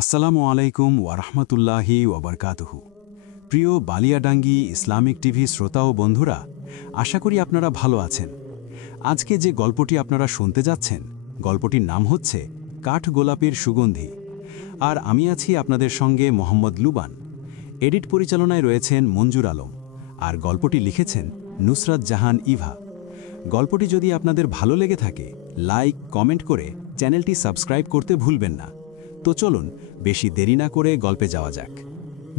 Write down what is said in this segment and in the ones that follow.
আসসালামু আলাইকুম ওয়ারহমতুল্লাহি ওয়াবারকাতুহু। প্রিয় বালিয়াডাঙ্গি ইসলামিক টিভি শ্রোতা ও বন্ধুরা, আশা করি আপনারা ভালো আছেন। আজকে যে গল্পটি আপনারা শুনতে যাচ্ছেন, গল্পটির নাম হচ্ছে কাঠ গোলাপের সুগন্ধি। আর আমি আছি আপনাদের সঙ্গে মোহাম্মদ লুবান। এডিট পরিচালনায় রয়েছেন মঞ্জুর আলম, আর গল্পটি লিখেছেন নুসরাত জাহান ইভা। গল্পটি যদি আপনাদের ভালো লেগে থাকে, লাইক কমেন্ট করে চ্যানেলটি সাবস্ক্রাইব করতে ভুলবেন না। তো চলুন বেশি দেরি না করে গল্পে যাওয়া যাক।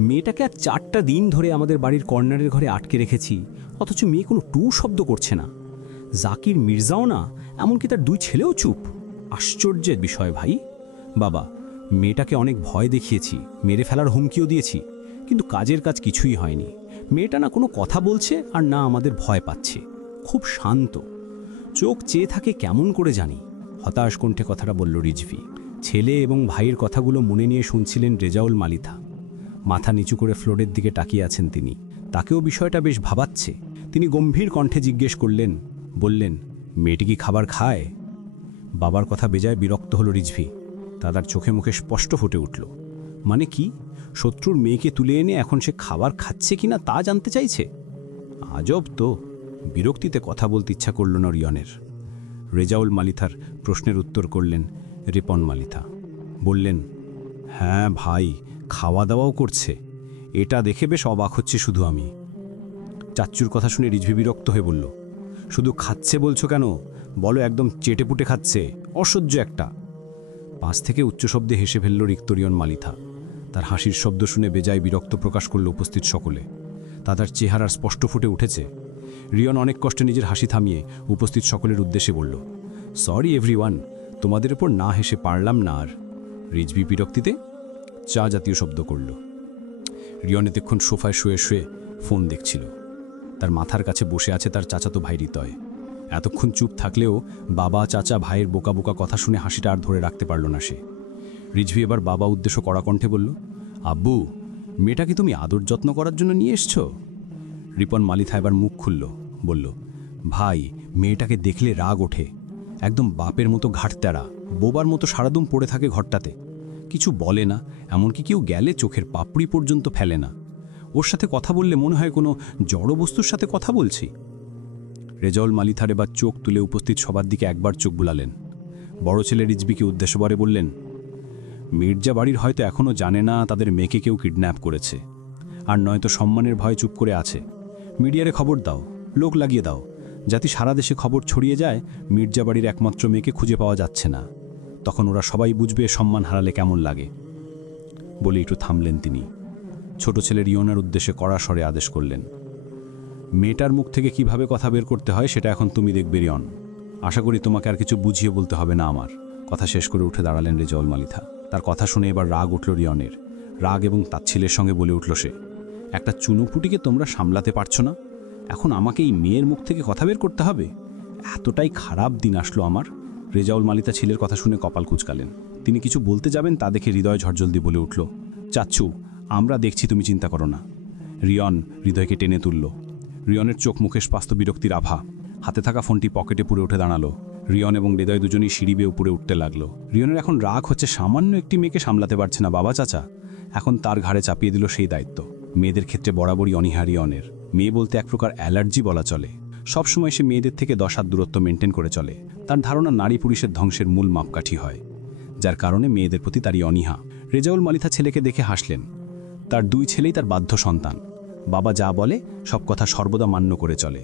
মেয়েটাকে আর 4টা দিন ধরে আমাদের বাড়ির কর্নারের ঘরে আটকে রেখেছি, অথচ মেয়ে কোনো টু শব্দ করছে না। জাকির মির্জাও না, এমনকি তার 2 ছেলেও চুপ। আশ্চর্যের বিষয় ভাই। বাবা, মেয়েটাকে অনেক ভয় দেখিয়েছি, মেরে ফেলার হুমকিও দিয়েছি, কিন্তু কাজের কাজ কিছুই হয়নি। মেয়েটা না কোনো কথা বলছে আর না আমাদের ভয় পাচ্ছে। খুব শান্ত, চোখ চেয়ে থাকে কেমন করে জানি। হতাশ কণ্ঠে কথাটা বলল রিজভি। ছেলে এবং ভাইয়ের কথাগুলো মনে নিয়ে শুনছিলেন রেজাউল মালিথা। মাথা নিচু করে ফ্লোরের দিকে তাকিয়ে আছেন তিনি। তাকেও বিষয়টা বেশ ভাবাচ্ছে। তিনি গম্ভীর কণ্ঠে জিজ্ঞেস করলেন, বললেন, মেয়েটি কি খাবার খায়? বাবার কথা বেজায় বিরক্ত হলো রিজভি। তার চোখে মুখে স্পষ্ট ফুটে উঠল। মানে কি? শত্রুর মেয়েকে তুলে এনে এখন সে খাবার খাচ্ছে কিনা তা জানতে চাইছে? আজব তো। বিরক্তিতে কথা বলতে ইচ্ছা করল না রিয়নের। রেজাউল মালিথার প্রশ্নের উত্তর করলেন রিপন মালিথা। বললেন, হ্যাঁ ভাই, খাওয়া দাওয়াও করছে। এটা দেখে বেশ অবাক হচ্ছে শুধু আমি। চাচ্চুর কথা শুনে রিজভি বিরক্ত হয়ে বলল, শুধু খাচ্ছে বলছো কেন? বলো একদম চেটেপুটে খাচ্ছে, অসহ্য একটা। পাশ থেকে উচ্চ শব্দে হেসে ফেলল রিক্তরিয়ন মালিথা। তার হাসির শব্দ শুনে বেজায় বিরক্ত প্রকাশ করল উপস্থিত সকলে। তার চেহারার স্পষ্ট ফুটে উঠেছে। রিয়ন অনেক কষ্টে নিজের হাসি থামিয়ে উপস্থিত সকলের উদ্দেশ্যে বলল, সরি এভরিওয়ান, তোমাদের উপর না হেসে পারলাম না আর। রিজভি বিরক্তিতে চা জাতীয় শব্দ করল। রিয়ন এতক্ষণ সোফায় শুয়ে শুয়ে ফোন দেখছিল। তার মাথার কাছে বসে আছে তার চাচাতো ভাই হৃদয়। এতক্ষণ চুপ থাকলেও বাবা চাচা ভাইয়ের বোকা বোকা কথা শুনে হাসিটা আর ধরে রাখতে পারল না সে। রিজভি এবার বাবা উদ্দেশ্য কড়া কণ্ঠে বলল, আব্বু, মেয়েটাকে তুমি আদর যত্ন করার জন্য নিয়ে এসছো? রিপন মালিথা এবার মুখ খুলল, বলল, ভাই, মেয়েটাকে দেখলে রাগ ওঠে। একদম বাপের মতো ঘাটতেরা, বোবার মতো সারাদম পড়ে থাকে ঘরটাতে। কিছু বলে না, এমনকি কেউ গেলে চোখের পাপড়ি পর্যন্ত ফেলে না। ওর সাথে কথা বললে মনে হয় কোনো জড় বস্তুর সাথে কথা বলছি। রেজাউল মালিথার এবার চোখ তুলে উপস্থিত সবার দিকে একবার চোখ বুলালেন। বড় ছেলে রিজভিকে উদ্দেশ্য করে বললেন, মির্জা বাড়ির হয়তো এখনও জানে না তাদের মেয়েকে কেউ কিডন্যাপ করেছে, আর নয়তো সম্মানের ভয়ে চুপ করে আছে। মিডিয়ারে খবর দাও, লোক লাগিয়ে দাও, যাতে সারা দেশে খবর ছড়িয়ে যায় মির্জা বাড়ির একমাত্র মেয়েকে খুঁজে পাওয়া যাচ্ছে না। তখন ওরা সবাই বুঝবে সম্মান হারালে কেমন লাগে। বলে একটু থামলেন তিনি। ছোট ছেলে রিয়নের উদ্দেশ্যে কড়া স্বরে আদেশ করলেন, মেয়েটার মুখ থেকে কিভাবে কথা বের করতে হয় সেটা এখন তুমি দেখবে রিয়ন। আশা করি তোমাকে আর কিছু বুঝিয়ে বলতে হবে না আমার। কথা শেষ করে উঠে দাঁড়ালেন রেজাউল মালিথা। তার কথা শুনে এবার রাগ উঠল রিয়নের। রাগ এবং তাচ্ছিলের সঙ্গে বলে উঠল সে, একটা চুনোপুটিকে তোমরা সামলাতে পারছো না, এখন আমাকে এই মেয়ের মুখ থেকে কথা বের করতে হবে? এতটাই খারাপ দিন আসলো আমার। রেজাউল মালিথা ছেলের কথা শুনে কপাল কুঁচকালেন। তিনি কিছু বলতে যাবেন, তা দেখে হৃদয় ঝড়জলদি বলে উঠল, চাচ্ছু, আমরা দেখছি, তুমি চিন্তা করো না। রিয়ন হৃদয়কে টেনে তুলল। রিয়নের চোখ মুখে স্পষ্ট বিরক্তির আভা। হাতে থাকা ফোনটি পকেটে পুরে উঠে দাঁড়ালো। রিয়ন এবং হৃদয় দুজনেই সিঁড়ি বেয়ে উপরে উঠতে লাগলো। রিয়নের এখন রাগ হচ্ছে সামান্য একটি মেয়েকে সামলাতে পারছে না বাবা চাচা। এখন তার ঘাড়ে চাপিয়ে দিল সেই দায়িত্ব। মেয়েদের ক্ষেত্রে বরাবরই অনীহা রিয়নের। মেয়ে বলতে এক প্রকার অ্যালার্জি বলা চলে। সবসময় সে মেয়েদের থেকে 10 হাত দূরত্ব মেনটেন করে চলে। তার ধারণা নারী পুরুষের ধ্বংসের মূল মাপকাঠি হয়, যার কারণে মেয়েদের প্রতি তারই অনীহা। রেজাউল মালিথা ছেলেকে দেখে হাসলেন। তার 2 ছেলেই তার বাধ্য সন্তান। বাবা যা বলে সব কথা সর্বদা মান্য করে চলে।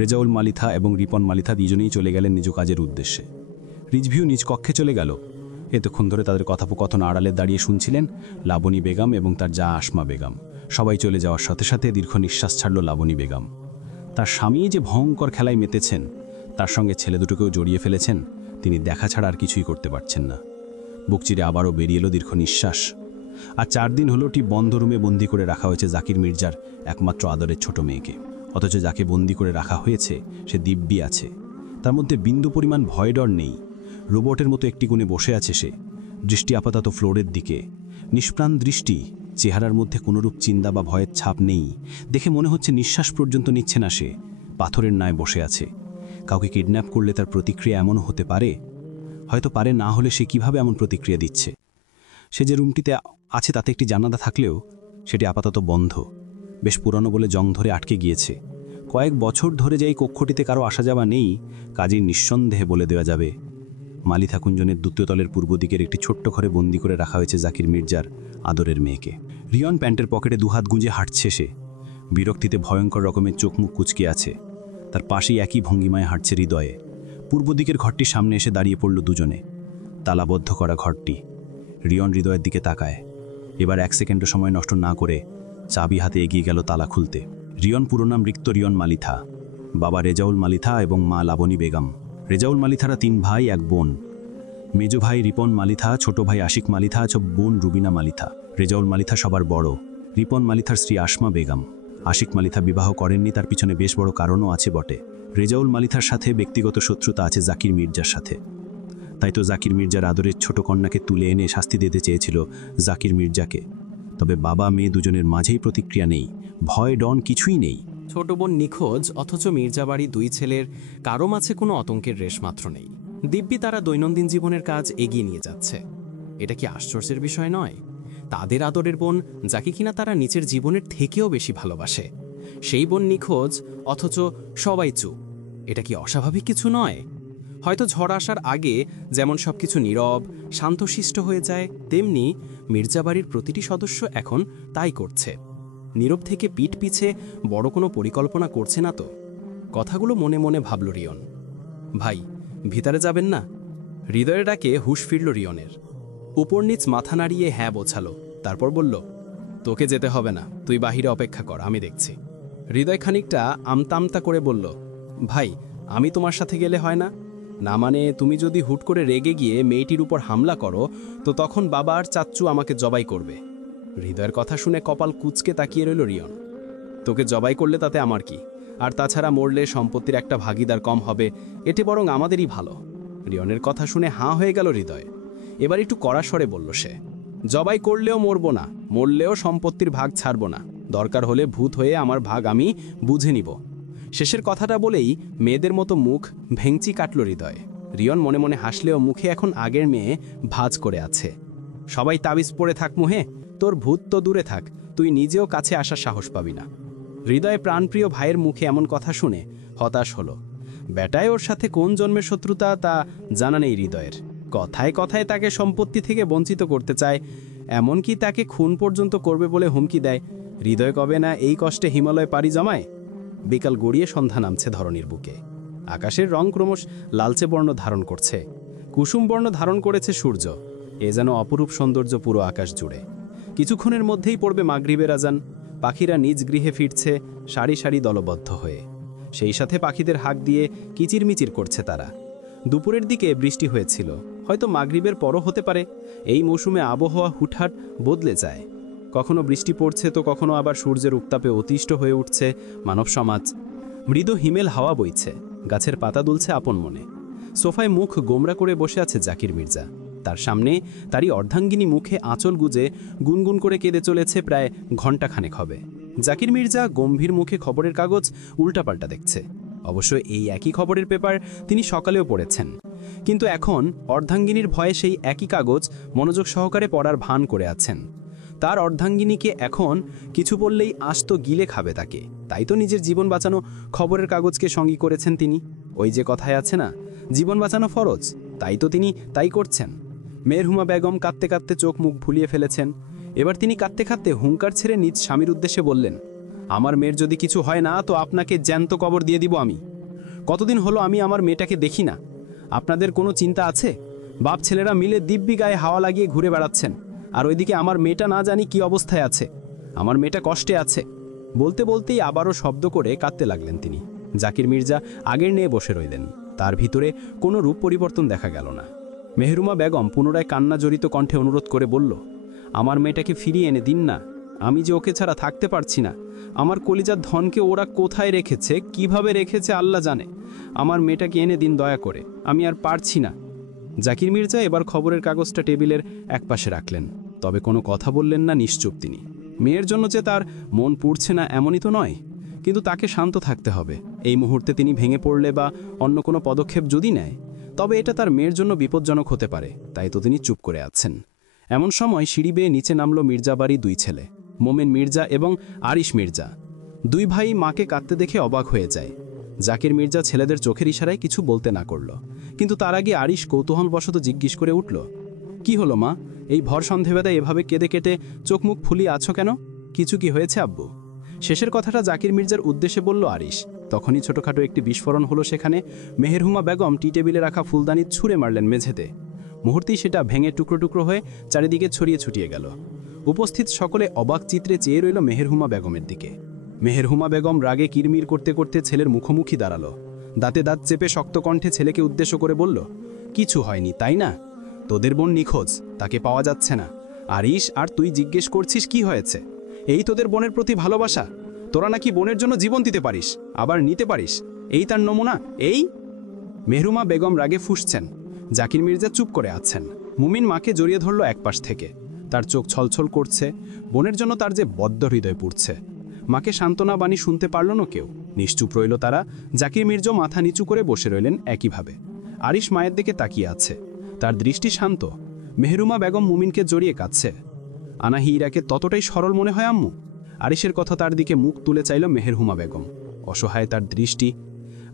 রেজাউল মালিথা এবং রিপন মালিথা দুজনেই চলে গেলেন নিজ কাজের উদ্দেশ্যে। রিজভিও নিজ কক্ষে চলে গেল। এতক্ষণ ধরে তাদের কথোপকথন আড়ালে দাঁড়িয়ে শুনছিলেন লাবণী বেগম এবং তার যা আসমা বেগম। সবাই চলে যাওয়ার সাথে সাথে দীর্ঘ নিঃশ্বাস ছাড়ল লাবণী বেগম। তার স্বামী যে ভয়ঙ্কর খেলায় মেতেছেন, তার সঙ্গে ছেলে দুটোকেও জড়িয়ে ফেলেছেন, তিনি দেখা ছাড়া আর কিছুই করতে পারছেন না। বুক চিরে আবারও বেরিয়ে এলো দীর্ঘ নিঃশ্বাস। আর 4 দিন হলো টি বন্ধ রুমে বন্দি করে রাখা হয়েছে জাকির মির্জার একমাত্র আদরের ছোট মেয়েকে। অথচ যাকে বন্দি করে রাখা হয়েছে সে দিব্যি আছে। তার মধ্যে বিন্দু পরিমাণ ভয় ডর নেই। রোবটের মতো একটি কোণে বসে আছে সে, দৃষ্টি আপাতত ফ্লোরের দিকে। নিষ্প্রাণ দৃষ্টি, চেহারার মধ্যে কোনোরূপ চিন্তা বা ভয়ের ছাপ নেই। দেখে মনে হচ্ছে নিঃশ্বাস পর্যন্ত নিচ্ছে না সে, পাথরের ন্যায় বসে আছে। কাউকে কিডন্যাপ করলে তার প্রতিক্রিয়া এমনও হতে পারে, হয়তো পারে, না হলে সে কিভাবে এমন প্রতিক্রিয়া দিচ্ছে? সে যে রুমটিতে আছে তাতে একটি জানালা থাকলেও সেটি আপাতত বন্ধ। বেশ পুরনো বলে জং ধরে আটকে গিয়েছে। কয়েক বছর ধরে যে এই কক্ষটিতে কারো আসা যাওয়া নেই, কাজেই নিঃসন্দেহে বলে দেওয়া যাবে। মালিথা কুঞ্জনের দ্বিতীয় তলের পূর্ব দিকের একটি ছোট্ট ঘরে বন্দি করে রাখা হয়েছে জাকির মির্জার আদরের মেয়েকে। রিয়ন প্যান্টের পকেটে দুহাত গুঁজে হাঁটছে সে। বিরক্তিতে ভয়ঙ্কর রকমের চোখ মুখ কুঁচকে আছে। তার পাশেই একই ভঙ্গিমায় হাঁটছে হৃদয়ে। পূর্ব দিকের ঘরটির সামনে এসে দাঁড়িয়ে পড়ল দুজনে। তালাবদ্ধ করা ঘরটি। রিয়ন হৃদয়ের দিকে তাকায়। এবার 1 সেকেন্ডও সময় নষ্ট না করে চাবি হাতে এগিয়ে গেল তালা খুলতে। রিয়ন পুরো নাম রিক্ত রিয়ন মালিথা, বাবা রেজাউল মালিথা এবং মা লাবণী বেগম। রেজাউল মালিথারা 3 ভাই 1 বোন। মেজো ভাই রিপন মালিথা, ছোট ভাই আশিক মালিথা, বোন রুবিনা মালিথা। রেজাউল মালিথা সবার বড়। রিপন মালিথার স্ত্রী আসমা বেগম। আশিক মালিথা বিবাহ করেননি, তার পিছনে বেশ বড় কারণও আছে বটে। রেজাউল মালিথার সাথে ব্যক্তিগত শত্রুতা আছে জাকির মির্জার সাথে। তাই তো জাকির মির্জার আদরের ছোট কন্যাকে তুলে এনে শাস্তি দিতে চেয়েছিল জাকির মির্জাকে। তবে বাবা মেয়ে দুজনের মাঝেই প্রতিক্রিয়া নেই, ভয় ডন কিছুই নেই। ছোট বোন নিখোঁজ, অথচ মির্জাবাড়ি 2 ছেলের কারো মাঝে কোনো আতঙ্কের রেশ মাত্র নেই। দিব্যি তারা দৈনন্দিন জীবনের কাজ এগিয়ে নিয়ে যাচ্ছে। এটা কি আশ্চর্যের বিষয় নয়? তাদের আদরের বোন, যাকে কিনা তারা নিজের জীবনের থেকেও বেশি ভালোবাসে, সেই বোন নিখোঁজ, অথচ সবাই চুপ। এটা কি অস্বাভাবিক কিছু নয়? হয়তো ঝড় আসার আগে যেমন সবকিছু নীরব শান্তশিষ্ট হয়ে যায়, তেমনি মির্জাবাড়ির প্রতিটি সদস্য এখন তাই করছে। নীরব থেকে পিঠ পিছে বড় কোনো পরিকল্পনা করছে না তো? কথাগুলো মনে মনে ভাবল রিয়ন। ভাই, ভিতরে যাবেন না? হৃদয়ের ডাকে হুঁশ ফিরল রিয়নের। উপর নিচ মাথা নাড়িয়ে হ্যাঁ বোঝালো, তারপর বলল, তোকে যেতে হবে না, তুই বাহিরে অপেক্ষা কর, আমি দেখছি। হৃদয় খানিকটা আমতামতা করে বলল, ভাই, আমি তোমার সাথে গেলে হয় না? না মানে তুমি যদি হুট করে রেগে গিয়ে মেয়েটির উপর হামলা করো, তো তখন বাবা আর চাচ্চু আমাকে জবাই করবে। হৃদয়ের কথা শুনে কপাল কুঁচকে তাকিয়ে রইল রিয়ন। তোকে জবাই করলে তাতে আমার কি? আর তাছাড়া মরলে সম্পত্তির একটা ভাগিদার কম হবে, এটি বরং আমাদেরই ভালো। রিয়নের কথা শুনে হাঁ হয়ে গেল হৃদয়। এবার একটু কড়া স্বরে বলল সে, জবাই করলেও মরবো না, মরলেও সম্পত্তির ভাগ ছাড়ব না। দরকার হলে ভূত হয়ে আমার ভাগ আমি বুঝে নিব। শেষের কথাটা বলেই মেয়েদের মতো মুখ ভেঙচি কাটল হৃদয়। রিয়ন মনে মনে হাসলেও মুখে এখন আগের মেয়ে ভাঁজ করে আছে। সবাই তাবিজ পড়ে থাক মুহে, তোর ভূত তো দূরে থাক, তুই নিজেও কাছে আসার সাহস পাবি না। হৃদয়ে প্রাণপ্রিয় ভাইয়ের মুখে এমন কথা শুনে হতাশ হলো। বেটায় ওর সাথে কোন জন্মের শত্রুতা তা জানা নেই হৃদয়ের। কথায় কথায় তাকে সম্পত্তি থেকে বঞ্চিত করতে চায়, এমনকি তাকে খুন পর্যন্ত করবে বলে হুমকি দেয়। হৃদয় কবে না এই কষ্টে হিমালয় পাড়ি জমায়? বিকাল গড়িয়ে সন্ধ্যা নামছে ধরণীর বুকে। আকাশের রং ক্রমশ লালচে বর্ণ ধারণ করছে, কুসুম বর্ণ ধারণ করেছে সূর্য। এ যেন অপরূপ সৌন্দর্য পুরো আকাশ জুড়ে। কিছুক্ষণের মধ্যেই পড়বে মাগরিবের আজান। পাখিরা নিজ গৃহে ফিরছে সারি সারি দলবদ্ধ হয়ে। সেই সাথে পাখিদের হাঁক দিয়ে কিচিরমিচির করছে তারা। দুপুরের দিকে বৃষ্টি হয়েছিল, হয়তো মাগরিবের পরও হতে পারে। এই মৌসুমে আবহাওয়া হুটহাট বদলে যায়। কখনো বৃষ্টি পড়ছে তো কখনো আবার সূর্যের উত্তাপে অতিষ্ঠ হয়ে উঠছে মানব সমাজ। মৃদু হিমেল হাওয়া বইছে, গাছের পাতা দুলছে আপন মনে। সোফায় মুখ গোমরা করে বসে আছে জাকির মির্জা। তার সামনে তারই অর্ধাঙ্গিনী মুখে আঁচল গুজে গুনগুন করে কেঁদে চলেছে প্রায় ঘণ্টাখানেক হবে। জাকির মির্জা গম্ভীর মুখে খবরের কাগজ উল্টাপাল্টা দেখছে। অবশ্য এই একই খবরের পেপার তিনি সকালেও পড়েছেন, কিন্তু এখন অর্ধাঙ্গিনীর ভয়ে সেই একই কাগজ মনোযোগ সহকারে পড়ার ভান করে আছেন। তার অর্ধাঙ্গিনীকে এখন কিছু বললেই আস্ত গিলে খাবে তাকে। তাই তো নিজের জীবন বাঁচানো খবরের কাগজকে সঙ্গী করেছেন তিনি। ওই যে কথায় আছে না, জীবন বাঁচানো ফরজ, তাই তো তিনি তাই করছেন। মেহরুমা বেগম কাঁদতে কাঁদতে চোখ মুখ ভুলিয়ে ফেলেছেন। এবার তিনি কাঁদতে কাঁদতে হুঙ্কার ছেড়ে নিজ স্বামীর উদ্দেশ্যে বললেন, আমার মেয়ের যদি কিছু হয় না তো আপনাকে জ্যান্ত কবর দিয়ে দিব আমি। কতদিন হলো আমি আমার মেয়েটাকে দেখি না। আপনাদের কোনো চিন্তা আছে? বাপ ছেলেরা মিলে দিব্যি গায়ে হাওয়া লাগিয়ে ঘুরে বেড়াচ্ছেন, আর ওইদিকে আমার মেয়েটা না জানি কি অবস্থায় আছে। আমার মেয়েটা কষ্টে আছে। বলতে বলতেই আবারও শব্দ করে কাঁদতে লাগলেন তিনি। জাকির মির্জা আগের নিয়ে বসে রইলেন। তার ভিতরে কোনো রূপ পরিবর্তন দেখা গেল না। মেহরুমা বেগম পুনরায় কান্না জড়িত কণ্ঠে অনুরোধ করে বলল, আমার মেয়েটাকে ফিরিয়ে এনে দিন না, আমি যে ওকে ছাড়া থাকতে পারছি না। আমার কলিজার ধনকে ওরা কোথায় রেখেছে, কিভাবে রেখেছে আল্লাহ জানে। আমার মেয়েটাকে এনে দিন দয়া করে, আমি আর পারছি না। জাকির মির্জা এবার খবরের কাগজটা টেবিলের একপাশে রাখলেন, তবে কোনো কথা বললেন না, নিশ্চুপ তিনি। মেয়ের জন্য যে তার মন পুড়ছে না এমনই তো নয়, কিন্তু তাকে শান্ত থাকতে হবে। এই মুহূর্তে তিনি ভেঙে পড়লে বা অন্য কোনো পদক্ষেপ যদি নেয়, তবে এটা তার মেয়ের জন্য বিপজ্জনক হতে পারে। তাই তো তিনি চুপ করে আছেন। এমন সময় সিঁড়ি বেয়ে নিচে নামল মির্জাবাড়ি দুই ছেলে, মোমেন মির্জা এবং আরিশ মির্জা। দুই ভাই মাকে কাঁদতে দেখে অবাক হয়ে যায়। জাকির মির্জা ছেলেদের চোখের ইশারায় কিছু বলতে না করল, কিন্তু তার আগে আরিশ কৌতূহলবশত জিজ্ঞেস করে উঠল, কি হলো মা, এই ভর সন্ধেবেলায় এভাবে কেঁদে কেটে চোখ মুখ ফুলিয়ে আছো কেন? কিছু কি হয়েছে আব্বু? শেষের কথাটা জাকির মির্জার উদ্দেশ্যে বলল আরিশ। তখনই ছোটখাটো একটি বিস্ফোরণ হলো সেখানে। মেহেরহুমা বেগম টি টেবিলে রাখা ফুলদানি ছুঁড়ে মারলেন মেঝেতে। মুহূর্তেই সেটা ভেঙে টুকরো টুকরো হয়ে চারিদিকে ছড়িয়ে ছুটিয়ে গেল। উপস্থিত সকলে অবাক চিত্রে চেয়ে রইল মেহেরহুমা বেগমের দিকে। মেহেরহুমা বেগম রাগে কিরমির করতে করতে ছেলের মুখোমুখি দাঁড়ালো। দাঁতে দাঁত চেপে শক্ত কণ্ঠে ছেলেকে উদ্দেশ্য করে বলল, কিছু হয়নি তাই না? তোদের বোন নিখোঁজ, তাকে পাওয়া যাচ্ছে না। আরিশ, আর তুই জিজ্ঞেস করছিস কি হয়েছে? এই তোদের বোনের প্রতি ভালোবাসা? তোরা নাকি বোনের জন্য জীবন দিতে পারিস, আবার নিতে পারিস, এই তার নমুনা? এই মেহরুমা বেগম রাগে ফুঁসছেন। জাকির মির্জা চুপ করে আছেন। মুমিন মাকে জড়িয়ে ধরল একপাশ থেকে। তার চোখ ছলছল করছে। বোনের জন্য তার যে বদ্ধ হৃদয় পুড়ছে। মাকে সান্ত্বনা বাণী শুনতে পারল না কেউ। নিশ্চুপ রইল তারা। জাকির মির্জা মাথা নিচু করে বসে রইলেন একইভাবে। আরিশ মায়ের দিকে তাকিয়ে আছে, তার দৃষ্টি শান্ত। মেহরুমা বেগম মুমিনকে জড়িয়ে কাঁদছে। আনাহি ইরাকে ততটাই সরল মনে হয় আম্মু? আরিশের কথা তার দিকে মুখ তুলে চাইল মেহেরহুমা বেগম। অসহায় তার দৃষ্টি।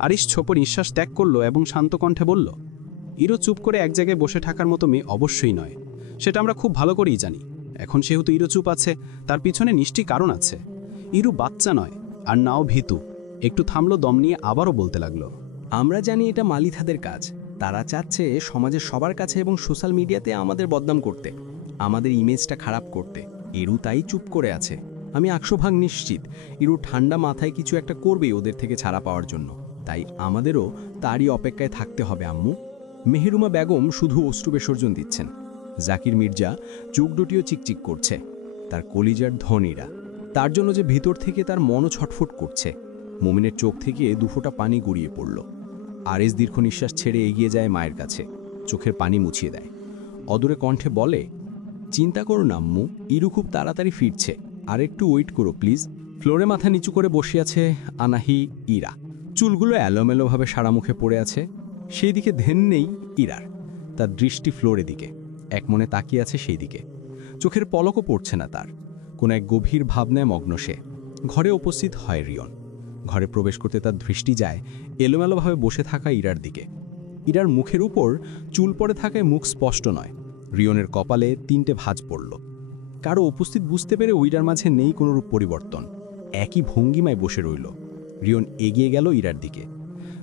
আরিশ ছোপ নিঃশ্বাস ত্যাগ করল এবং শান্ত কণ্ঠে বলল, ইরো চুপ করে এক জায়গায় বসে থাকার মতো মেয়ে অবশ্যই নয়, সেটা আমরা খুব ভালো করেই জানি। এখন সেহেতু ইরো চুপ আছে, তার পিছনে নিশ্চয়ই কারণ আছে। ইরু বাচ্চা নয়, আর নাও ভীতু। একটু থামলো, দম নিয়ে আবারও বলতে লাগলো, আমরা জানি এটা মালিথাদের কাজ। তারা চাচ্ছে সমাজের সবার কাছে এবং সোশ্যাল মিডিয়াতে আমাদের বদনাম করতে, আমাদের ইমেজটা খারাপ করতে। ইরু তাই চুপ করে আছে। আমি 100% নিশ্চিত ইরু ঠান্ডা মাথায় কিছু একটা করবেই ওদের থেকে ছাড়া পাওয়ার জন্য। তাই আমাদেরও তারই অপেক্ষায় থাকতে হবে আম্মু। মেহেরুমা বেগম শুধু অশ্রু বিসর্জন দিচ্ছেন। জাকির মির্জা চোখ দুটিও চিকচিক করছে। তার কলিজার ধনীরা, তার জন্য যে ভিতর থেকে তার মনও ছটফট করছে। মুমিনের চোখ থেকে দুফোঁটা পানি গড়িয়ে পড়ল। আরেস দীর্ঘ নিঃশ্বাস ছেড়ে এগিয়ে যায় মায়ের কাছে, চোখের পানি মুছিয়ে দেয়। অদূরে কণ্ঠে বলে, চিন্তা করো না আম্মু, ইরু খুব তাড়াতাড়ি ফিরছে, আর একটু ওয়েট করো প্লিজ। ফ্লোরে মাথা নিচু করে বসে আছে আনাহি ইরা। চুলগুলো এলোমেলোভাবে সারা মুখে পড়ে আছে। সেই দিকে ধ্যান নেই ইরার। তার দৃষ্টি ফ্লোরের দিকে, এক মনে তাকিয়ে আছে সেই দিকে। চোখের পলকও পড়ছে না তার। কোনো এক গভীর ভাবনায় মগ্ন সে। ঘরে উপস্থিত হয় রিয়ন। ঘরে প্রবেশ করতে তার দৃষ্টি যায় এলোমেলোভাবে বসে থাকা ইরার দিকে। ইরার মুখের উপর চুল পড়ে থাকায় মুখ স্পষ্ট নয়। রিয়নের কপালে 3টে ভাঁজ পড়ল। কারো উপস্থিত বুঝতে পেরে ইরার মাঝে নেই কোনোরূপ পরিবর্তন। একই ভঙ্গিমায় বসে রইল। রিয়ন এগিয়ে গেল ইরার দিকে।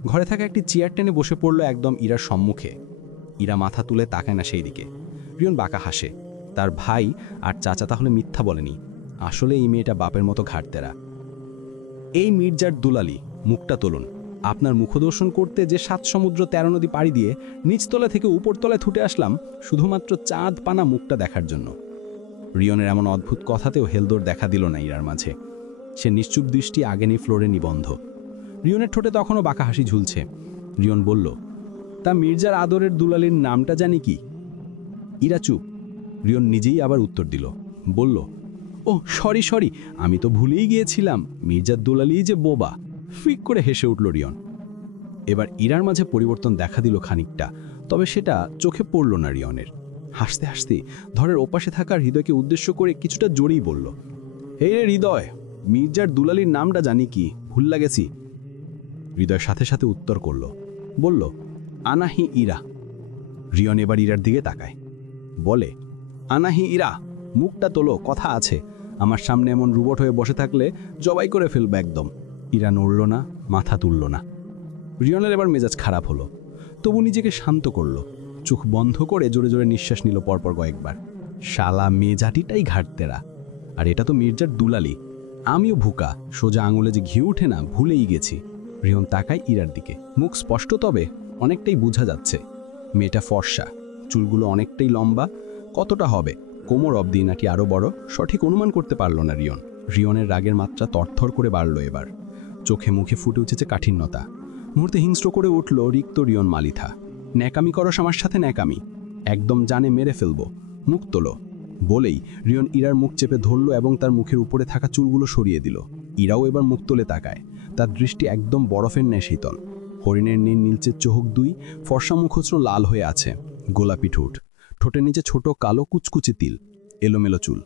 ঘরে থাকা একটি চেয়ার টেনে বসে পড়ল একদম ইরার সম্মুখে। ইরা মাথা তুলে তাকায় না সেই দিকে। রিয়ন বাঁকা হাসে। তার ভাই আর চাচা তাহলে মিথ্যা বলেনি, আসলে এই মেয়েটা বাপের মতো ঘাটতেরা। এই মির্জার দুলালি, মুখটা তুলুন। আপনার মুখদর্শন করতে যে 7 সমুদ্র 13 নদী পাড়ি দিয়ে নিচতলা থেকে উপরতলায় ছুটে আসলাম শুধুমাত্র চাঁদ পানা মুখটা দেখার জন্য। রিয়নের এমন অদ্ভুত কথাতেও হেলদোর দেখা দিল না ইরার মাঝে। সে নিশ্চুপ দৃষ্টি আগেনি ফ্লোরে নিবন্ধ। রিয়নের ঠোঁটে তখনও বাঁকা হাসি ঝুলছে। রিয়ন বলল, তা মির্জার আদরের দুলালির নামটা জানি কি? ইরা চুপ। রিয়ন নিজেই আবার উত্তর দিল, বলল, ও সরি, আমি তো ভুলেই গিয়েছিলাম, মির্জার দুলালি যে বোবা। ফিক করে হেসে উঠল রিয়ন। এবার ইরার মাঝে পরিবর্তন দেখা দিল খানিকটা, তবে সেটা চোখে পড়ল না রিয়নের। হাসতে হাসতে ধরের ওপাশে থাকার হৃদয়কে উদ্দেশ্য করে কিছুটা জোরেই বলল, হে রে হৃদয়, মির্জার দুলালির নামটা জানি কি, ভুল লাগেছি। হৃদয় সাথে সাথে উত্তর করল, বলল, আনাহি ইরা। রিয়ন এবার ইরার দিকে তাকায়, বলে, আনাহি ইরা, মুখটা তোলো, কথা আছে। আমার সামনে এমন রুবট হয়ে বসে থাকলে জবাই করে ফেলবে একদম। ইরা নড়ল না, মাথা তুলল না। রিয়নের এবার মেজাজ খারাপ হলো, তবু নিজেকে শান্ত করল। চোখ বন্ধ করে জোরে জোরে নিঃশ্বাস নিল পরপর কয়েকবার। শালা মেজাটিটাই ঘাটতেরা, আর এটা তো মির্জার দুলালি। আমিও ভুকা, সোজা আঙুলে যে ঘি উঠে না, ভুলেই গেছি। রিয়ন তাকায় ইরার দিকে, মুখ স্পষ্ট তবে অনেকটাই বোঝা যাচ্ছে। মেয়েটা ফর্সা, চুলগুলো অনেকটাই লম্বা। কতটা হবে, কোমর অবধি নাকি আরও বড়, সঠিক অনুমান করতে পারল না রিয়ন। রিয়নের রাগের মাত্রা তরথর করে বাড়ল এবার। চোখে মুখে ফুটে উঠেছে কাঠিন্যতা। মুহূর্তে হিংস্র করে উঠল রিক্ত রিয়ন মালিথা। ন্যাকামি করস আমার সাথে, ন্যাকামি একদম জানে মেরে ফেলবো, মুখ তোলো। বলেই রিয়ন ইরার মুখ চেপে ধরল এবং তার মুখের উপরে থাকা চুলগুলো সরিয়ে দিল। ইরাও এবার মুখ তুলে তাকায়। তার দৃষ্টি একদম বরফের ন্যায় শীতল। হরিণের নীল নীলচে চোখ দুই, ফর্সা মুখশ্র লাল হয়ে আছে, গোলাপি ঠোঁট, ঠোঁটের নিচে ছোট কালো কুচকুচে তিল, এলোমেলো চুল।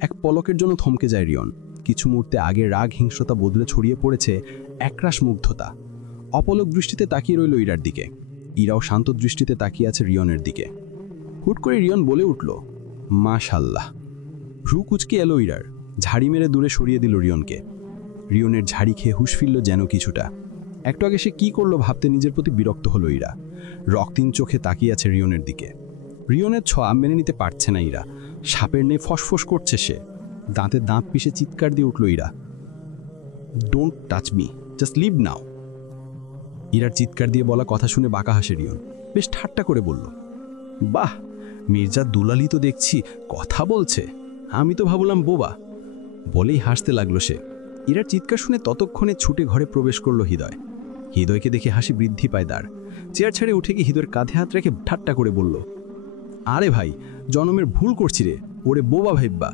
এক পলকের জন্য থমকে যায় রিয়ন। কিছু মুহূর্তে আগে রাগ হিংস্রতা বদলে ছড়িয়ে পড়েছে একরাশ মুগ্ধতা। অপলক দৃষ্টিতে তাকিয়ে রইল ইরার দিকে। ইরাও শান্ত দৃষ্টিতে তাকিয়ে আছে রিয়নের দিকে। হুট করে রিয়ন বলে উঠল, মাশাল্লাহ। ভ্রু কুচকে এলো ইরার, ঝাড়ি মেরে দূরে সরিয়ে দিল রিয়নকে। রিয়নের ঝাড়ি খেয়ে হুঁশ ফিরল যেন কিছুটা। একটু আগে সে কি করলো ভাবতে নিজের প্রতি বিরক্ত হলো ইরা। রক্তিম চোখে তাকিয়ে আছে রিয়নের দিকে। রিয়নের ছোঁয়া মেনে নিতে পারছে না ইরা। সাপের নেই ফসফস করছে সে। দাঁতে দাঁত পিষে চিৎকার দিয়ে উঠল Ira, don't touch me, just leave now. ইরার চিৎকার দিয়ে বলা কথা শুনে বাঁকা হাসে রিয়ন। বেশ ঠাট্টা করে বলল, বাহ, মির্জা দুলালি তো দেখছি কথা বলছে, আমি তো ভাবলাম বোবা। বলেই হাসতে লাগলো সে। ইরার চিৎকার শুনে ততক্ষণে ছুটে ঘরে প্রবেশ করলো হৃদয়। হৃদয়কে দেখে হাসি বৃদ্ধি পায় তার। চেয়ার ছেড়ে উঠে গিয়ে হৃদয়ের কাঁধে হাত রেখে ঠাট্টা করে বলল, আরে ভাই, জনমের ভুল করছি রে, ওরে বোবা ভাইব্বা।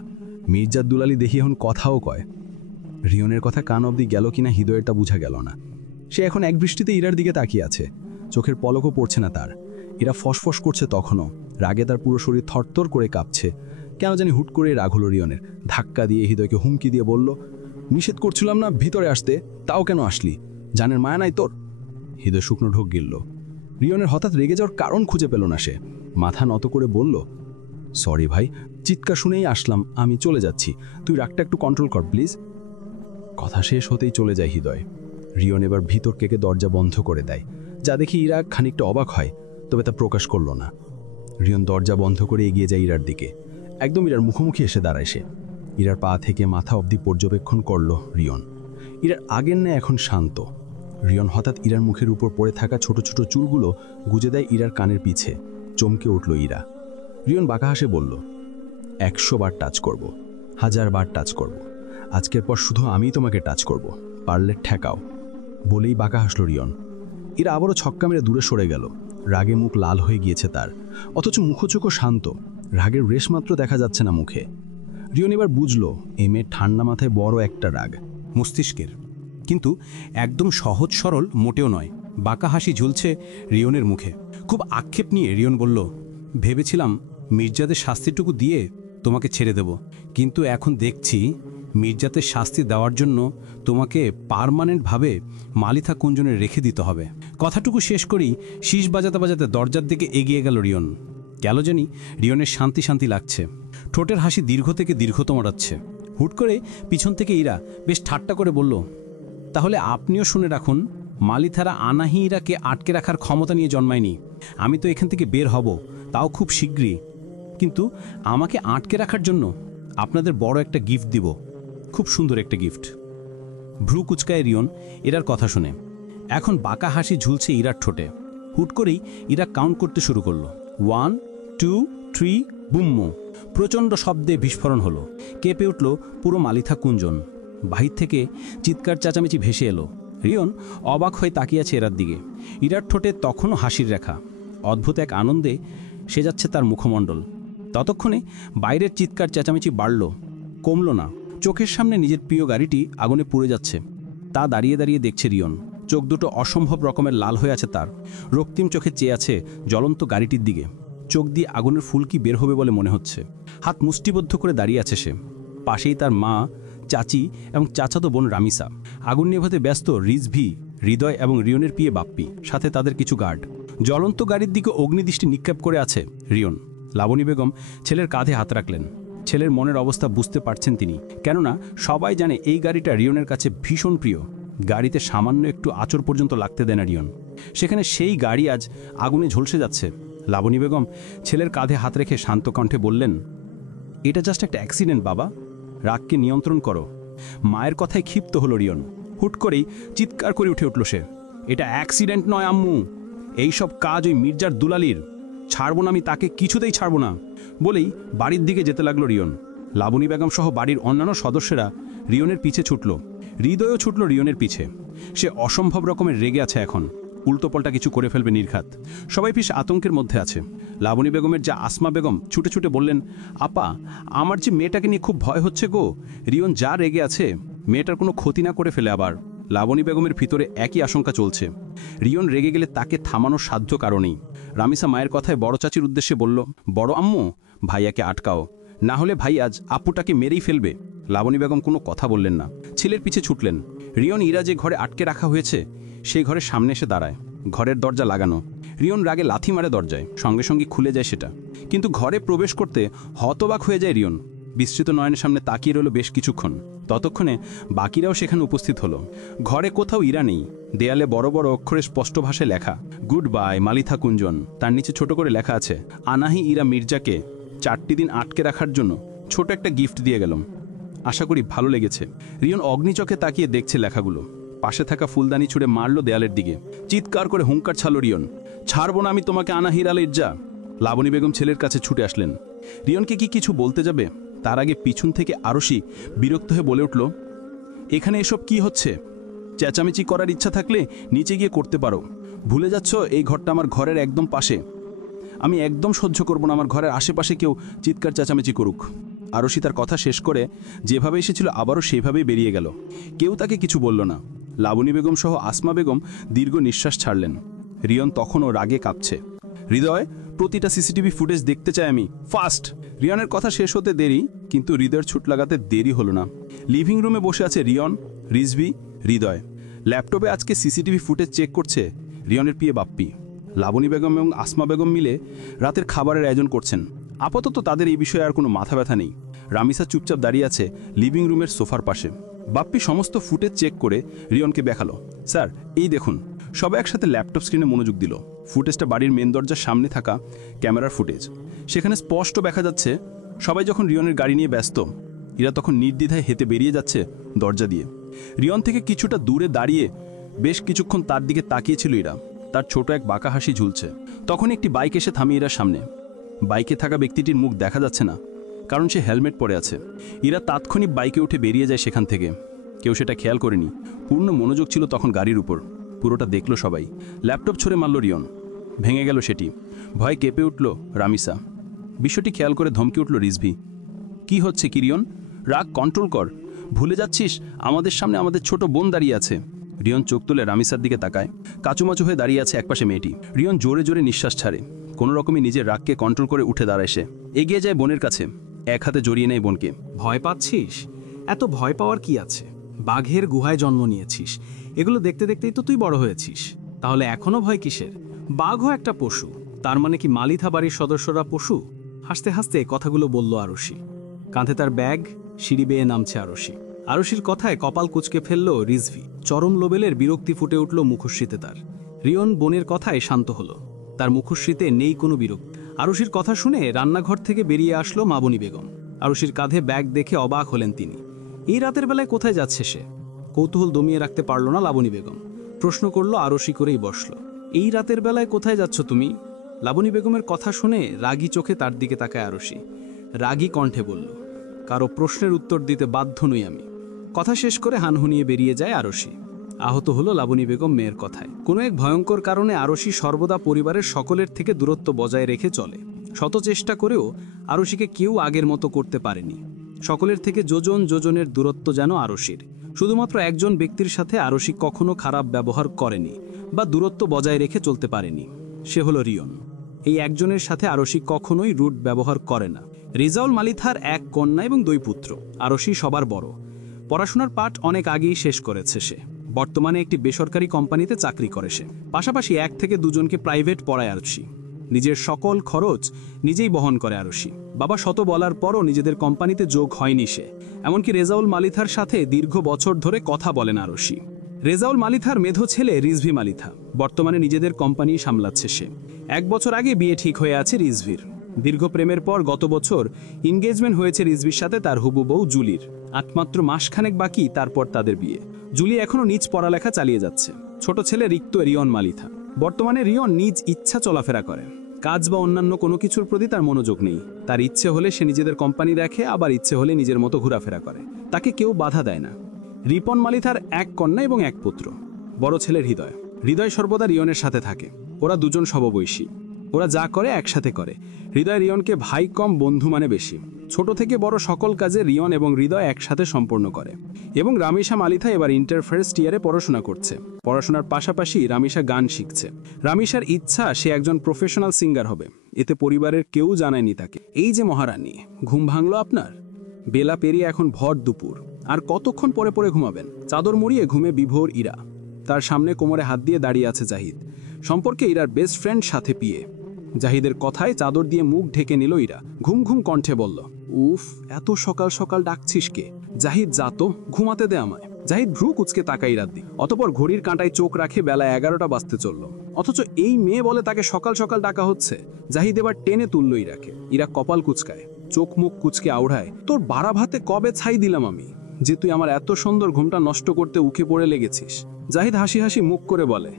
মির্জার দুলালি দেখি এখন কথাও কয়। রিয়নের কথা কান অবধি গেল কিনা হৃদয়ের তা বোঝা গেল না। সে এখন এক দৃষ্টিতে ইরার দিকে তাকিয়ে আছে। চোখের পলকও পড়ছে না তার। এরা ফসফস করছে তখনও। রাগে তার পুরো শরীর থরথর করে কাঁপছে। কেন জানি হুট করে রাগ হলো রিয়নের। ধাক্কা দিয়ে হৃদয়কে হুমকি দিয়ে বলল, নিষেধ করছিলাম না ভিতরে আসতে, তাও কেন আসলি? জানের মায়া নাই তোর? হৃদয় শুকনো ঢোক গিলল। রিয়নের হঠাৎ রেগে যাওয়ার কারণ খুঁজে পেল না সে। মাথা নত করে বলল, সরি ভাই, চিৎকার শুনেই আসলাম, আমি চলে যাচ্ছি, তুই রাগটা একটু কন্ট্রোল কর প্লিজ। কথা শেষ হতেই চলে যায় হৃদয়। রিয়ন এবার ভিতর কেকে দরজা বন্ধ করে দেয়, যা দেখি ইরা খানিকটা অবাক হয়, তবে তা প্রকাশ করল না। রিয়ন দরজা বন্ধ করে এগিয়ে যায় ইরার দিকে। একদম ইরার মুখোমুখি এসে দাঁড়ায় সে। ইরার পা থেকে মাথা অবধি পর্যবেক্ষণ করল রিয়ন। ইরার আগের ন্যায় এখন শান্ত। রিয়ন হঠাৎ ইরার মুখের উপর পড়ে থাকা ছোট ছোট চুলগুলো গুজে দেয় ইরার কানের পিছে। চমকে উঠল ইরা। রিয়ন বাঁকা হাসে বলল, 100 বার টাচ করব, 1000 বার টাচ করব, আজকের পর শুধু আমিই তোমাকে টাচ করব, পারলে ঠেকাও। বলেই বাঁকা হাসল রিয়ন। ইরা আবারও ছক্কা মেরে দূরে সরে গেল। রাগে মুখ লাল হয়ে গিয়েছে তার, অথচ মুখচোখও শান্ত। রাগের রেশ মাত্র দেখা যাচ্ছে না মুখে। রিয়ন এবার বুঝল এই মেয়ের ঠান্ডা মাথায় বড় একটা রাগ, মস্তিষ্কের, কিন্তু একদম সহজ সরল মোটেও নয়। বাঁকা হাসি ঝুলছে রিয়নের মুখে। খুব আক্ষেপ নিয়ে রিয়ন বলল, ভেবেছিলাম মির্জাদের শাস্তিটুকু দিয়ে তোমাকে ছেড়ে দেব, কিন্তু এখন দেখছি মির্জাদের শাস্তি দেওয়ার জন্য তোমাকে পার্মানেন্টভাবে মালিথা কুঞ্জনে রেখে দিতে হবে। কথাটুকু শেষ করেই শীষ বাজাতে বাজাতে দরজার দিকে এগিয়ে গেল রিয়ন। গেল জানি রিয়নের শান্তি শান্তি লাগছে। ঠোঁটের হাসি দীর্ঘ থেকে দীর্ঘতম রাচ্ছে। হুট করে পিছন থেকে ইরা বেশ ঠাট্টা করে বলল, তাহলে আপনিও শুনে রাখুন, মালিথারা আনাহি ইরাকে আটকে রাখার ক্ষমতা নিয়ে জন্মায়নি। আমি তো এখান থেকে বের হব, তাও খুব শীঘ্রই, কিন্তু আমাকে আটকে রাখার জন্য আপনাদের বড় একটা গিফট দিব, খুব সুন্দর একটা গিফট। ভ্রু কুচকায় রিয়ন এরার কথা শুনে। এখন বাঁকা হাসি ঝুলছে ইরার ঠোঁটে। হুট করেই ইরা কাউন্ট করতে শুরু করলো। 1, 2, 3, বুম্মো। প্রচণ্ড শব্দে বিস্ফোরণ হলো। কেঁপে উঠল পুরো মালিথা কুঞ্জন। বাহির থেকে চিৎকার চেঁচামেচি ভেসে এলো। রিয়ন অবাক হয়ে তাকিয়ে আছে এরার দিকে। ইরার ঠোঁটে তখনও হাসির রেখা। অদ্ভুত এক আনন্দে সে যাচ্ছে তার মুখমণ্ডল। ততক্ষণে বাইরের চিৎকার চেঁচামেচি বাড়ল, কমল না। চোখের সামনে নিজের প্রিয় গাড়িটি আগুনে পুড়ে যাচ্ছে। তা দাঁড়িয়ে দাঁড়িয়ে দেখছে রিয়ন। চোখ দুটো অসম্ভব রকমের লাল হয়ে আছে তার। রক্তিম চোখে চেয়ে আছে জ্বলন্ত গাড়িটির দিকে। চোখ দিয়ে আগুনের ফুলকি বের হবে বলে মনে হচ্ছে। হাত মুষ্টিবদ্ধ করে দাঁড়িয়ে আছে সে। পাশেই তার মা, চাচি এবং চাচাতো বোন রামিসা। আগুন নেভাতে ব্যস্ত রিজভি, হৃদয় এবং রিয়নের পিয়ে বাপ্পি, সাথে তাদের কিছু গার্ড। জ্বলন্ত গাড়ির দিকে অগ্নিদৃষ্টি নিক্ষেপ করে আছে রিয়ন। লাবণী বেগম ছেলের কাঁধে হাত রাখলেন। ছেলের মনের অবস্থা বুঝতে পারছেন তিনি, কেননা সবাই জানে এই গাড়িটা রিয়নের কাছে ভীষণ প্রিয়। গাড়িতে সামান্য একটু আঁচড় পর্যন্ত লাগতে দেয় না রিয়ন। সেখানে সেই গাড়ি আজ আগুনে ঝলসে যাচ্ছে। লাবণী বেগম ছেলের কাঁধে হাত রেখে শান্ত কণ্ঠে বললেন, এটা জাস্ট একটা অ্যাক্সিডেন্ট বাবা, রাগকে নিয়ন্ত্রণ করো। মায়ের কথায় ক্ষিপ্ত হলো রিয়ন। হুট করেই চিৎকার করে উঠে উঠল সে, এটা অ্যাক্সিডেন্ট নয় আম্মু, এইসব কাজ ওই মির্জার দুলালির। ছাড়বো না আমি তাকে, কিছুতেই ছাড়বো না। বলেই বাড়ির দিকে যেতে লাগলো রিয়ন। লাবণী বেগম সহ বাড়ির অন্যান্য সদস্যরা রিয়নের পিছে ছুটল। হৃদয়ও ছুটল রিয়নের পিছে। সে অসম্ভব রকমের রেগে আছে এখন। উল্টোপাল্টা কিছু করে ফেলবে নির্ঘাত। সবাই বেশ আতঙ্কের মধ্যে আছে। লাবণী বেগমের যা আসমা বেগম ছুটে ছুটে বললেন, আপা, আমার যে মেয়েটাকে নিয়ে খুব ভয় হচ্ছে গো। রিয়ন যা রেগে আছে, মেয়েটার কোনো ক্ষতি না করে ফেলে আবার। লাবণী বেগমের ভিতরে একই আশঙ্কা চলছে। রিয়ন রেগে গেলে তাকে থামানোর সাধ্য কারণেই। রামিসা মায়ের কথায় বড় চাচির উদ্দেশ্যে বলল, বড় আম্মু, ভাইয়াকে আটকাও, না হলে ভাই আজ আপুটাকে মেরেই ফেলবে। লাবণী বেগম কোনো কথা বললেন না, ছেলের পিছে ছুটলেন। রিয়ন ইরা যে ঘরে আটকে রাখা হয়েছে সেই ঘরের সামনে এসে দাঁড়ায়। ঘরের দরজা লাগানো। রিয়ন রাগে লাথি মারে দরজায়, সঙ্গে সঙ্গে খুলে যায় সেটা। কিন্তু ঘরে প্রবেশ করতে হতবাক হয়ে যায় রিয়ন। বিস্তৃত নয়নের সামনে তাকিয়ে রইল বেশ কিছুক্ষণ। ততক্ষণে বাকিরাও সেখানে উপস্থিত হলো। ঘরে কোথাও ইরা নেই। দেয়ালে বড় বড় অক্ষরে স্পষ্ট ভাষায় লেখা, গুড বাই মালিথা কুঞ্জন। তার নিচে ছোট করে লেখা আছে, আনাহি ইরা মির্জাকে 4টি দিন আটকে রাখার জন্য ছোট একটা গিফট দিয়ে গেলাম। আশা করি ভালো লেগেছে। রিয়ন অগ্নিচকে তাকিয়ে দেখছে লেখাগুলো। পাশে থাকা ফুলদানি ছুঁড়ে মারল দেয়ালের দিকে। চিৎকার করে হুঙ্কার ছাড়ল রিয়ন, ছাড়বো না আমি তোমাকে আনাহির আল ইর্জা। লাবণী বেগম ছেলের কাছে ছুটে আসলেন। রিয়নকে কি কিছু বলতে যাবে, তার আগে পিছন থেকে আরশি বিরক্ত হয়ে বলে উঠল, এখানে এসব কি হচ্ছে? চেঁচামেচি করার ইচ্ছা থাকলে নিচে গিয়ে করতে পারো। ভুলে যাচ্ছ এই ঘরটা আমার ঘরের একদম পাশে। আমি একদম সহ্য করব না আমার ঘরের আশেপাশে কেউ চিৎকার চেঁচামেচি করুক। আরশি তার কথা শেষ করে যেভাবে এসেছিল আবারও সেভাবেই বেরিয়ে গেল। কেউ তাকে কিছু বলল না। লাবণী বেগম সহ আসমা বেগম দীর্ঘ নিঃশ্বাস ছাড়লেন। রিয়ন তখনও রাগে কাঁপছে। হৃদয়, প্রতিটা সিসিটিভি ফুটেজ দেখতে চাই আমি, ফাস্ট। রিয়নের কথা শেষ হতে দেরি, কিন্তু হৃদয়ের ছুট লাগাতে দেরি হলো না। লিভিং রুমে বসে আছে রিয়ন, রিজভি, হৃদয়। ল্যাপটপে আজকে সিসিটিভি ফুটেজ চেক করছে রিয়নের পিয়ে বাপ্পি। লাবণী বেগম এবং আসমা বেগম মিলে রাতের খাবারের আয়োজন করছেন। আপাতত তাদের এই বিষয়ে আর কোনো মাথা ব্যথা নেই। রামিসা চুপচাপ দাঁড়িয়ে আছে লিভিং রুমের সোফার পাশে। বাপ্পি সমস্ত ফুটেজ চেক করে রিয়নকে দেখালো, স্যার এই দেখুন। সবাই একসাথে ল্যাপটপ স্ক্রিনে মনোযোগ দিল। ফুটেজটা বাড়ির মেন দরজার সামনে থাকা ক্যামেরার ফুটেজ। সেখানে স্পষ্ট দেখা যাচ্ছে সবাই যখন রিয়নের গাড়ি নিয়ে ব্যস্ত, এরা তখন নির্দ্বিধায় হেঁটে বেরিয়ে যাচ্ছে দরজা দিয়ে। রিয়ন থেকে কিছুটা দূরে দাঁড়িয়ে বেশ কিছুক্ষণ তার দিকে তাকিয়েছিল এরা। তার ছোট এক বাঁকা হাসি ঝুলছে। তখন একটি বাইক এসে থামিয়ে এরা সামনে। বাইকে থাকা ব্যক্তিটির মুখ দেখা যাচ্ছে না, কারণ সে হেলমেট পরে আছে। এরা তাৎক্ষণিক বাইকে উঠে বেরিয়ে যায় সেখান থেকে। কেউ সেটা খেয়াল করেনি। পূর্ণ মনোযোগ ছিল তখন গাড়ির উপর। পুরোটা দেখল সবাই। ল্যাপটপ ছুঁড়ে মারল রিয়ন। ভেঙে গেল সেটি। ভয়ে কেঁপে উঠল রামিসা। বিষয়টি খেয়াল করে ধমকে উঠল রিজভি। কি হচ্ছে কি রিয়ন? রাগ কন্ট্রোল কর। ভুলে যাচ্ছিস আমাদের সামনে আমাদের ছোট বোন দাঁড়িয়ে আছে। রিয়ন চোখ তুলে রামিসার দিকে তাকায়। কাচুমাচু হয়ে দাঁড়িয়ে আছে একপাশে মেয়েটি। রিয়ন জোরে জোরে নিঃশ্বাস ছাড়ে। কোনো রকমে নিজের রাগকে কন্ট্রোল করে উঠে দাঁড়ায় সে। এগিয়ে যায় বোনের কাছে, এক হাতে জড়িয়ে নেয় বোনকে। ভয় পাচ্ছিস? এত ভয় পাওয়ার কি আছে? বাঘের গুহায় জন্ম নিয়েছিস, এগুলো দেখতে দেখতেই তো তুই বড় হয়েছিস। তাহলে এখনো ভয় কিসের? বাঘও একটা পশু। তার মানে কি মালিথা বাড়ির সদস্যরা পশু? হাসতে হাসতে কথাগুলো বলল আরশি। কাঁধে তার ব্যাগ, সিঁড়ি বেয়ে নামছে আরশি। আরশির কথায় কপাল কুঁচকে ফেলল রিজভি। চরম লোবেলের বিরক্তি ফুটে উঠল মুখশ্রীতে তার। রিয়ন বোনের কথায় শান্ত হলো। তার মুখশ্রীতে নেই কোনো বিরক্তি। আরশির কথা শুনে রান্নাঘর থেকে বেরিয়ে আসলো মাবনী বেগম। আরশির কাঁধে ব্যাগ দেখে অবাক হলেন তিনি। এই রাতের বেলায় কোথায় যাচ্ছে সে? কৌতূহল দমিয়ে রাখতে পারল না লাবণী বেগম। প্রশ্ন করল আরশি করেই বসল, এই রাতের বেলায় কোথায় যাচ্ছ তুমি? লাবণী বেগমের কথা শুনে রাগী চোখে তার দিকে তাকায় আরশি। রাগী কণ্ঠে বলল, কারো প্রশ্নের উত্তর দিতে বাধ্য নই আমি। কথা শেষ করে হানহুনিয়ে বেরিয়ে যায় আরশি। আহত হলো লাবণী বেগম মেয়ের কথায়। কোনো এক ভয়ঙ্কর কারণে আরশি সর্বদা পরিবারের সকলের থেকে দূরত্ব বজায় রেখে চলে। শত চেষ্টা করেও আরশিকে কেউ আগের মতো করতে পারেনি। সকলের থেকে যোজন যোজনের দূরত্ব যেন আরশির। শুধুমাত্র একজন ব্যক্তির সাথে আরশি কখনো খারাপ ব্যবহার করেনি বা দূরত্ব বজায় রেখে চলতে পারেনি। সে হলো রিয়ন। এই একজনের সাথে আরশি কখনোই রুট ব্যবহার করে না। রেজাউল মালিথার এক কন্যা এবং 2 পুত্র। আরশি সবার বড়। পড়াশোনার পাঠ অনেক আগেই শেষ করেছে সে। বর্তমানে একটি বেসরকারি কোম্পানিতে চাকরি করে সে। পাশাপাশি 1 থেকে 2 জনকে প্রাইভেট পড়ায় আরশি। নিজের সকল খরচ নিজেই বহন করে আরশি। বাবা শত বলার পরও নিজেদের কোম্পানিতে যোগ হয়নি সে। এমনকি রেজাউল মালিথার সাথে দীর্ঘ বছর ধরে কথা বলেন আরশি। রেজাউল মালিথার মেধো ছেলে রিজভি মালিথা। বর্তমানে নিজেদের কোম্পানি সামলাচ্ছে সে। 1 বছর আগে বিয়ে ঠিক হয়ে আছে রিজভির। দীর্ঘ প্রেমের পর গত বছর এনগেজমেন্ট হয়েছে রিজভির সাথে তার হুবু বউ জুলির। মাত্র মাসখানেক বাকি তারপর তাদের বিয়ে। জুলি এখনও নিজ পড়ালেখা চালিয়ে যাচ্ছে। ছোট ছেলে রিক্ত রিয়ন মালিথা। বর্তমানে রিয়ন নিজ ইচ্ছা চলাফেরা করে। কাজ বা অন্যান্য কোনো কিছুর প্রতি তার মনোযোগ নেই। তার ইচ্ছে হলে সে নিজেদের কোম্পানি দেখে, আবার ইচ্ছে হলে নিজের মতো ঘোরাফেরা করে। তাকে কেউ বাধা দেয় না। রিপন মালিথার 1 কন্যা এবং 1 পুত্র। বড় ছেলের হৃদয়। হৃদয় সর্বদা রিয়নের সাথে থাকে। ওরা দুজন সমবয়সী। ওরা যা করে একসাথে করে। হৃদয় রিয়নকে ভাই কম বন্ধু মানে বেশি। ছোট থেকে বড় সকল কাজে রিয়ন এবং হৃদয় একসাথে সম্পন্ন করে। এবং রামিশা মালিথা এবার ইন্টার ফার্স্ট ইয়ারে পড়াশোনা করছে। পড়াশোনার পাশাপাশি রামিশা গান শিখছে। রামিশার ইচ্ছা সে একজন প্রফেশনাল সিঙ্গার হবে। এতে পরিবারের কেউ জানায়নি তাকে। এই যে মহারানী, ঘুম ভাঙলো আপনার? বেলা পেরিয়ে এখন ভর দুপুর, আর কতক্ষণ পরে পরে ঘুমাবেন? চাদর মুড়িয়ে ঘুমে বিভোর ইরা। তার সামনে কোমরে হাত দিয়ে দাঁড়িয়ে আছে জাহিদ। সম্পর্কে ইরার বেস্ট ফ্রেন্ড, সাথে পিয়ে। জাহিদের কথায় চাদর দিয়ে মুখ ঢেকে নিল ইরা। ঘুম ঘুম কণ্ঠে বলল, উফ, এত সকাল সকাল ডাকছিস কে? জাহিদ, যা তো, ঘুমাতে দে আমায়। জাহিদ ভ্রু কুচকে তাকাই ইরার দিক। অতপর ঘড়ির কাঁটায় চোখ রাখে বেলা 11টা বাজতে চলল। অথচ এই মেয়ে বলে তাকে সকাল সকাল ডাকা হচ্ছে। জাহিদ এবার টেনে তুলল ইরাকে। ইরা কপাল কুচকায়, চোখ মুখ কুচকে আওড়ায়, তোর বাড়া ভাতে কবে ছাই দিলাম আমি, যে তুই আমার এত সুন্দর ঘুমটা নষ্ট করতে উঠে পড়ে লেগেছিস? জাহিদ হাসি হাসি মুখ করে বলে,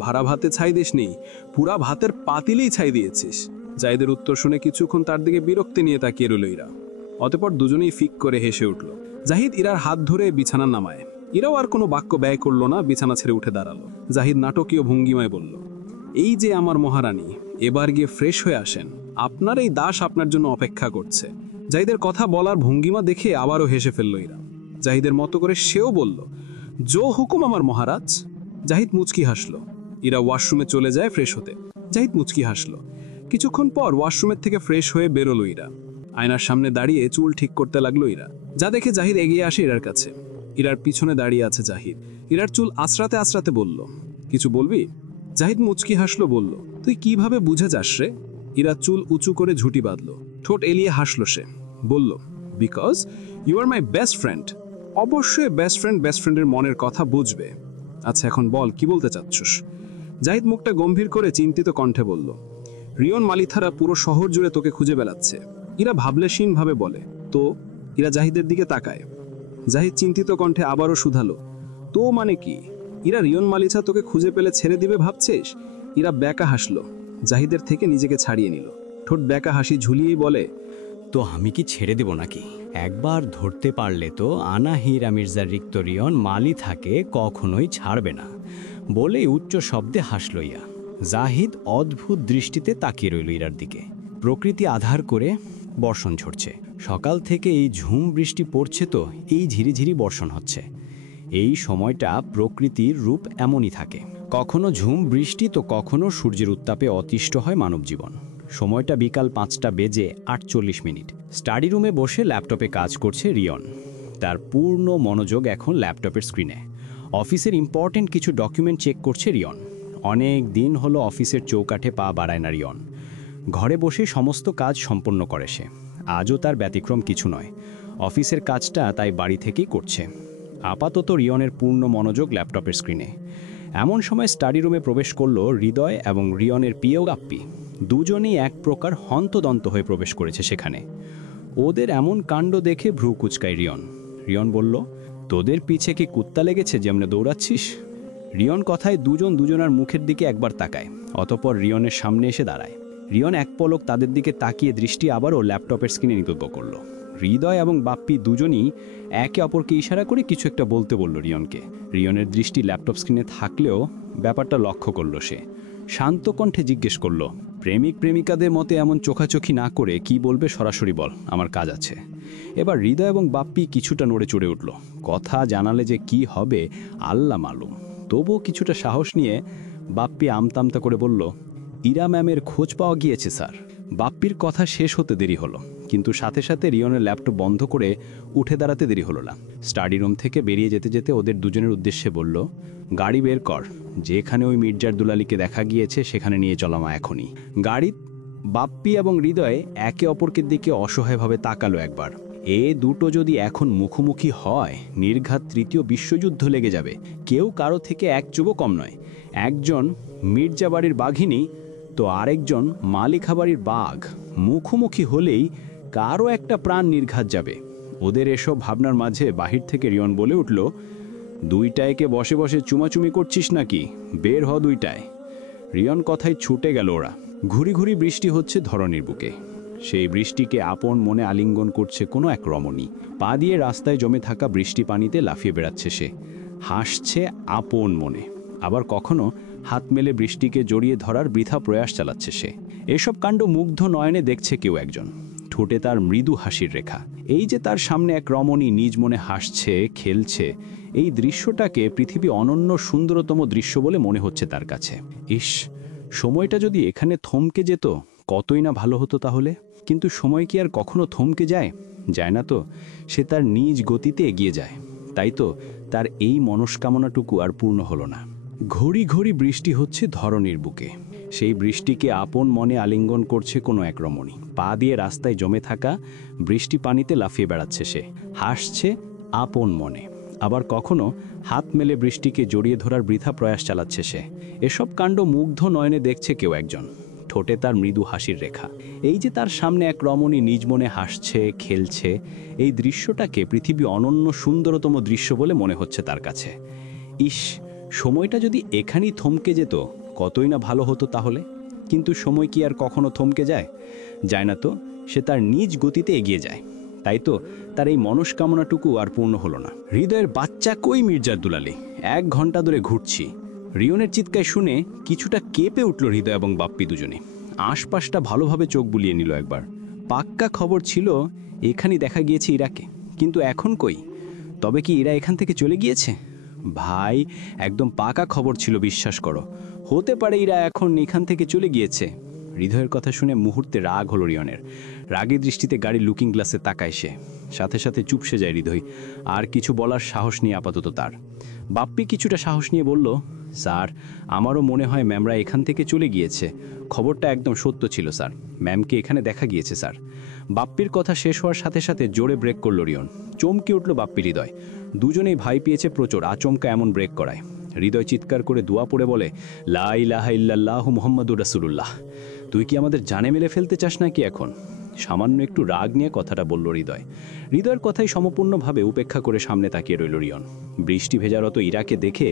ভাড়া ভাতে ছাই দিসনি, পুরা ভাতের পাতিলেই ছাই দিয়েছিস। জাহিদের উত্তর শুনে কিছুক্ষণ তার দিকে বিরক্তি নিয়ে তাকিয়ে রইল ইরা। অতঃপর দুজনেই ফিক করে হেসে উঠল। জাহিদ ইরার হাত ধরে বিছানা নামায়। ইরাও আর কোনো বাক্য ব্যয় করলো না, বিছানা ছেড়ে উঠে দাঁড়ালো। জাহিদ নাটকীয় ভঙ্গিমায় বলল, এই যে আমার মহারানী, এবার গিয়ে ফ্রেশ হয়ে আসেন, আপনার এই দাস আপনার জন্য অপেক্ষা করছে। জাহিদের কথা বলার ভঙ্গিমা দেখে আবারও হেসে ফেলল ইরা। জাহিদের মতো করে সেও বলল, জো হুকুম আমার মহারাজ। জাহিদ মুচকি হাসল। ইরা ওয়াশরুমে চলে যায় ফ্রেশ হতে। জাহিদ মুচকি হাসল। কিছুক্ষণ পর ওয়াশরুমের থেকে ফ্রেশ হয়ে বেরোলো ইরা। আয়নার সামনে দাঁড়িয়ে চুল ঠিক করতে লাগলো ইরা। যা দেখে জাহিদ এগিয়ে আসে ইরার কাছে। ইরার পিছনে দাঁড়িয়ে আছে জাহিদ। ইরার চুল আঁচড়াতে আঁচড়াতে বলল, কিছু বলবি? জাহিদ মুচকি হাসলো, বলল, তুই কিভাবে বুঝে যাস রে? ইরা চুল উঁচু করে ঝুঁটি বাঁধল। ঠোঁট এলিয়ে হাসলো সে। বলল, because you are my best friend. অবশ্যই বেস্ট ফ্রেন্ডের মনের কথা বুঝবে। আচ্ছা, এখন বল, কি বলতে চাচ্ছস? জাহিদ মুখটা গম্ভীর করে চিন্তিত কণ্ঠে বলল, রিয়ন মালিথারা পুরো শহর জুড়ে তোকে খুঁজে বেড়াচ্ছে। ইরা ভাবলেশীন ভাবে বলে, তো? ইরা জাহিদের দিকে তাকায়। জাহিদ চিন্তিত কণ্ঠে আবারও শুধালো, তো মানে কি? ইরা, রিয়ন মালিথা তোকে খুঁজে পেলে ছেড়ে দিবে ভাবছিস? ইরা ব্যাকা হাসলো। জাহিদের থেকে নিজেকে ছাড়িয়ে নিল। ঠোঁট ব্যাকা হাসি ঝুলিয়েই বলে, তো আমি কি ছেড়ে দেব নাকি? একবার ধরতে পারলে তো আনাহিরা মির্জার রিক্ত রিয়ন মালিথাকে কখনোই ছাড়বে না, বলেই উচ্চ শব্দে হাসল ইয়া। জাহিদ অদ্ভুত দৃষ্টিতে তাকিয়ে রইল ইরার দিকে। প্রকৃতি আধার করে বর্ষণ ঝরছে। সকাল থেকে এই ঝুম বৃষ্টি পড়ছে, তো এই ঝিরিঝিরি বর্ষণ হচ্ছে। এই সময়টা প্রকৃতির রূপ এমনই থাকে, কখনো ঝুম বৃষ্টি তো কখনো সূর্যের উত্তাপে অতিষ্ঠ হয় মানব জীবন। সময়টা বিকাল 5:48। স্টাডি রুমে বসে ল্যাপটপে কাজ করছে রিয়ন। তার পূর্ণ মনোযোগ এখন ল্যাপটপের স্ক্রিনে। অফিসের ইম্পর্টেন্ট কিছু ডকুমেন্ট চেক করছে রিয়ন। অনেক দিন হলো অফিসের চৌকাঠে পা বাড়ায় না রিয়ন। ঘরে বসে সমস্ত কাজ সম্পন্ন করে সে। আজও তার ব্যতিক্রম কিছু নয়। অফিসের কাজটা তাই বাড়ি থেকেই করছে। আপাতত রিয়নের পূর্ণ মনোযোগ ল্যাপটপের স্ক্রিনে। এমন সময় স্টাডি রুমে প্রবেশ করলো হৃদয় এবং রিয়নের প্রিয় গাপ্পি। দুজনেই এক প্রকার হন্তদন্ত হয়ে প্রবেশ করেছে সেখানে। ওদের এমন কাণ্ড দেখে ভ্রু কুচকায় রিয়ন। রিয়ন বলল, তোদের পিছে কি কুত্তা লেগেছে যেমন দৌড়াচ্ছিস? রিয়ন কথায় দুজন দুজনার মুখের দিকে একবার তাকায়, অতঃপর রিয়নের সামনে এসে দাঁড়ায়। রিয়ন এক পলক তাদের দিকে তাকিয়ে দৃষ্টি আবারও ল্যাপটপের স্ক্রিনে নিবদ্ধ করল। হৃদয় এবং বাপ্পি দুজনই একে অপরকে ইশারা করে কিছু একটা বলতে বলল রিয়নকে। রিয়নের দৃষ্টি ল্যাপটপ স্ক্রিনে থাকলেও ব্যাপারটা লক্ষ্য করল সে। শান্ত কণ্ঠে জিজ্ঞেস করল, প্রেমিক প্রেমিকাদের মতে এমন চোখাচোখি না করে কি বলবে সরাসরি বল, আমার কাজ আছে। এবার হৃদয় এবং বাপ্পি কিছুটা নড়ে চড়ে উঠল। কথা জানালে যে কি হবে আল্লাহ মালুম। তবুও কিছুটা সাহস নিয়ে বাপ্পি আমতামতা করে বলল, ইরা ম্যামের খোঁজ পাওয়া গিয়েছে স্যার। বাপ্পির কথা শেষ হতে দেরি হলো, কিন্তু সাথে সাথে রিয়নের ল্যাপটপ বন্ধ করে উঠে দাঁড়াতে দেরি হলো না। স্টাডি রুম থেকে বেরিয়ে যেতে যেতে ওদের দুজনের উদ্দেশ্যে বলল, গাড়ি বের কর, যেখানে ওই মির্জার দুলালিকে দেখা গিয়েছে সেখানে নিয়ে চলামা এখনই। গাড়ি। বাপ্পি এবং হৃদয় একে অপরকে দিকে অসহায়ভাবে তাকালো একবার। এ দুটো যদি এখন মুখোমুখি হয়, নির্ঘাত তৃতীয় বিশ্বযুদ্ধ লেগে যাবে। কেউ কারো থেকে এক চুবো কম নয়। একজন মির্জা বাড়ির বাঘিনী, তো আরেকজন মালিকা বাড়ির বাঘ। মুখোমুখি হলেই কারো একটা প্রাণ নির্ঘাত যাবে। ওদের এসব ভাবনার মাঝে বাহির থেকে রিয়ন বলে উঠল, দুইটায়কে বসে বসে চুমাচুমি করছিস নাকি? বের হ দুইটায়। রিয়ন কথায় ছুটে গেল ওরা। ঘুরি ঘুরি বৃষ্টি হচ্ছে ধরণীর বুকে। সেই বৃষ্টিকে আপন মনে আলিঙ্গন করছে কোনো এক রমণী। পা দিয়ে রাস্তায় জমে থাকা বৃষ্টি পানিতে লাফিয়ে বেড়াচ্ছে সে। হাসছে আপন মনে। আবার কখনো হাত মেলে বৃষ্টিকে জড়িয়ে ধরার বৃথা প্রয়াস চালাচ্ছে সে। এসব কাণ্ড মুগ্ধ নয়নে দেখছে কেউ একজন। ঠোঁটে তার মৃদু হাসির রেখা। এই যে তার সামনে এক রমণী নিজ মনে হাসছে, খেলছে, এই দৃশ্যটাকে পৃথিবী অনন্য সুন্দরতম দৃশ্য বলে মনে হচ্ছে তার কাছে। ইস, সময়টা যদি এখানে থমকে যেত কতই না ভালো হতো তাহলে। কিন্তু সময় কি আর কখনো থমকে যায়? যায় না তো। সে তার নিজ গতিতে এগিয়ে যায়। তাই তো তার এই মনস্কামনাটুকু আর পূর্ণ হলো না। ঘড়ি ঘড়ি বৃষ্টি হচ্ছে ধরণীর বুকে। সেই বৃষ্টিকে আপন মনে আলিঙ্গন করছে কোনো এক রমণী। পা দিয়ে রাস্তায় জমে থাকা বৃষ্টি পানিতে লাফিয়ে বেড়াচ্ছে সে, হাসছে আপন মনে। আবার কখনো হাত মেলে বৃষ্টিকে জড়িয়ে ধরার বৃথা প্রয়াস চালাচ্ছে সে। এসব কাণ্ড মুগ্ধ নয়নে দেখছে কেউ একজন, ঠোঁটে তার মৃদু হাসির রেখা। এই যে তার সামনে এক রমণী নিজ মনে হাসছে, খেলছে, এই দৃশ্যটাকে পৃথিবী অনন্য সুন্দরতম দৃশ্য বলে মনে হচ্ছে তার কাছে। ইস, সময়টা যদি এখানেই থমকে যেত কতই না ভালো হতো তাহলে। কিন্তু সময় কি আর কখনো থমকে যায়? যায় না তো। সে তার নিজ গতিতে এগিয়ে যায়। তাই তো তার এই মনস্কামনাটুকু আর পূর্ণ হলো না। হৃদয়ের বাচ্চা কই মির্জার দুলালি? 1 ঘন্টা ধরে ঘুরছি। রিয়নের চিৎকার শুনে কিছুটা কেঁপে উঠল হৃদয় এবং বাপ্পি দুজনে। আশপাশটা ভালোভাবে চোখ বুলিয়ে নিল একবার। পাক্কা খবর ছিল এখানেই দেখা গিয়েছে ইরাকে, কিন্তু এখন কই? তবে কি ইরা এখান থেকে চলে গিয়েছে? ভাই, একদম পাকা খবর ছিল, বিশ্বাস করো। হতে পারে ইরা এখন এখান থেকে চলে গিয়েছে। হৃদয়ের কথা শুনে মুহূর্তে রাগ হলো রিয়নের। রাগী দৃষ্টিতে গাড়ির লুকিং গ্লাসে তাকায় সে। সাথে সাথে চুপসে যায় হৃদয়। আর কিছু বলার সাহস নিয়ে আপাতত তার। বাপ্পি কিছুটা সাহস নিয়ে বলল, স্যার, আমারও মনে হয় ম্যামরা এখান থেকে চলে গিয়েছে। খবরটা একদম সত্য ছিল স্যার। ম্যামকে এখানে দেখা গিয়েছে স্যার। বাপ্পির কথা শেষ হওয়ার সাথে সাথে জোরে ব্রেক করল রিয়ন। চমকে উঠল বাপ্পির হৃদয়। দুজনেই ভাই পেয়েছে প্রচুর, আচমকা এমন ব্রেক করায়। হৃদয় চিৎকার করে দোয়া পড়ে বলে, লা ইলাহা ইল্লাল্লাহু মুহাম্মাদুর রাসূলুল্লাহ। তুই কি আমাদের জানে মেলে ফেলতে চাস নাকি এখন? সামান্য একটু রাগ নিয়ে কথাটা বলল হৃদয়। হৃদয়ের কথাই সম্পূর্ণভাবে উপেক্ষা করে সামনে তাকিয়ে রইল রিয়ন। বৃষ্টি ভেজারত ইরাকে দেখে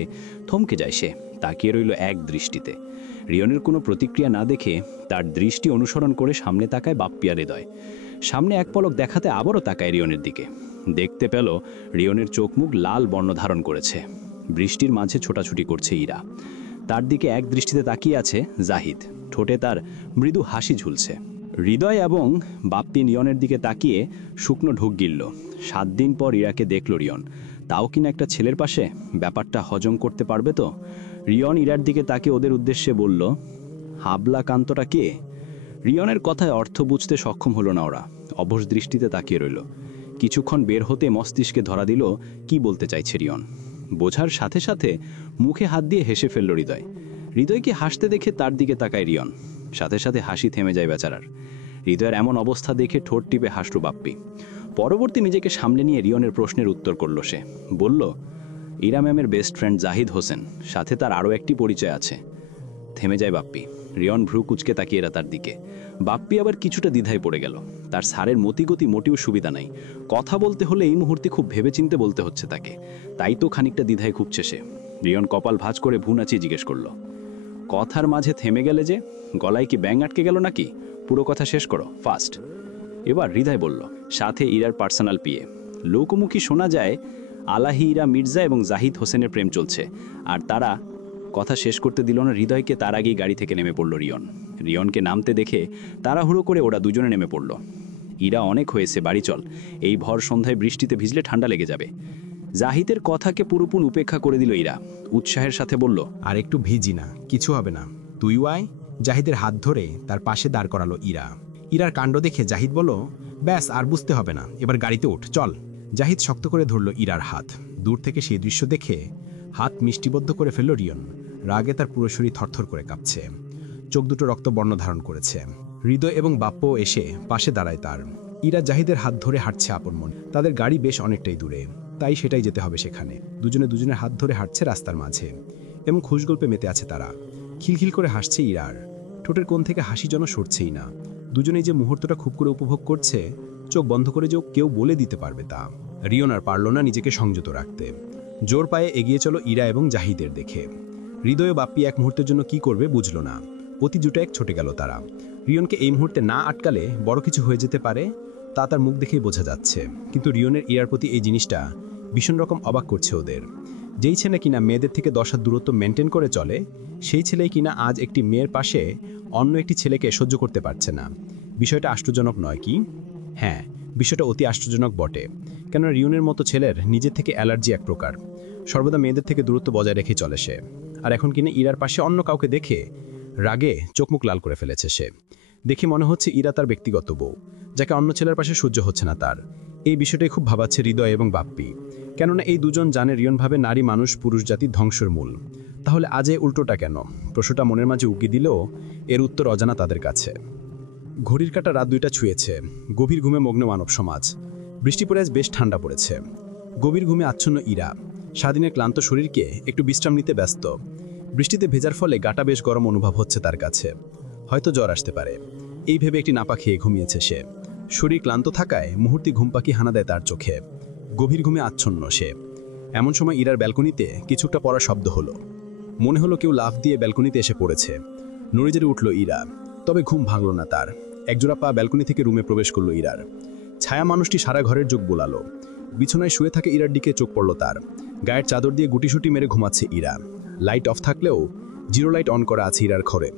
থমকে যায় সে, তাকিয়ে রইল এক দৃষ্টিতে। রিয়নের কোনো প্রতিক্রিয়া না দেখে তার দৃষ্টি অনুসরণ করে সামনে তাকায় বাপ্পি আর হৃদয়। সামনে এক পলক দেখাতে আবারও তাকায় রিয়নের দিকে। দেখতে পেল রিয়নের চোখ মুখ লাল বর্ণ ধারণ করেছে। বৃষ্টির মাঝে ছোটাছুটি করছে ইরা। তার দিকে এক দৃষ্টিতে তাকিয়ে আছে জাহিদ, ঠোঁটে তার মৃদু হাসি ঝুলছে। হৃদয় এবং বাপ্পি রিয়নের দিকে তাকিয়ে শুকনো ঢোক গিলল। 7 দিন পর ইরাকে দেখল রিয়ন, তাও কিনা একটা ছেলের পাশে। ব্যাপারটা হজম করতে পারবে তো? রিয়ন ইরার দিকে তাকিয়ে ওদের উদ্দেশ্যে বলল, হাবলা কান্তটা কে? রিয়নের কথায় অর্থ বুঝতে সক্ষম হলো না ওরা। অবশ দৃষ্টিতে তাকিয়ে রইল। কিছুক্ষণ বের হতে মস্তিষ্কে ধরা দিল কি বলতে চাইছে রিয়ন। বোঝার সাথে সাথে মুখে হাত দিয়ে হেসে ফেলল হৃদয়। হৃদয়কে হাসতে দেখে তার দিকে তাকায় রিয়ন। সাথে সাথে হাসি থেমে যায় বেচারার। হৃদয়ের এমন অবস্থা দেখে ঠোঁট টিপে হাসল বাপ্পি। পরবর্তী নিজেকে সামলে নিয়ে রিয়নের প্রশ্নের উত্তর করল সে। বলল, ইরা ম্যামের বেস্ট ফ্রেন্ড জাহিদ হোসেন, সাথে তার আরও একটি পরিচয় আছে। থেমে যায় বাপ্পি। রিয়ন ভ্রু কুচকে তাকিয়ে এরা তার দিকে। বাপ্পি আবার কিছুটা দ্বিধায় পড়ে গেল। তার স্যারের মতিগতি মোটেও সুবিধা নাই। কথা বলতে হলে এই মুহূর্তে খুব ভেবেচিন্তে বলতে হচ্ছে তাকে। তাই তো খানিকটা দ্বিধায় খুঁজছে সে। রিয়ন কপাল ভাঁজ করে ভ্রু নাচিয়ে জিজ্ঞেস করলো, কথার মাঝে থেমে গেলে যে? গলায় কি ব্যাং আটকে গেল নাকি? পুরো কথা শেষ করো, ফাস্ট। এবার হৃদয় বলল, সাথে ইরার পার্সোনাল পিএ। লোকমুখী শোনা যায় আলাহি ইরা মির্জা এবং জাহিদ হোসেনের প্রেম চলছে। আর তারা কথা শেষ করতে দিল না হৃদয়কে। তার আগেই গাড়ি থেকে নেমে পড়ল রিয়ন। রিয়নকে নামতে দেখে তাড়াহুড়ো করে ওরা দুজনে নেমে পড়ল। ইরা, অনেক হয়েছে, বাড়ি চল। এই ভর সন্ধ্যায় বৃষ্টিতে ভিজলে ঠান্ডা লেগে যাবে। জাহিদের কথাকে পুরোপুরি উপেক্ষা করে দিল ইরা। উৎসাহের সাথে বলল, আর একটু ভিজি না, কিছু হবে না, তুইও আয়। জাহিদের হাত ধরে তার পাশে দাঁড় করালো ইরা। ইরার কাণ্ড দেখে জাহিদ বলল, ব্যাস, আর বুঝতে হবে না, এবার গাড়িতে ওঠ, চল। জাহিদ শক্ত করে ধরল ইরার হাত। দূর থেকে সেই দৃশ্য দেখে হাত মিষ্টিবদ্ধ করে ফেলল রিয়ন। রাগে তার পুরো শরীর থরথর করে কাঁপছে। চোখ দুটো রক্তবর্ণ ধারণ করেছে। হৃদয় এবং বাপ্পও এসে পাশে দাঁড়ায় তার। ইরা জাহিদের হাত ধরে হাঁটছে আপন মন। তাদের গাড়ি বেশ অনেকটাই দূরে, তাই সেটাই যেতে হবে সেখানে। দুজনে দুজনের হাত ধরে হাঁটছে রাস্তার মাঝে এবং খুশগল্পে মেতে আছে তারা। খিলখিল করে হাসছে ইরার। ঠোঁটের কোণ থেকে হাসি যেন সরছেই না। দুজনেই যে মুহূর্তটা খুব করে উপভোগ করছে, চোখ বন্ধ করে যে কেউ বলে দিতে পারবে তা। রিয়ন আর পারল না নিজেকে সংযত রাখতে। জোর পায়ে এগিয়ে চলো ইরা এবং জাহিদের দেখে। হৃদয় বাপ্পি এক মুহূর্তের জন্য কি করবে বুঝল না। অতি জুটায় ছুটে গেল তারা। রিয়নকে এই মুহূর্তে না আটকালে বড় কিছু হয়ে যেতে পারে, তা তার মুখ দেখেই বোঝা যাচ্ছে। কিন্তু রিয়নের ইরার প্রতি এই জিনিসটা ভীষণ রকম অবাক করছে ওদের। যেই ছেলে কিনা মেয়েদের থেকে 10 হাত দূরত্ব মেনটেন করে চলে, সেই ছেলেই কিনা আজ একটি মেয়ের পাশে অন্য একটি ছেলেকে সহ্য করতে পারছে না। বিষয়টা আশ্চর্যজনক নয় কি? হ্যাঁ, বিষয়টা অতি আশ্চর্যজনক বটে। কেননা রিয়নের মতো ছেলের নিজের থেকে অ্যালার্জি এক প্রকার, সর্বদা মেয়েদের থেকে দূরত্ব বজায় রেখেই চলে সে। আর এখন কিনা ইরার পাশে অন্য কাউকে দেখে রাগে চোখমুখ লাল করে ফেলেছে সে। দেখে মনে হচ্ছে ইরা তার ব্যক্তিগত বউ, যাকে অন্য ছেলের পাশে সহ্য হচ্ছে না তার। এই বিষয়টাই খুব ভাবাচ্ছে হৃদয় এবং বাপ্পি। কেননা এই দুজন জানে রিয়ন ভাবে নারী মানুষ পুরুষ জাতির ধ্বংসের মূল। তাহলে আজ এই উল্টোটা কেন? প্রশ্নটা মনের মাঝে উকি দিলেও এর উত্তর অজানা তাদের কাছে। ঘড়ির কাঁটা রাত 2টা ছুঁয়েছে। গভীর ঘুমে মগ্ন মানব সমাজ। বৃষ্টি পড়ে আজ বেশ ঠান্ডা পড়েছে। গভীর ঘুমে আচ্ছন্ন ইরা স্বাধীনের ক্লান্ত শরীরকে একটু বিশ্রাম নিতে ব্যস্ত। বৃষ্টিতে ভেজার ফলে গাটা বেশ গরম অনুভব হচ্ছে তার কাছে। হয়তো জ্বর আসতে পারে, এই ভেবে একটি নাপা খেয়ে ঘুমিয়েছে সে। শরীর ক্লান্ত থাকায় মুহূর্তে ঘুম পাখি হানা দেয় তার চোখে। গভীর ঘুমে আচ্ছন্ন সে। এমন সময় ইরার ব্যালকনিতে কিছুটা পড়ার শব্দ হলো। মনে হলো কেউ লাফ দিয়ে ব্যালকনিতে এসে পড়েছে। নড়ে জেড়ে উঠল ইরা, তবে ঘুম ভাঙল না তার। একজোড়া পা ব্যালকনি থেকে রুমে প্রবেশ করলো ইরার। ছায়া মানুষটি সারা ঘরের চোখ বোলালো। বিছানায় শুয়ে থাকে ইরার দিকে চোখ পড়ল তার। গায়ের চাদর দিয়ে গুটিসুটি মেরে ঘুমাচ্ছে ইরা। লাইট অফ থাকলেও জিরো লাইট অন করা আছে ইরার ঘরে,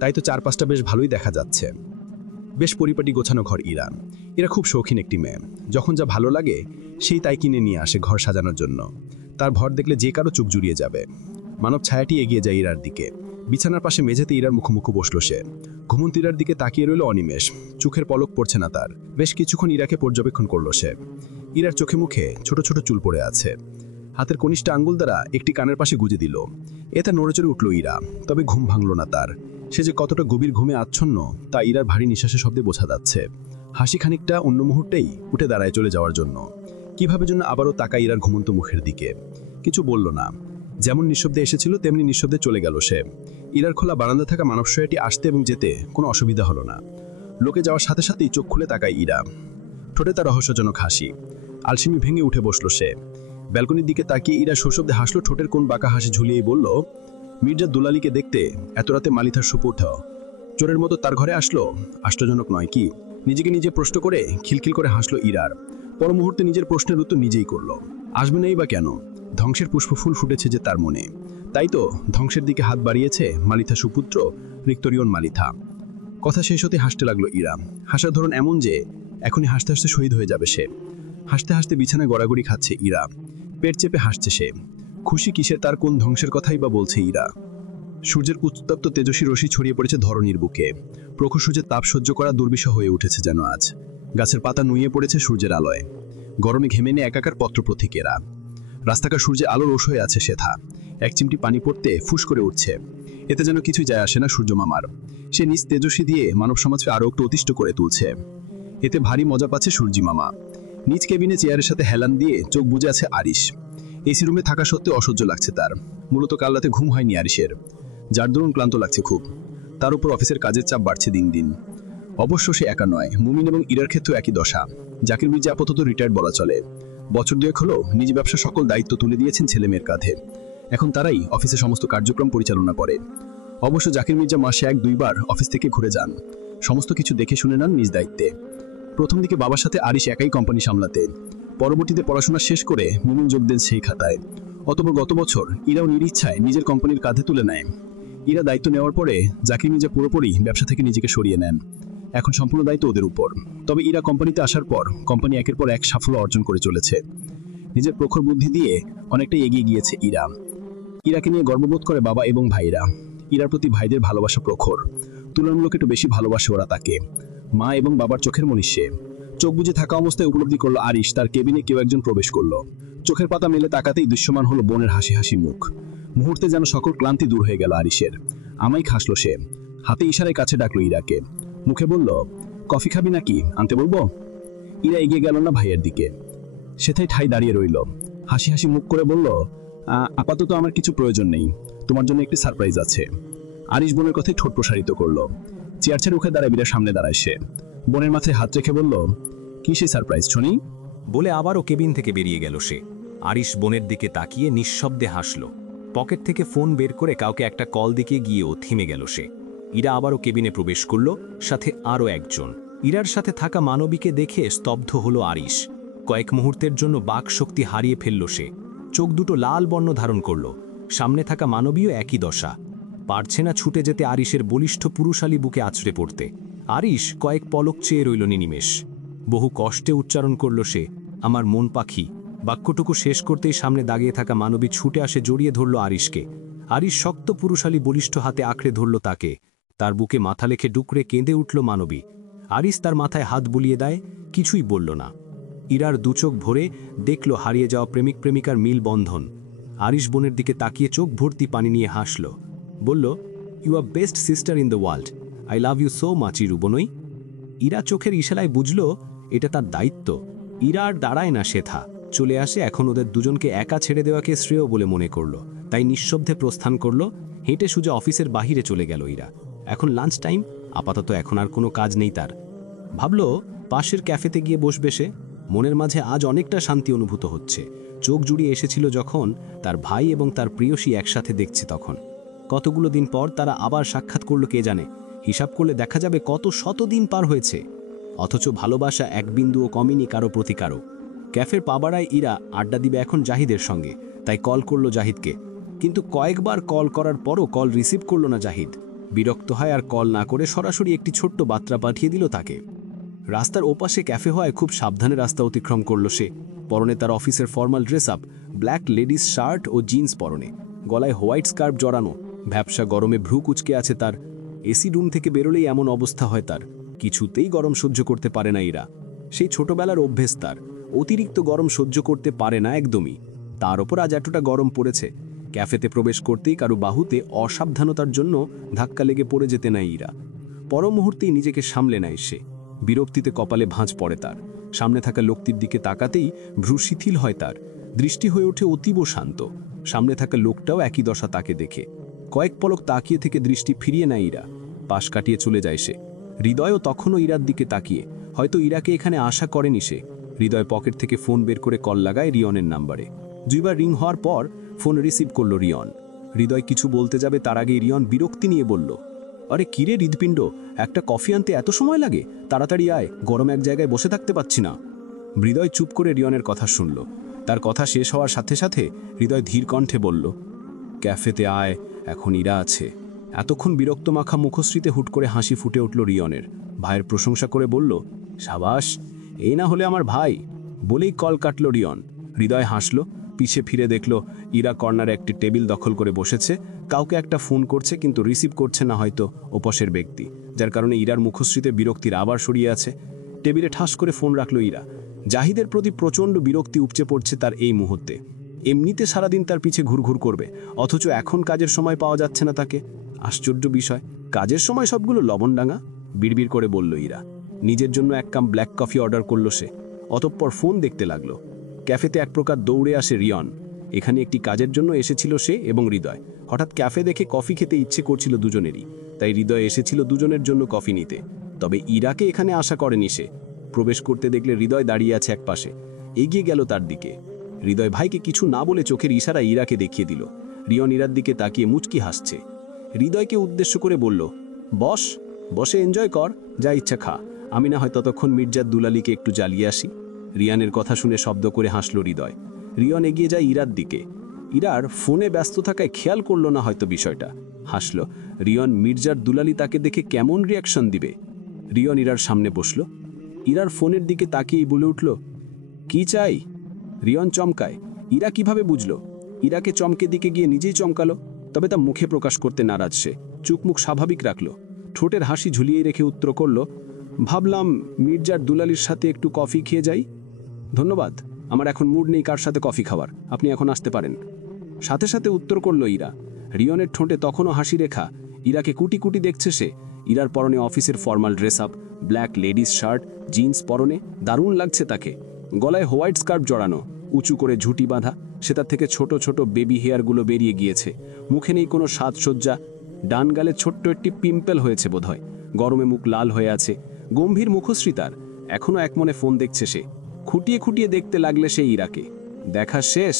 তাই তো চারপাশটা বেশ ভালোই দেখা যাচ্ছে। বেশ পরিপাটি গোছানো ঘর ইরা। এরা খুব শৌখিন একটি মেয়ে, যখন যা ভালো লাগে সেই তাই কিনে নিয়ে আসে ঘর সাজানোর জন্য। তার ভর দেখলে যে কারো চোখ জুড়িয়ে যাবে। মানব ছায়াটি এগিয়ে যায় ইরার দিকে। বিছানার পাশে মেঝেতে ইরার মুখোমুখি বসল সে। ঘুমন্ত ইরার দিকে তাকিয়ে রইল অনিমেষ। চোখের পলক পড়ছে না তার। বেশ কিছুক্ষণ ইরাকে পর্যবেক্ষণ করলো সে। ইরার চোখে মুখে ছোট ছোট চুল পড়ে আছে। হাতের কনিষ্ঠ আঙ্গুল দ্বারা একটি কানের পাশে গুজে দিল। এতে নড়েচড়ে উঠল ইরা, তবে ঘুম ভাঙল না তার। সে যে কতটা গভীর ঘুমে আচ্ছন্ন তা ইরার ভারী নিঃশ্বাসের শব্দে বোঝা যাচ্ছে। হাসি খানিকটা অন্য মুহূর্তেই উঠে দাঁড়ায় চলে যাওয়ার জন্য। কিভাবে যেন আবারও তাকায় ইরার ঘুমন্ত মুখের দিকে। কিছু বলল না। যেমন নিঃশব্দে এসেছিল তেমনি নিঃশব্দে চলে গেল সে। ইরার খোলা বারান্দা থাকা মানবশয়াটি আসতে এবং যেতে কোনো অসুবিধা হলো না। লোকে যাওয়ার সাথে সাথেই চোখ খুলে তাকায় ইরা। ঠোঁটে তার রহস্যজনক হাসি। আলসেমি ভেঙে উঠে বসল সে। ব্যালকনির দিকে তাকিয়ে ইরা সশব্দে হাসলো, ঠোঁটের কোন বাঁকা হাসি ঝুলিয়েই বলল, মির্জা দুলালিকে দেখতে এত রাতে মালিথার সুপুর্দ চোরের মতো তার ঘরে আসলো, আশ্চর্যজনক নয় কি? নিজেকে নিজে প্রশ্ন করে খিলখিল করে হাসলো ইরার। পর মুহূর্তে নিজের প্রশ্নের উত্তর নিজেই করলো। আসবে নাই বা কেন? ধ্বংসের পুষ্পফুল ফুটেছে যে তার মনে, তাই তো ধ্বংসের দিকে হাত বাড়িয়েছে মালিথা সুপুত্র রিক্তরিয়ন মালিথা। কথা শেষ হতে হাসতে লাগলো ইরা। হাসার ধরন এমন যে এখনই হাসতে হাসতে শহীদ হয়ে যাবে সে। হাসতে হাসতে বিছানায় গড়াগড়ি খাচ্ছে ইরা। পেট চেপে হাসছে সে। খুশি কিসের, তার কোন ধ্বংসের কথাই বা বলছে ইরা? সূর্যের উত্তপ্ত তেজস্বী রশ্মি ছড়িয়ে পড়েছে ধরণীর বুকে। প্রখর সূর্যের তাপ সহ্য করা দুর্বিষহ হয়ে উঠেছে যেন আজ। গাছের পাতা নুয়ে পড়েছে সূর্যের আলোয়। গরমে ঘেমে নিয়ে একাকার পত্র প্রতীকেরা। রাস্তাকার সূর্যে আলো রোষ হয়ে আছে সেথা। এক চিমটি পানি পড়তে ফুস করে উঠছে। এতে যেন কিছুই যায় আসে না সূর্য মামার। সে নিজ তেজস্বী দিয়ে মানব সমাজকে আরও একটু অতিষ্ঠ করে তুলছে। এতে ভারী মজা পাচ্ছে সূর্যি মামা। নিজ কেবিনে চেয়ারের সাথে হেলান দিয়ে চোখ বুজে আছে আরিশ। এসি রুমে থাকা সত্ত্বেও অসহ্য লাগছে তার। মূলত কাল রাতে ঘুম হয়নি আরিশের, যার দরুন ক্লান্ত লাগছে খুব। তার উপর অফিসের কাজের চাপ বাড়ছে দিন দিন। অবশ্য সে একা নয়, মুমিন এবং ইরার ক্ষেত্রেও একই দশা। জাকির মির্জা আপাতত রিটায়ার্ড বলা চলে। বছর দুয়েক হলো নিজ ব্যবসা সকল দায়িত্ব তুলে দিয়েছেন ছেলে মেয়ের কাঁধে। এখন তারাই অফিসে সমস্ত কার্যক্রম পরিচালনা করে। অবশ্য জাকির মির্জা মাসে 1-2 বার অফিস থেকে ঘুরে যান। সমস্ত কিছু দেখে শুনে নেন নিজ দায়িত্বে। প্রথম দিকে বাবার সাথে আরিশ একাই কোম্পানি সামলাতে। পরবর্তীতে পড়াশোনা শেষ করে মুমিন যোগ দেন সেই খাতায়। অতঃপর গত বছর ইরাও নিরিচ্ছায় নিজের কোম্পানির কাঁধে তুলে নেয়। ইরা দায়িত্ব নেওয়ার পরে জাকির মির্জা পুরোপুরি ব্যবসা থেকে নিজেকে সরিয়ে নেন। এখন সম্পূর্ণ দায়িত্ব ওদের উপর। তবে ইরা কোম্পানিতে আসার পর কোম্পানি একের পর এক সাফল্য অর্জন করে চলেছে। নিজের প্রখর বুদ্ধি দিয়ে অনেকটাই এগিয়ে গিয়েছে ইরা। ইরাকে নিয়ে গর্ববোধ করে বাবা এবং ভাইরা। ইরার প্রতি ভাইদের ভালোবাসা প্রখর। তুলনামূলক একটু বেশি ভালোবাসে ওরা তাকে। মা এবং বাবার চোখের মণি সে। চোখ বুজে থাকা অবস্থায় উপলব্ধি করলো আরিশ তার কেবিনে কেউ একজন প্রবেশ করলো। চোখের পাতা মেলে তাকাতেই দৃশ্যমান হলো বোনের হাসি হাসি মুখ। মুহূর্তে যেন সকল ক্লান্তি দূর হয়ে গেল আরিশের। আমায় হাসলো সে। হাতে ইশারায় কাছে ডাকলো ইরাকে। মুখে বলল, কফি খাবি নাকি, আনতে বলবো? ইরা এগিয়ে গেল না ভাইয়ের দিকে। সেথায় ঠাই দাঁড়িয়ে রইল। হাসি হাসি মুখ করে বলল, আপাতত আমার কিছু প্রয়োজন নেই, তোমার জন্য একটি সারপ্রাইজ আছে। আরিশ বোনের কথায় ঠোঁট প্রসারিত করলো। চেয়ার ছেড়ে উঠে দাঁড়ায় বিরার সামনে দাঁড়ায় সে। বোনের মাথায় হাত রেখে বলল, কি সেই সারপ্রাইজ শুনি? বলে আবারও কেবিন থেকে বেরিয়ে গেল সে। আরিশ বোনের দিকে তাকিয়ে নিঃশব্দে হাসল। পকেট থেকে ফোন বের করে কাউকে একটা কল দিকে গিয়েও থেমে গেল সে। ইরা আবারও কেবিনে প্রবেশ করল, সাথে আরও একজন। ইরার সাথে থাকা মানবীকে দেখে স্তব্ধ হলো আরিশ। কয়েক মুহূর্তের জন্য বাক শক্তি হারিয়ে ফেলল সে। চোখ দুটো লাল বর্ণ ধারণ করল। সামনে থাকা মানবীও একই দশা। পারছে না ছুটে যেতে আরিশের বলিষ্ঠ পুরুষালী বুকে আছড়ে পড়তে। আরিশ কয়েক পলক চেয়ে রইল নিনিমেষ। বহু কষ্টে উচ্চারণ করল সে, আমার মন পাখি। বাক্যটুকু শেষ করতেই সামনে দাঁড়িয়ে থাকা মানবী ছুটে আসে, জড়িয়ে ধরল আরিশকে। আরিশ শক্ত পুরুষালী বলিষ্ঠ হাতে আঁকড়ে ধরল তাকে। তার বুকে মাথা লেখে ডুকরে কেঁদে উঠল মানবী। আরিশ তার মাথায় হাত বুলিয়ে দেয়, কিছুই বলল না। ইরার দুচোখ ভরে দেখল হারিয়ে যাওয়া প্রেমিক প্রেমিকার মিল বন্ধন। আরিশ বোনের দিকে তাকিয়ে চোখ ভর্তি পানি নিয়ে হাসল, বলল, you are best sister in the world, I love you so much Iru বোনই। ইরা চোখের ইশারায় বুঝল এটা তার দায়িত্ব। ইরা আর দাঁড়ায় না সেথা, চলে আসে। এখন ওদের দুজনকে একা ছেড়ে দেওয়াকে শ্রেয় বলে মনে করল, তাই নিঃশব্দে প্রস্থান করল। হেঁটে সোজা অফিসের বাহিরে চলে গেল ইরা। এখন লাঞ্চ টাইম, আপাতত এখন আর কোনো কাজ নেই তার। ভাবল পাশের ক্যাফেতে গিয়ে বসবে সে। মনের মাঝে আজ অনেকটা শান্তি অনুভূত হচ্ছে। চোখ জুড়িয়ে এসেছিল যখন তার ভাই এবং তার প্রিয়সী একসাথে দেখছে তখন। কতগুলো দিন পর তারা আবার সাক্ষাৎ করল কে জানে। হিসাব করলে দেখা যাবে কত শতদিন পার হয়েছে। অথচ ভালোবাসা এক বিন্দুও কমেনি কারো প্রতি কারো। ক্যাফের পাবাড়ায় ইরা আড্ডা দিবে এখন জাহিদের সঙ্গে, তাই কল করল জাহিদকে। কিন্তু কয়েকবার কল করার পরও কল রিসিভ করল না জাহিদ। বিরক্ত হয় আর কল না করে সরাসরি একটি ছোট্ট বার্তা পাঠিয়ে দিল তাকে। রাস্তার ওপাশে ক্যাফে হওয়ায় খুব সাবধানে রাস্তা অতিক্রম করল সে। পরনে তার অফিসের formal dress up, black ladies shirt ও জিন্স পরনে, গলায় হোয়াইট স্কার্ফ জড়ানো। ভ্যাপসা গরমে ভ্রু কুচকে আছে তার। এসি রুম থেকে বেরোলেই এমন অবস্থা হয় তার। কিছুতেই গরম সহ্য করতে পারে না ইরা। সেই ছোটবেলার অভ্যেস তার, অতিরিক্ত গরম সহ্য করতে পারে না একদমই। তার ওপর আজ এতটা গরম পড়েছে। ক্যাফেতে প্রবেশ করতেই কারো বাহুতে অসাবধানতার জন্য ধাক্কা লেগে পড়ে যেতে নাই ইরা। পর মুহূর্তেই নিজেকে সামলে নেয় সে। বিরক্তিতে কপালে ভাঁজ পড়ে তার। সামনে থাকা লোকটির দিকে তাকাতেই ভ্রু শিথিল হয় তার। দৃষ্টি হয়ে ওঠে অতীব শান্ত। সামনে থাকা লোকটাও একই দশা তাকে দেখে। কয়েক পলক তাকিয়ে থেকে দৃষ্টি ফিরিয়ে নেয় ইরা। পাশ কাটিয়ে চলে যায় সে। হৃদয়ও তখনও ইরার দিকে তাকিয়ে। হয়তো ইরাকে এখানে আশা করেনি সে। হৃদয় পকেট থেকে ফোন বের করে কল লাগায় রিয়নের নাম্বারে। 2 বার রিং হওয়ার পর ফোন রিসিভ করল রিয়ন। হৃদয় কিছু বলতে যাবে তার আগে রিয়ন বিরক্তি নিয়ে বলল, আরে কিরে হৃদপিণ্ড, একটা কফি আনতে এত সময় লাগে? তাড়াতাড়ি আয়, গরম এক জায়গায় বসে থাকতে পাচ্ছি না। হৃদয় চুপ করে রিয়নের কথা শুনল। তার কথা শেষ হওয়ার সাথে সাথে হৃদয় ধীর কণ্ঠে বলল, ক্যাফেতে আয়, এখন ইরা আছে। এতক্ষণ বিরক্ত মাখা মুখশ্রীতে হুট করে হাসি ফুটে উঠল রিয়নের। ভাইয়ের প্রশংসা করে বলল, সাবাস, এই না হলে আমার ভাই। বলেই কল কাটল রিয়ন। হৃদয় হাসল, পিছে ফিরে দেখল ইরা কর্নারে একটি টেবিল দখল করে বসেছে। কাউকে একটা ফোন করছে, কিন্তু রিসিভ করছে না হয়তো ওপাশের ব্যক্তি, যার কারণে ইরার মুখশ্রীতে বিরক্তির আবার সরিয়ে আছে। টেবিলে ঠাস করে ফোন রাখল ইরা। জাহিদের প্রতি প্রচণ্ড বিরক্তি উপচে পড়ছে তার এই মুহূর্তে। এমনিতে সারাদিন তার পিছে ঘুরঘুর করবে, অথচ এখন কাজের সময় পাওয়া যাচ্ছে না তাকে। আশ্চর্য বিষয়, কাজের সময় সবগুলো লবণডাঙ্গা। বিড়বিড় করে বলল ইরা। নিজের জন্য 1 কাপ ব্ল্যাক কফি অর্ডার করল সে। অতঃপর ফোন দেখতে লাগলো। ক্যাফেতে এক প্রকার দৌড়ে আসে রিয়ন। এখানে একটি কাজের জন্য এসেছিল সে এবং হৃদয়। হঠাৎ ক্যাফে দেখে কফি খেতে ইচ্ছে করছিল দুজনেরই, তাই হৃদয় এসেছিল দুজনের জন্য কফি নিতে। তবে ইরাকে এখানে আশা করেনি সে। প্রবেশ করতে দেখলে হৃদয় দাঁড়িয়ে আছে এক পাশে। এগিয়ে গেল তার দিকে। হৃদয় ভাইকে কিছু না বলে চোখের ইশারা ইরাকে দেখিয়ে দিল। রিয়ন ইরার দিকে তাকিয়ে মুচকি হাসছে। হৃদয়কে উদ্দেশ্য করে বলল, বস, বসে এনজয় কর, যা ইচ্ছা খা। আমি না হয় ততক্ষণ মির্জার দুলালিকে একটু জ্বালিয়ে আসি। রিয়ানের কথা শুনে শব্দ করে হাসল হৃদয়। রিয়ন এগিয়ে যায় ইরার দিকে। ইরার ফোনে ব্যস্ত থাকায় খেয়াল করল না হয়তো বিষয়টা। হাসল। রিয়ন মির্জার দুলালি তাকে দেখে কেমন রিয়াকশন দিবে। রিয়ন ইরার সামনে বসল। ইরার ফোনের দিকে তাকিয়েই বলে উঠল, কি চাই? রিয়ন চমকায়। ইরা কিভাবে বুঝল? ইরাকে চমকে দিকে গিয়ে নিজেই চমকালো। তবে তা মুখে প্রকাশ করতে নারাজ সে। চুকমুখ স্বাভাবিক রাখল। ঠোঁটের হাসি ঝুলিয়ে রেখে উত্তর করল, ভাবলাম মির্জার দুলালির সাথে একটু কফি খেয়ে যাই। ধন্যবাদ, আমার এখন মুড নেই কার সাথে কফি খাওয়ার, আপনি এখন আসতে পারেন। সাথে সাথে উত্তর করল ইরা। রিয়নের ঠোঁটে তখনও হাসি রেখা। ইরাকে কুটি কুটি দেখছে সে। ইরার পরনে অফিসের formal dress up, black ladies shirt, jeans পরনে, দারুণ লাগছে তাকে। গলায় হোয়াইট স্কার্ফ জড়ানো, উঁচু করে ঝুঁটি বাঁধা, সেটার থেকে ছোট ছোট বেবি হেয়ারগুলো বেরিয়ে গিয়েছে। মুখে নেই কোনো সাজসজ্জা। ডান গালে ছোট্ট একটি পিম্পল হয়েছে বোধহয়। গরমে মুখ লাল হয়ে আছে। গম্ভীর মুখশ্রী তার। এখনও একমনে ফোন দেখছে সে। খুঁটিয়ে খুঁটিয়ে দেখতে লাগলে সে ইরাকে। দেখা শেষ।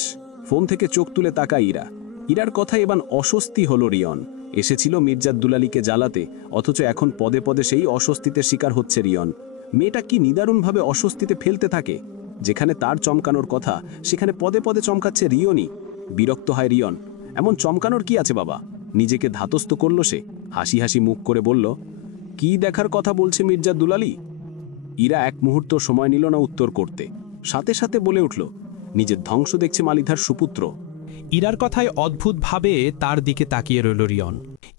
ফোন থেকে চোখ তুলে তাকায় ইরা। ইরার কথা এবার অস্বস্তি হলো রিয়ন। এসেছিল মির্জার দুলালিকে জ্বালাতে, অথচ এখন পদে পদে সেই অস্বস্তিতে শিকার হচ্ছে রিয়ন। মেয়েটা কি নিদারুণভাবে অস্বস্তিতে ফেলতে থাকে। যেখানে তার চমকানোর কথা সেখানে পদে পদে চমকাচ্ছে রিয়নই। বিরক্ত হয় রিয়ন। এমন চমকানোর কি আছে বাবা? নিজেকে ধাতস্থ করল সে। হাসি হাসি মুখ করে বলল, কি দেখার কথা বলছে মির্জার দুলালি? ইরা এক মুহূর্ত সময় নিল না উত্তর করতে, সাথে সাথে বলে উঠল, নিজের ধ্বংস দেখছে মালিধার সুপুত্র। ইরার কথায় অদ্ভুতভাবে তার দিকে তাকিয়ে রইল রিয়ন।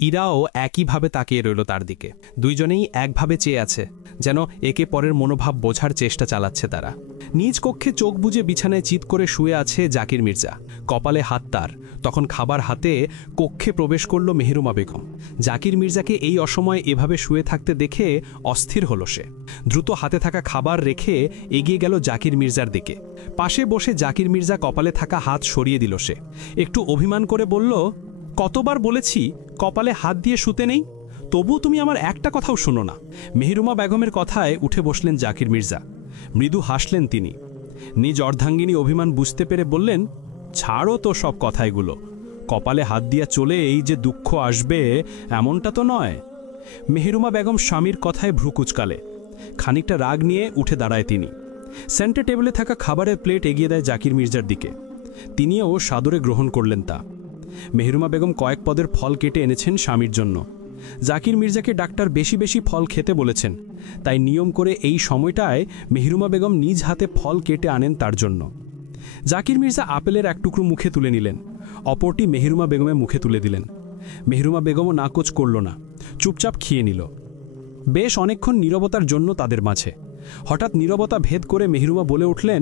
ইরাও একইভাবে তাকিয়ে রইল তার দিকে। দুইজনেই একভাবে চেয়ে আছে, যেন একে পরের মনোভাব বোঝার চেষ্টা চালাচ্ছে তারা। নিজ কক্ষে চোখ বুজে বিছানায় চিৎ করে শুয়ে আছে জাকির মির্জা, কপালে হাত তার। তখন খাবার হাতে কক্ষে প্রবেশ করল মেহেরুমা বেগম। জাকির মির্জাকে এই অসময়ে এভাবে শুয়ে থাকতে দেখে অস্থির হলো সে। দ্রুত হাতে থাকা খাবার রেখে এগিয়ে গেল জাকির মির্জার দিকে। পাশে বসে জাকির মির্জা কপালে থাকা হাত সরিয়ে দিল সে। একটু অভিমান করে বলল, কতবার বলেছি কপালে হাত দিয়ে শুতে নেই, তবুও তুমি আমার একটা কথাও শোনো না। মেহেরুমা বেগমের কথায় উঠে বসলেন জাকির মির্জা। মৃদু হাসলেন তিনি। নিজ অর্ধাঙ্গিনী অভিমান বুঝতে পেরে বললেন, ছাড়ো তো সব কথাইগুলো, কপালে হাত দিয়া চলে এই যে দুঃখ আসবে এমনটা তো নয়। মেহেরুমা বেগম স্বামীর কথায় ভ্রু কুচকালে। খানিকটা রাগ নিয়ে উঠে দাঁড়ায় তিনি। সেন্টার টেবিলে থাকা খাবারের প্লেট এগিয়ে দেয় জাকির মির্জার দিকে। তিনিও সাদরে গ্রহণ করলেন তা। মেহেরুমা বেগম কয়েক পদের ফল কেটে এনেছেন স্বামীর জন্য। জাকির মির্জাকে ডাক্তার বেশি বেশি ফল খেতে বলেছেন, তাই নিয়ম করে এই সময়টায় মেহেরুমা বেগম নিজ হাতে ফল কেটে আনেন তার জন্য। জাকির মির্জা আপেলের এক টুকরো মুখে তুলে নিলেন, অপরটি মেহেরুমা বেগমের মুখে তুলে দিলেন। মেহেরুমা বেগমও নাকচ করল না, চুপচাপ খেয়ে নিল। বেশ অনেকক্ষণ নীরবতার জন্য তাদের মাঝে। হঠাৎ নীরবতা ভেদ করে মেহেরুমা বলে উঠলেন,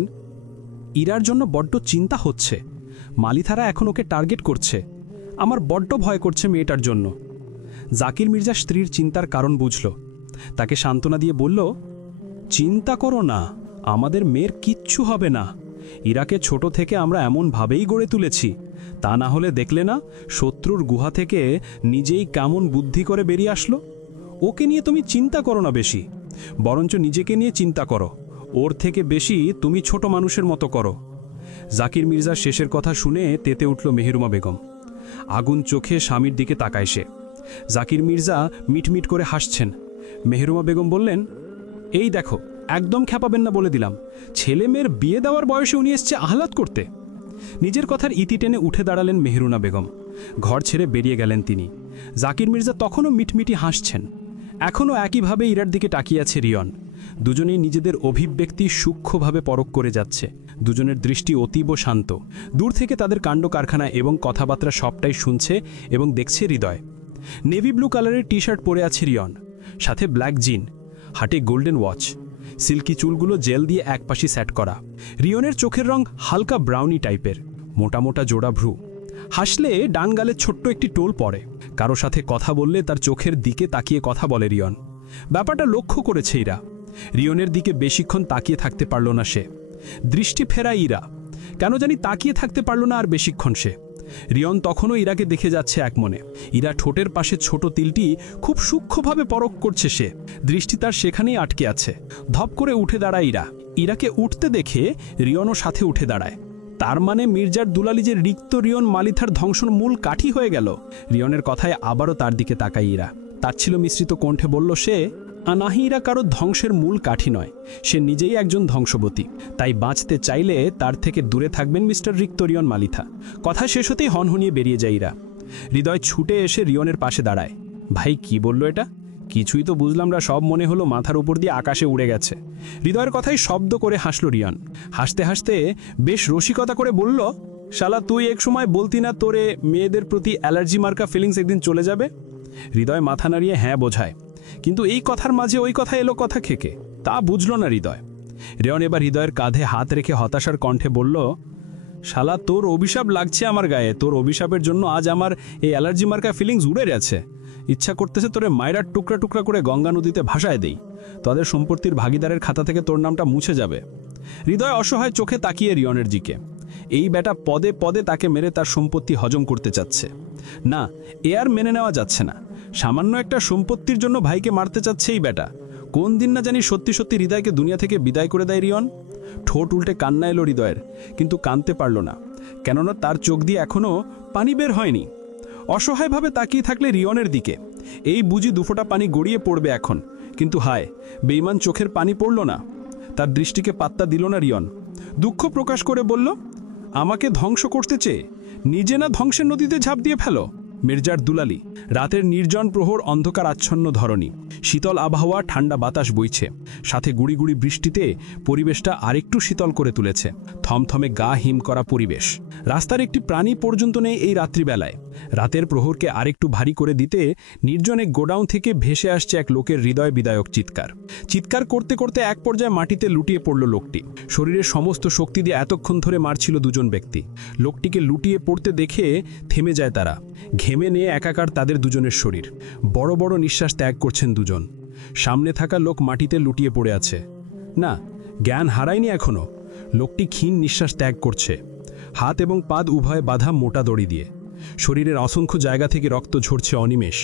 ইরার জন্য বড্ড চিন্তা হচ্ছে। মালিথারা এখন ওকে টার্গেট করছে। আমার বড্ড ভয় করছে মেয়েটার জন্য। জাকির মির্জা স্ত্রীর চিন্তার কারণ বুঝল। তাকে সান্ত্বনা দিয়ে বলল, চিন্তা করো না, আমাদের মেয়ের কিচ্ছু হবে না। ইরাকে ছোট থেকে আমরা এমনভাবেই গড়ে তুলেছি, তা না হলে দেখলে না শত্রুর গুহা থেকে নিজেই কেমন বুদ্ধি করে বেরিয়ে আসলো। ওকে নিয়ে তুমি চিন্তা করো না বেশি, বরঞ্চ নিজেকে নিয়ে চিন্তা করো। ওর থেকে বেশি তুমি ছোট মানুষের মতো করো। জাকির মির্জার শেষের কথা শুনে তেতে উঠল মেহেরুমা বেগম। আগুন চোখে স্বামীর দিকে তাকায় সে। জাকির মির্জা মিটমিট করে হাসছেন। মেহেরুমা বেগম বললেন, এই দেখো, একদম খেপাবেন না বলে দিলাম। ছেলে মেয়ের বিয়ে দেওয়ার বয়সে উনি এসছে আহ্লাদ করতে। নিজের কথার ইতি টেনে উঠে দাঁড়ালেন মেহেরুনা বেগম। ঘর ছেড়ে বেরিয়ে গেলেন তিনি। জাকির মির্জা তখনও মিটমিটি হাসছেন। এখনও একইভাবে ইরার দিকে তাকিয়ে আছে রিয়ন। দুজনেই নিজেদের অভিব্যক্তি সূক্ষ্মভাবে পরখ করে যাচ্ছে। দুজনের দৃষ্টি অতীব শান্ত। দূর থেকে তাদের কাণ্ড কারখানা এবং কথাবার্তা সবটাই শুনছে এবং দেখছে হৃদয়। নেভি ব্লু কালারের টি শার্ট পরে আছে রিয়ন, সাথে ব্ল্যাক জিন, হাটে গোল্ডেন ওয়াচ। সিল্কি চুলগুলো জেল দিয়ে একপাশে সেট করা। রিয়নের চোখের রং হালকা ব্রাউনি টাইপের, মোটা মোটা জোড়া ভ্রু। হাসলে ডান গালে ছোট্ট একটি টোল পড়ে। কারো সাথে কথা বললে তার চোখের দিকে তাকিয়ে কথা বলে রিয়ন। ব্যাপারটা লক্ষ্য করেছে ইরা। রিয়নের দিকে বেশিক্ষণ তাকিয়ে থাকতে পারল না সে। দৃষ্টি ফেরায় ইরা। কেন জানি তাকিয়ে থাকতে পারল না আর বেশিক্ষণ সে। রিয়ন তখনও ইরাকে দেখে যাচ্ছে একমনে। ইরা ঠোঁটের পাশে ছোট তিলটি খুব সূক্ষ্মভাবে পরখ করছে সে। দৃষ্টি তার সেখানেই আটকে আছে। ধপ করে উঠে দাঁড়ায় ইরা। ইরাকে উঠতে দেখে রিয়নও সাথে উঠে দাঁড়ায়। তার মানে মির্জার দুলালি যে রিক্ত রিয়ন মালিথার ধ্বংসর মূল কাঠি হয়ে গেল। রিয়নের কথায় আবারও তার দিকে তাকায় ইরা। তার ছিল মিশ্রিত কণ্ঠে বলল সে, নাহি ইরা কারো ধ্বংসের মূল কাঠি নয়, সে নিজেই একজন ধ্বংসবতী। তাই বাঁচতে চাইলে তার থেকে দূরে থাকবেন মিস্টার রিক্ত রিয়ন মালিথা। কথা শেষ হতেই হনহনিয়ে বেরিয়ে যায় ইরা। হৃদয় ছুটে এসে রিয়নের পাশে দাঁড়ায়। ভাই কি বলল এটা? কিছুই তো বুঝলাম না, সব মনে হলো মাথার উপর দিয়ে আকাশে উড়ে গেছে। হৃদয়ের কথাই শব্দ করে হাসল রিয়ন। হাসতে হাসতে বেশ রসিকতা করে বলল, শালা তুই এক সময় বলতি না তোরে মেয়েদের প্রতি অ্যালার্জি মার্কা ফিলিংস একদিন চলে যাবে? হৃদয় মাথা নাড়িয়ে হ্যাঁ বোঝায়, কিন্তু এই কথার মাঝে ওই কথা এলো কথা খেকে, তা বুঝল না হৃদয়। রিয়ন এবার হৃদয়ের কাঁধে হাত রেখে হতাশার কণ্ঠে বলল, শালা তোর অভিশাপ লাগছে আমার গায়ে। তোর অভিশাপের জন্য আজ আমার এই অ্যালার্জি মার্কা ফিলিংস উড়ে গেছে। ইচ্ছা করতেছে তোরে মায়েরার টুকরা টুকরা করে গঙ্গা নদীতে ভাসায় দেই। তোদের সম্পত্তির ভাগিদারের খাতা থেকে তোর নামটা মুছে যাবে। হৃদয় অসহায় চোখে তাকিয়ে রিয়নের দিকে। এই বেটা পদে পদে তাকে মেরে তার সম্পত্তি হজম করতে চাচ্ছে। না, এ আর মেনে নেওয়া যাচ্ছে না। সামান্য একটা সম্পত্তির জন্য ভাইকে মারতে চাচ্ছে এই বেটা। কোন দিন না জানি সত্যি সত্যি হৃদয়কে দুনিয়া থেকে বিদায় করে দেয় রিয়ন। ঠোঁট উল্টে কান্না এলো হৃদয়ের, কিন্তু কাঁদতে পারল না, কেননা তার চোখ দিয়ে এখনও পানি বের হয়নি। অসহায়ভাবে তাকিয়ে থাকলে রিয়নের দিকে। এই বুঝি দুফোঁটা পানি গড়িয়ে পড়বে এখন, কিন্তু হায়, বেঈমান চোখের পানি পড়ল না। তার দৃষ্টিকে পাত্তা দিল না রিয়ন। দুঃখ প্রকাশ করে বলল, আমাকে ধ্বংস করতে চেয়ে নিজে না ধ্বংসের নদীতে ঝাঁপ দিয়ে ফেলো। মির্জার দুলালি। রাতের নির্জন প্রহর, অন্ধকার আচ্ছন্ন ধরনী, শীতল আবহাওয়া, ঠান্ডা বাতাস বইছে, সাথে গুড়ি গুড়ি বৃষ্টিতে পরিবেশটা আরেকটু শীতল করে তুলেছে। থমথমে গা হিম করা পরিবেশ। রাস্তার একটি প্রাণী পর্যন্ত নেই এই রাত্রিবেলায়। রাতের প্রহরকে আরেকটু ভারী করে দিতে নির্জন এক গোডাউন থেকে ভেসে আসছে এক লোকের হৃদয় বিদায়ক চিৎকার। চিৎকার করতে করতে এক পর্যায়ে মাটিতে লুটিয়ে পড়ল লোকটি। শরীরের সমস্ত শক্তি দিয়ে এতক্ষণ ধরে মারছিল দুজন ব্যক্তি। লোকটিকে লুটিয়ে পড়তে দেখে থেমে যায় তারা। ঘেমে নিয়ে একাকার তাদের দুজনের শরীর। বড় বড় নিঃশ্বাস ত্যাগ করছেন দুজন। সামনে থাকা লোক মাটিতে লুটিয়ে পড়ে আছে। না, জ্ঞান হারায়নি এখনো। লোকটি ক্ষীণ নিঃশ্বাস ত্যাগ করছে, হাত এবং পাদ উভয়ে বাঁধা মোটা দড়ি দিয়ে। শরীরের অসংখ্য জায়গা থেকে রক্ত ঝরছে অনিমেষ।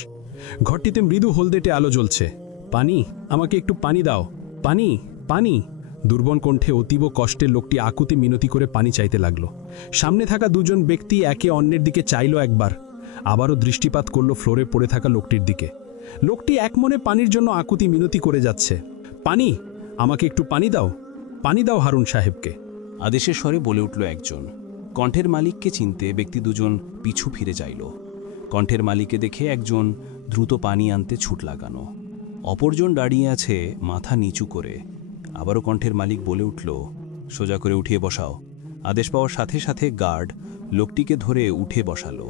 ঘরটিতে মৃদু হলদেটে আলো জ্বলছে। পানি, আমাকে একটু পানি দাও, পানি, পানি। দুর্বল কণ্ঠে অতীব কষ্টে লোকটি আকুতি মিনতি করে পানি চাইতে লাগলো। সামনে থাকা দুজন ব্যক্তি একে অন্যের দিকে চাইল একবার, আবারও দৃষ্টিপাত করল ফ্লোরে পড়ে থাকা লোকটির দিকে। লোকটি একমনে পানির জন্য আকুতি মিনতি করে যাচ্ছে। পানি, আমাকে একটু পানি দাও, পানি দাও হারুন সাহেবকে। আদেশের স্বরে বলে উঠল একজন। কণ্ঠের মালিককে চিনতে ব্যক্তি দুজন পিছু ফিরে চাইল। কণ্ঠের মালিককে দেখে একজন দ্রুত পানি আনতে ছুট লাগানো। অপরজন দাঁড়িয়ে আছে মাথা নিচু করে। আবারও কণ্ঠের মালিক বলে উঠল, সোজা করে উঠিয়ে বসাও। আদেশ পাওয়ার সাথে সাথে গার্ড লোকটিকে ধরে উঠে বসালো।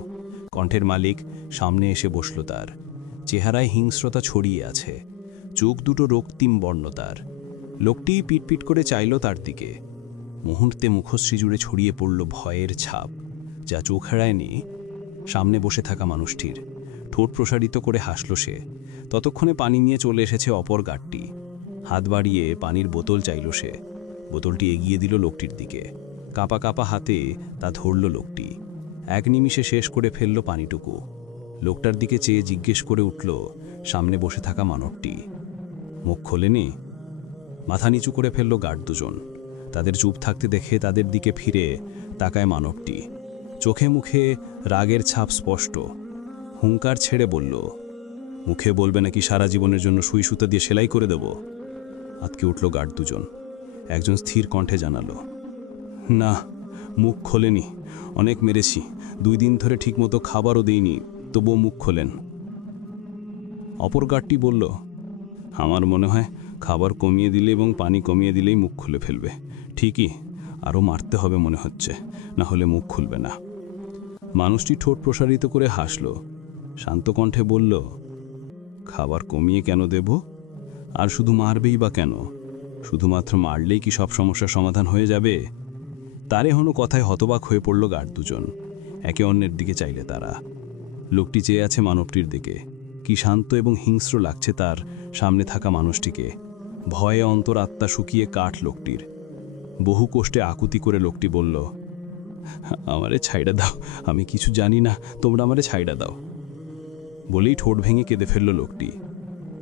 কণ্ঠের মালিক সামনে এসে বসল। তার চেহারায় হিংস্রতা ছড়িয়ে আছে, চোখ দুটো রক্তিম বর্ণ তার। লোকটি পিটপিট করে চাইল তার দিকে। মুহূর্তে মুখশ্রী জুড়ে ছড়িয়ে পড়ল ভয়ের ছাপ, যা চোখ এড়ায়নি সামনে বসে থাকা মানুষটির। ঠোঁট প্রসারিত করে হাসল সে। ততক্ষণে পানি নিয়ে চলে এসেছে অপর গার্ডটি। হাত বাড়িয়ে পানির বোতল চাইল সে। বোতলটি এগিয়ে দিল লোকটির দিকে। কাঁপা কাঁপা হাতে তা ধরল লোকটি। এক নিমিষে শেষ করে ফেলল পানিটুকু। লোকটার দিকে চেয়ে জিজ্ঞেস করে উঠল সামনে বসে থাকা মানবটি, মুখ খোলেনি? মাথা নিচু করে ফেলল গার্ড দুজন। তাদের চুপ থাকতে দেখে তাদের দিকে ফিরে তাকায় মানবটি। চোখে মুখে রাগের ছাপ স্পষ্ট। হুঙ্কার ছেড়ে বলল, মুখে বলবে নাকি সারা জীবনের জন্য সুই সুতা দিয়ে সেলাই করে দেব? আতকে উঠল গার্ড দুজন। একজন স্থির কণ্ঠে জানালো, না, মুখ খোলেনি। অনেক মেরেছি, 2 দিন ধরে ঠিকমতো খাবারও দেইনি, তবুও মুখ খোলেন। অপর গার্ডটি বলল, আমার মনে হয় খাবার কমিয়ে দিলে এবং পানি কমিয়ে দিলেই মুখ খুলে ফেলবে। ঠিকই, আরও মারতে হবে মনে হচ্ছে, না হলে মুখ খুলবে না। মানুষটি ঠোঁট প্রসারিত করে হাসল। শান্ত কণ্ঠে বলল, খাবার কমিয়ে কেন দেব? আর শুধু মারবেই বা কেন? শুধুমাত্র মারলেই কি সব সমস্যার সমাধান হয়ে যাবে? তারে হনো কথায় হতবাক হয়ে পড়ল গার্ড দুজন। একে অন্যের দিকে চাইলে তারা। লোকটি চেয়ে আছে মানবটির দিকে। কি শান্ত এবং হিংস্র লাগছে তার সামনে থাকা মানুষটিকে। ভয়ে অন্তরাত্মা শুকিয়ে কাঠ লোকটির। বহু কষ্টে আকুতি করে লোকটি বলল, আমারে ছাইড়া দাও, আমি কিছু জানি না, তোমরা আমারে ছাইড়া দাও। বলেই ঠোঁট ভেঙে কেঁদে ফেলল লোকটি।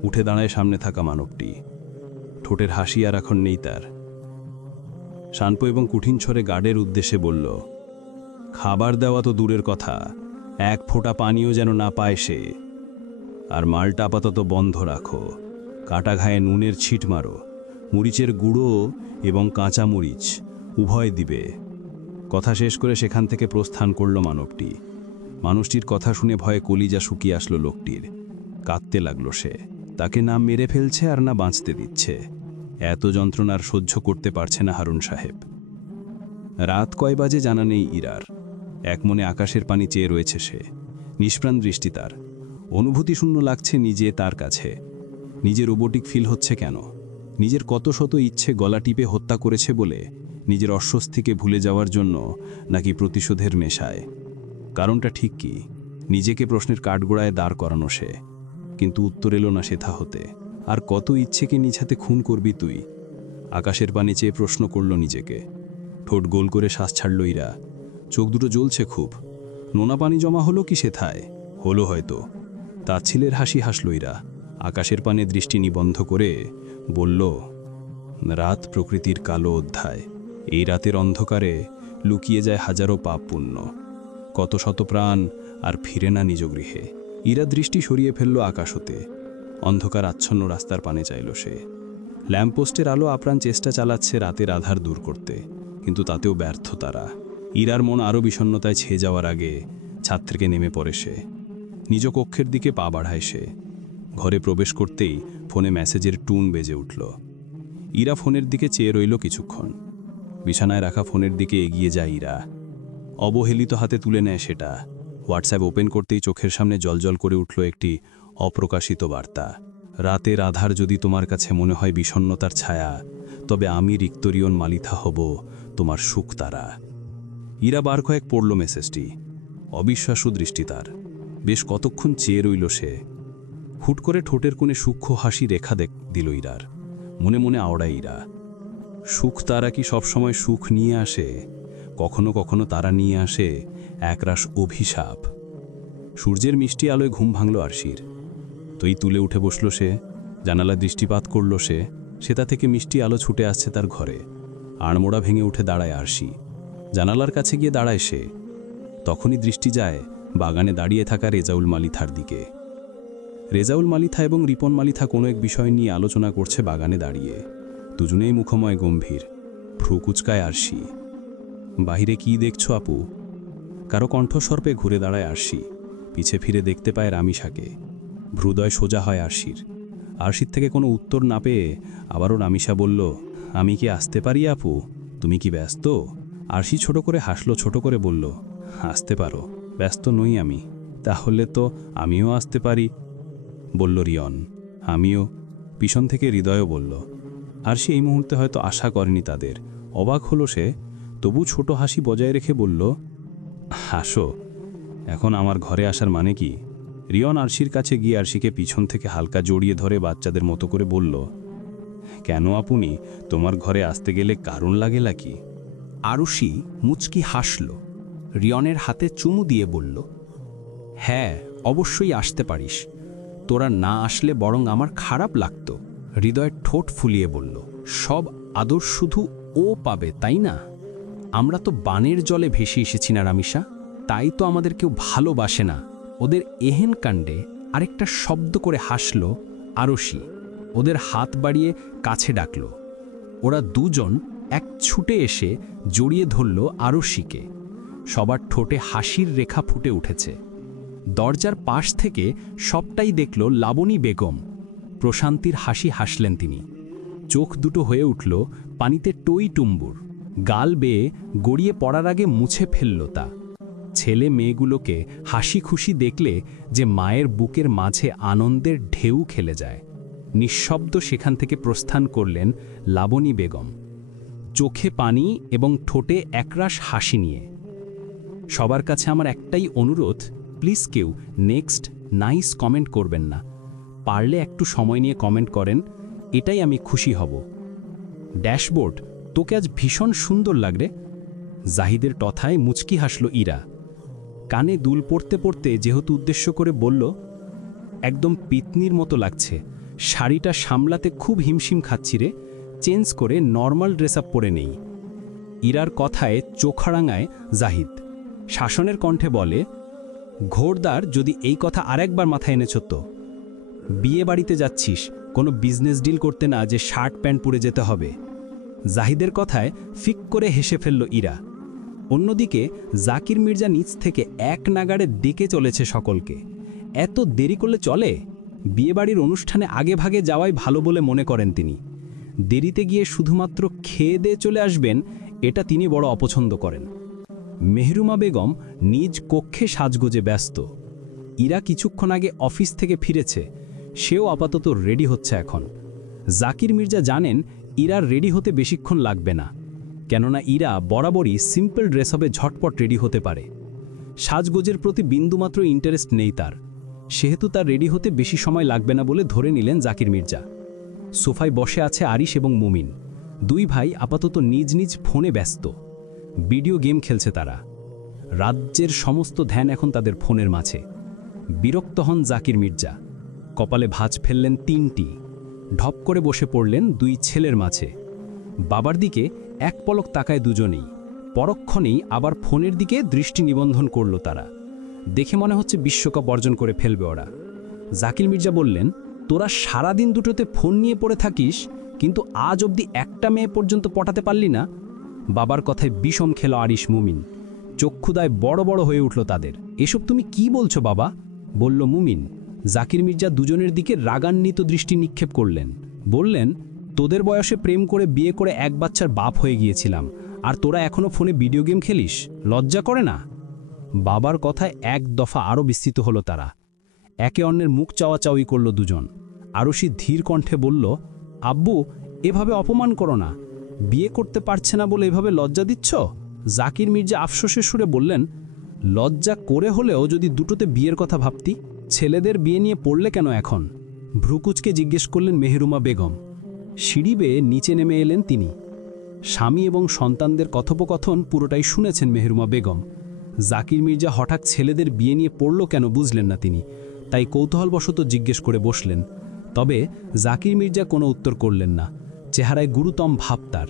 উঠে দাঁড়ায় সামনে থাকা মানবটি। ঠোঁটের হাসি আর এখন নেই তার। শান্ত এবং কঠিন স্বরে গার্ডের উদ্দেশ্যে বলল, খাবার দেওয়া তো দূরের কথা, এক ফোঁটা পানিও যেন না পায় সে। আর মালটা আপাতত বন্ধ রাখো। কাটা ঘায়ে নুনের ছিট মারো, মরিচের গুঁড়ো এবং কাঁচা মরিচ উভয় দিবে। কথা শেষ করে সেখান থেকে প্রস্থান করল মানবটি। মানুষটির কথা শুনে ভয়ে কলিজা শুকিয়ে আসলো লোকটির। কাঁদতে লাগলো সে। তাকে না মেরে ফেলছে আর না বাঁচতে দিচ্ছে। এত যন্ত্রণার সহ্য করতে পারছে না হারুন সাহেব। রাত কয় বাজে জানা নেই ইরার। এক মনে আকাশের পানি চেয়ে রয়েছে সে। নিষ্প্রাণ দৃষ্টি তার। অনুভূতি শূন্য লাগছে নিজে তার কাছে। নিজের রোবোটিক ফিল হচ্ছে কেন? নিজের কত শত ইচ্ছে গলা টিপে হত্যা করেছে বলে? নিজের অস্বস্তিকে ভুলে যাওয়ার জন্য, নাকি প্রতিশোধের নেশায়? কারণটা ঠিক কি? নিজেকে প্রশ্নের কাঠগোড়ায় দাঁড় করানো সে। কিন্তু উত্তর এলো না সেথা হতে। আর কত ইচ্ছেকে নিজ হাতে খুন করবি তুই? আকাশের পানে চেয়ে প্রশ্ন করল নিজেকে। ঠোঁট গোল করে শ্বাস ছাড়ল ইরা। চোখ দুটো জ্বলছে খুব। নোনা পানি জমা হলো কি সেথায়? হলো হয়তো। তাচ্ছিলের হাসি হাসল ইরা। আকাশের পানে দৃষ্টি নিবন্ধ করে বলল, রাত প্রকৃতির কালো অধ্যায়। এই রাতের অন্ধকারে লুকিয়ে যায় হাজারো পাপ পুণ্য। কত শত প্রাণ আর ফিরে না নিজ গৃহে। ইরা দৃষ্টি সরিয়ে ফেলল আকাশ হতে। অন্ধকার আচ্ছন্ন রাস্তার পানে চাইল সে। ল্যাম্পপোস্টের আলো আপ্রাণ চেষ্টা চালাচ্ছে রাতের আধার দূর করতে, কিন্তু তাতেও ব্যর্থ তারা। ইরার মন আরও বিষণ্ণতায় ছেয়ে যাওয়ার আগে ছাদ থেকে নেমে পড়ে সে। নিজ কক্ষের দিকে পা বাড়ায় সে। ঘরে প্রবেশ করতেই ফোনে মেসেজের টুন বেজে উঠল। ইরা ফোনের দিকে চেয়ে রইল কিছুক্ষণ। বিছানায় রাখা ফোনের দিকে এগিয়ে যায় ইরা। অবহেলিত হাতে তুলে নেয় সেটা। হোয়াটসঅ্যাপ ওপেন করতেই চোখের সামনে জলজল করে উঠল একটি অপ্রকাশিত বার্তা। রাতের আধার যদি তোমার কাছে মনে হয় বিষণ্ণতার ছায়া, তবে আমি রিক্তরিয়ন মালিথা হব তোমার সুখ তারা। ইরা বার কয়েক পড়ল মেসেজটি। অবিশ্বাস্য দৃষ্টি তার। বেশ কতক্ষণ চেয়ে রইল সে। হুট করে ঠোঁটের কোণে সূক্ষ্ম হাসি রেখা দিল ইরার। মনে মনে আওড়ায় ইরা। সুখ তারা কি সবসময় সুখ নিয়ে আসে? কখনো কখনো তারা নিয়ে আসে একরাশ অভিশাপ। সূর্যের মিষ্টি আলোয় ঘুম ভাঙল আরশির। তোই তুলে উঠে বসল সে। জানালা দৃষ্টিপাত করল সে। সেটা থেকে মিষ্টি আলো ছুটে আসছে তার ঘরে। আড়মোড়া ভেঙে উঠে দাঁড়ায় আরশি। জানালার কাছে গিয়ে দাঁড়ায় সে। তখনই দৃষ্টি যায় বাগানে দাঁড়িয়ে থাকা রেজাউল মালিথার দিকে। রেজাউল মালিথা এবং রিপন মালিথা কোনো এক বিষয় নিয়ে আলোচনা করছে বাগানে দাঁড়িয়ে। দুজনেই মুখময় গম্ভীর। ভ্রু কুচকায় আরশি। বাহিরে কি দেখছো আপু? কারো কণ্ঠস্বর্পে ঘুরে দাঁড়ায় আরশি। পিছে ফিরে দেখতে পায় রামিসাকে। ভ্রুদয় সোজা হয় আরশির। আরশির থেকে কোনো উত্তর না পেয়ে আবারও রামিসা বলল, আমি কি আসতে পারি আপু? তুমি কি ব্যস্ত? আরশি ছোট করে হাসল, ছোট করে বলল, আসতে পারো, ব্যস্ত নই আমি। তাহলে তো আমিও আসতে পারি, বলল রিয়ন। আমিও, পিছন থেকে হৃদয়ও বলল। আরশি এই মুহূর্তে হয়তো আশা করেনি তাদের। অবাক হলো সে, তবু ছোট হাসি বজায় রেখে বলল, হাসো, এখন আমার ঘরে আসার মানে কি? রিয়ন আরশির কাছে গিয়ে আরশিকে পিছন থেকে হালকা জড়িয়ে ধরে বাচ্চাদের মতো করে বলল, কেন আপনি তোমার ঘরে আসতে গেলে কারণ লাগে নাকি? আরুষি মুচকি হাসল। রিয়নের হাতে চুমু দিয়ে বলল, হ্যাঁ, অবশ্যই আসতে পারিস। তোরা না আসলে বরং আমার খারাপ লাগত। হৃদয়ের ঠোঁট ফুলিয়ে বলল, সব আদর শুধু ও পাবে, তাই না? আমরা তো বানের জলে ভেসে এসেছি না রামিসা, তাই তো আমাদের কেউ ভালোবাসে না। ওদের এহেন কাণ্ডে আরেকটা শব্দ করে হাসল আরশি। ওদের হাত বাড়িয়ে কাছে ডাকল। ওরা দুজন এক ছুটে এসে জড়িয়ে ধরল আরশিকে। সবার ঠোঁটে হাসির রেখা ফুটে উঠেছে। দরজার পাশ থেকে সবটাই দেখল লাবণী বেগম। প্রশান্তির হাসি হাসলেন তিনি। চোখ দুটো হয়ে উঠল পানিতে টই টুম্বুর। গাল বেয়ে গড়িয়ে পড়ার আগে মুছে ফেলল তা। ছেলে মেয়েগুলোকে হাসি খুশি দেখলে যে মায়ের বুকের মাঝে আনন্দের ঢেউ খেলে যায়। নিঃশব্দ সেখান থেকে প্রস্থান করলেন লাবণী বেগম, চোখে পানি এবং ঠোঁটে একরাশ হাসি নিয়ে। সবার কাছে আমার একটাই অনুরোধ, প্লিজ কেউ নেক্সট নাইস কমেন্ট করবেন না। পারলে একটু সময় নিয়ে কমেন্ট করেন, এটাই আমি খুশি হব। ড্যাশবোর্ড, তোকে আজ ভীষণ সুন্দর লাগরে। জাহিদের কথায় মুচকি হাসল ইরা। কানে দুল পড়তে পড়তে যেহেতু উদ্দেশ্য করে বলল, একদম পিতনির মতো লাগছে। শাড়িটা সামলাতে খুব হিমশিম খাচ্ছি রে, চেঞ্জ করে নর্মাল ড্রেস আপ পরে নেই। ইরার কথায় চোখারাঙায় জাহিদ। শাসনের কণ্ঠে বলে, ঘোরদার, যদি এই কথা আরেকবার মাথায় এনেছ তো। বিয়ে বাড়িতে যাচ্ছিস, কোনো বিজনেস ডিল করতে না যে শার্ট প্যান্ট পরে যেতে হবে। জাহিদের কথায় ফিক করে হেসে ফেলল ইরা। অন্যদিকে জাকির মির্জা নিচ থেকে এক নাগাড়ে ডেকে চলেছে সকলকে। এত দেরি করলে চলে? বিয়েবাড়ির অনুষ্ঠানে আগে ভাগে যাওয়াই ভালো বলে মনে করেন তিনি। দেরিতে গিয়ে শুধুমাত্র খেয়ে দিয়ে চলে আসবেন, এটা তিনি বড় অপছন্দ করেন। মেহরুমা বেগম নিজ কক্ষে সাজগোজে ব্যস্ত। ইরা কিছুক্ষণ আগে অফিস থেকে ফিরেছে, সেও আপাতত রেডি হচ্ছে এখন। জাকির মির্জা জানেন ইরার রেডি হতে বেশিক্ষণ লাগবে না, কেননা ইরা বরাবরই সিম্পল ড্রেস হবে, ঝটপট রেডি হতে পারে। সাজগোজের প্রতি বিন্দুমাত্র ইন্টারেস্ট নেই তার, সেহেতু তার রেডি হতে বেশি সময় লাগবে না বলে ধরে নিলেন জাকির মির্জা। সোফায় বসে আছে আরিশ এবং মুমিন। দুই ভাই আপাতত নিজ নিজ ফোনে ব্যস্ত। ভিডিও গেম খেলছে তারা। রাজ্যের সমস্ত ধ্যান এখন তাদের ফোনের মাঝে। বিরক্ত হন জাকির মির্জা। কপালে ভাঁজ ফেললেন 3টি। ঢপ করে বসে পড়লেন দুই ছেলের মাঝে। বাবার দিকে এক পলক তাকায় দুজনেই। পরক্ষণেই আবার ফোনের দিকে দৃষ্টি নিবন্ধন করল তারা। দেখে মনে হচ্ছে বিশ্বকাপ অর্জন করে ফেলবে ওরা। জাকির মির্জা বললেন, তোরা সারাদিন দুটোতে ফোন নিয়ে পড়ে থাকিস, কিন্তু আজ অবধি একটা মেয়ে পর্যন্ত পটাতে পারলি না। বাবার কথায় বিষম খেল আরিশ মুমিন। চক্ষুদায় বড় বড় হয়ে উঠল তাদের। এসব তুমি কি বলছো বাবা? বলল মুমিন। জাকির মির্জা দুজনের দিকে রাগান্বিত দৃষ্টি নিক্ষেপ করলেন। বললেন, তোদের বয়সে প্রেম করে বিয়ে করে এক বাচ্চার বাপ হয়ে গিয়েছিলাম, আর তোরা এখনো ফোনে ভিডিও গেম খেলিস? লজ্জা করে না? বাবার কথায় এক দফা আরও বিস্তৃত হলো তারা। একে অন্যের মুখ চাওয়াচাওয়ি করল দুজন। আরশি ধীর কণ্ঠে বলল, আব্বু, এভাবে অপমান করো না। বিয়ে করতে পারছে না বলে এভাবে লজ্জা দিচ্ছ? জাকির মির্জা আফসোসের সুরে বললেন, লজ্জা করে হলেও যদি দুটোতে বিয়ের কথা ভাবতি। ছেলেদের বিয়ে নিয়ে পড়লে কেন এখন? ভ্রুকুচকে জিজ্ঞেস করলেন মেহেরুমা বেগম। সিঁড়ি বেয়ে নিচে নেমে এলেন তিনি। স্বামী এবং সন্তানদের কথোপকথন পুরোটাই শুনেছেন মেহেরুমা বেগম। জাকির মির্জা হঠাৎ ছেলেদের বিয়ে নিয়ে পড়ল কেন বুঝলেন না তিনি, তাই কৌতূহলবশত জিজ্ঞেস করে বসলেন। তবে জাকির মির্জা কোনো উত্তর করলেন না। চেহারায় গুরুতম ভাব তার।